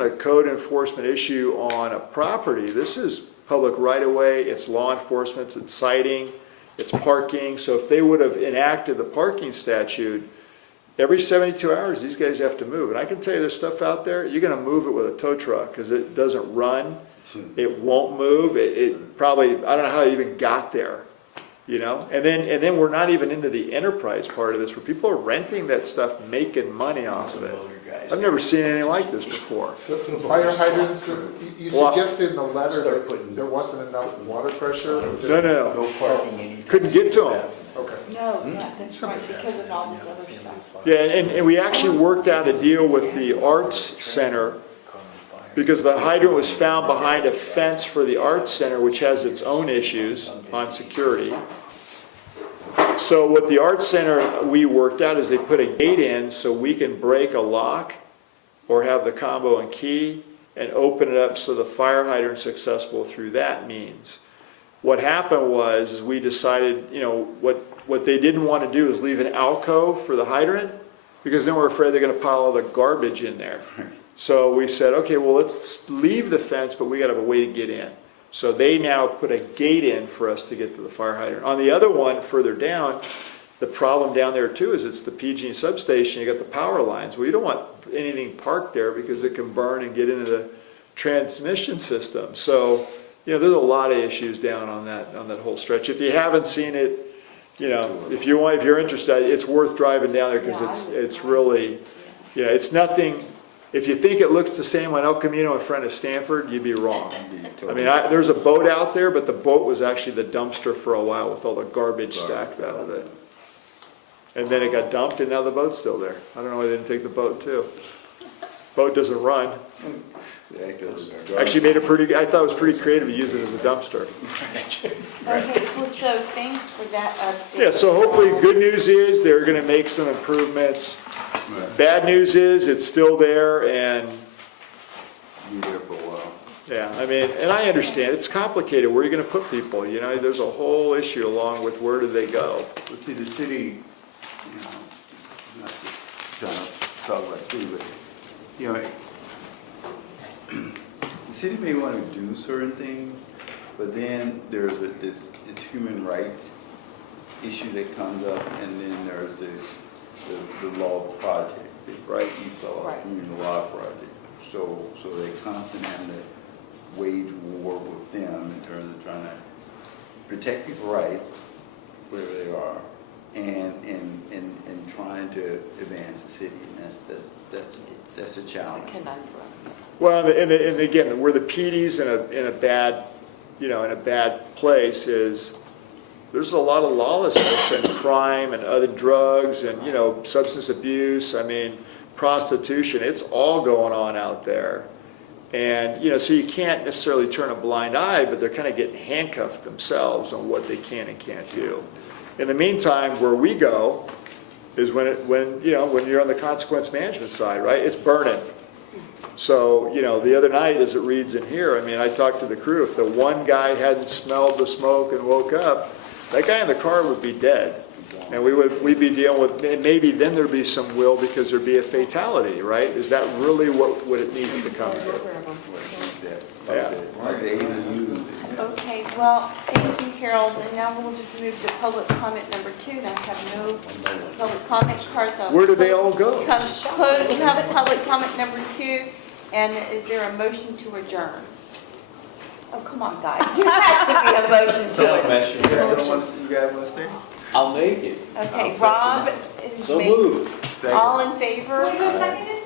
a code enforcement issue on a property. This is public right-of-way, it's law enforcement, it's citing, it's parking. So if they would have enacted the parking statute, every 72 hours, these guys have to move. And I can tell you there's stuff out there, you're gonna move it with a tow truck because it doesn't run, it won't move, it probably, I don't know how it even got there, you know? And then we're not even into the enterprise part of this, where people are renting that stuff, making money off of it. I've never seen anything like this before. The fire hydrants, you Well, suggested in the letter that there wasn't enough water pressure? No. No parking anytime. Couldn't get to them. Okay. No, yeah, that's right, because of all this other stuff. Yeah, and we actually worked out a deal with the Arts Center, because the hydrant was found behind a fence for the Arts Center, which has its own issues on security. So what the Arts Center, we worked out is they put a gate in so we can break a lock or have the combo and key and open it up so the fire hydrant's accessible through that means. What happened was we decided, you know, what they didn't want to do is leave an alcove for the hydrant, because then we're afraid they're going to pile all the garbage in there. So we said, okay, well, let's leave the fence, but we got to have a way to get in. So they now put a gate in for us to get to the fire hydrant. On the other one, further down, the problem down there too is it's the PG substation, you got the power lines. Well, you don't want anything parked there because it can burn and get into the transmission system. So, you know, there's a lot of issues down on that whole stretch. If you haven't seen it, you know, if you're interested, it's worth driving down there because it's really, you know, it's nothing. If you think it looks the same on El Camino in front of Stanford, you'd be wrong. I mean, there's a boat out there, but the boat was actually the dumpster for a while with all the garbage stacked out of it. And then it got dumped, and now the boat's still there. I don't know why they didn't take the boat too. Boat doesn't run. Actually made I thought it was pretty creative to use it as a dumpster. Okay, well, so thanks for that update. Yeah, so hopefully good news is they're gonna make some improvements. Bad news is it's still there, and Be there for a while. yeah, I mean, and I understand, it's complicated, where are you gonna put people, you know, there's a whole issue along with where do they go. Well, see, the city, you know, not just trying to talk about city, but, you know, the city may want to do certain things, but then there's this human rights issue that comes up, and then there's the law project, Right. East Law, Right. Community Law Project. So they constantly have to wage war with them in terms of trying to protect people's rights, where they are and trying to advance the city, and that's a challenge. Well, and again, where the PD's in a bad, in a bad place is, there's a lot of lawlessness and crime and other drugs and, substance abuse, prostitution, it's all going on out there. And, so you can't necessarily turn a blind eye, but they're kind of getting handcuffed themselves on what they can and can't do. In the meantime, where we go is when you're on the consequence management side, right? It's burning. So, the other night, as it reads in here, I talked to the crew, if the one guy hadn't smelled the smoke and woke up, that guy in the car would be dead. And we'd be dealing with, maybe then there'd be some will because there'd be a fatality, right? Is that really what it needs to come to? Yeah. Okay, well, thank you, Harold, and now we'll just move to public comment number 2, and I have no public comment cards. Where do they all go? Close public comment number 2, and is there a motion to adjourn? Oh, come on, guys, there has to be a motion to adjourn. You guys want to stay? I'll make it. Okay, Rob is So making, moved. all in favor? Who seconded?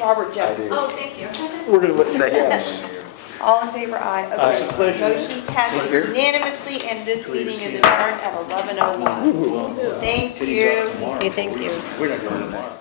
Robert Jones. Oh, thank you. We're going to let you guess. All in favor, aye. Okay, motion passes unanimously, and this meeting is adjourned at 11:01. Thank you. Thank you. We're not going tomorrow.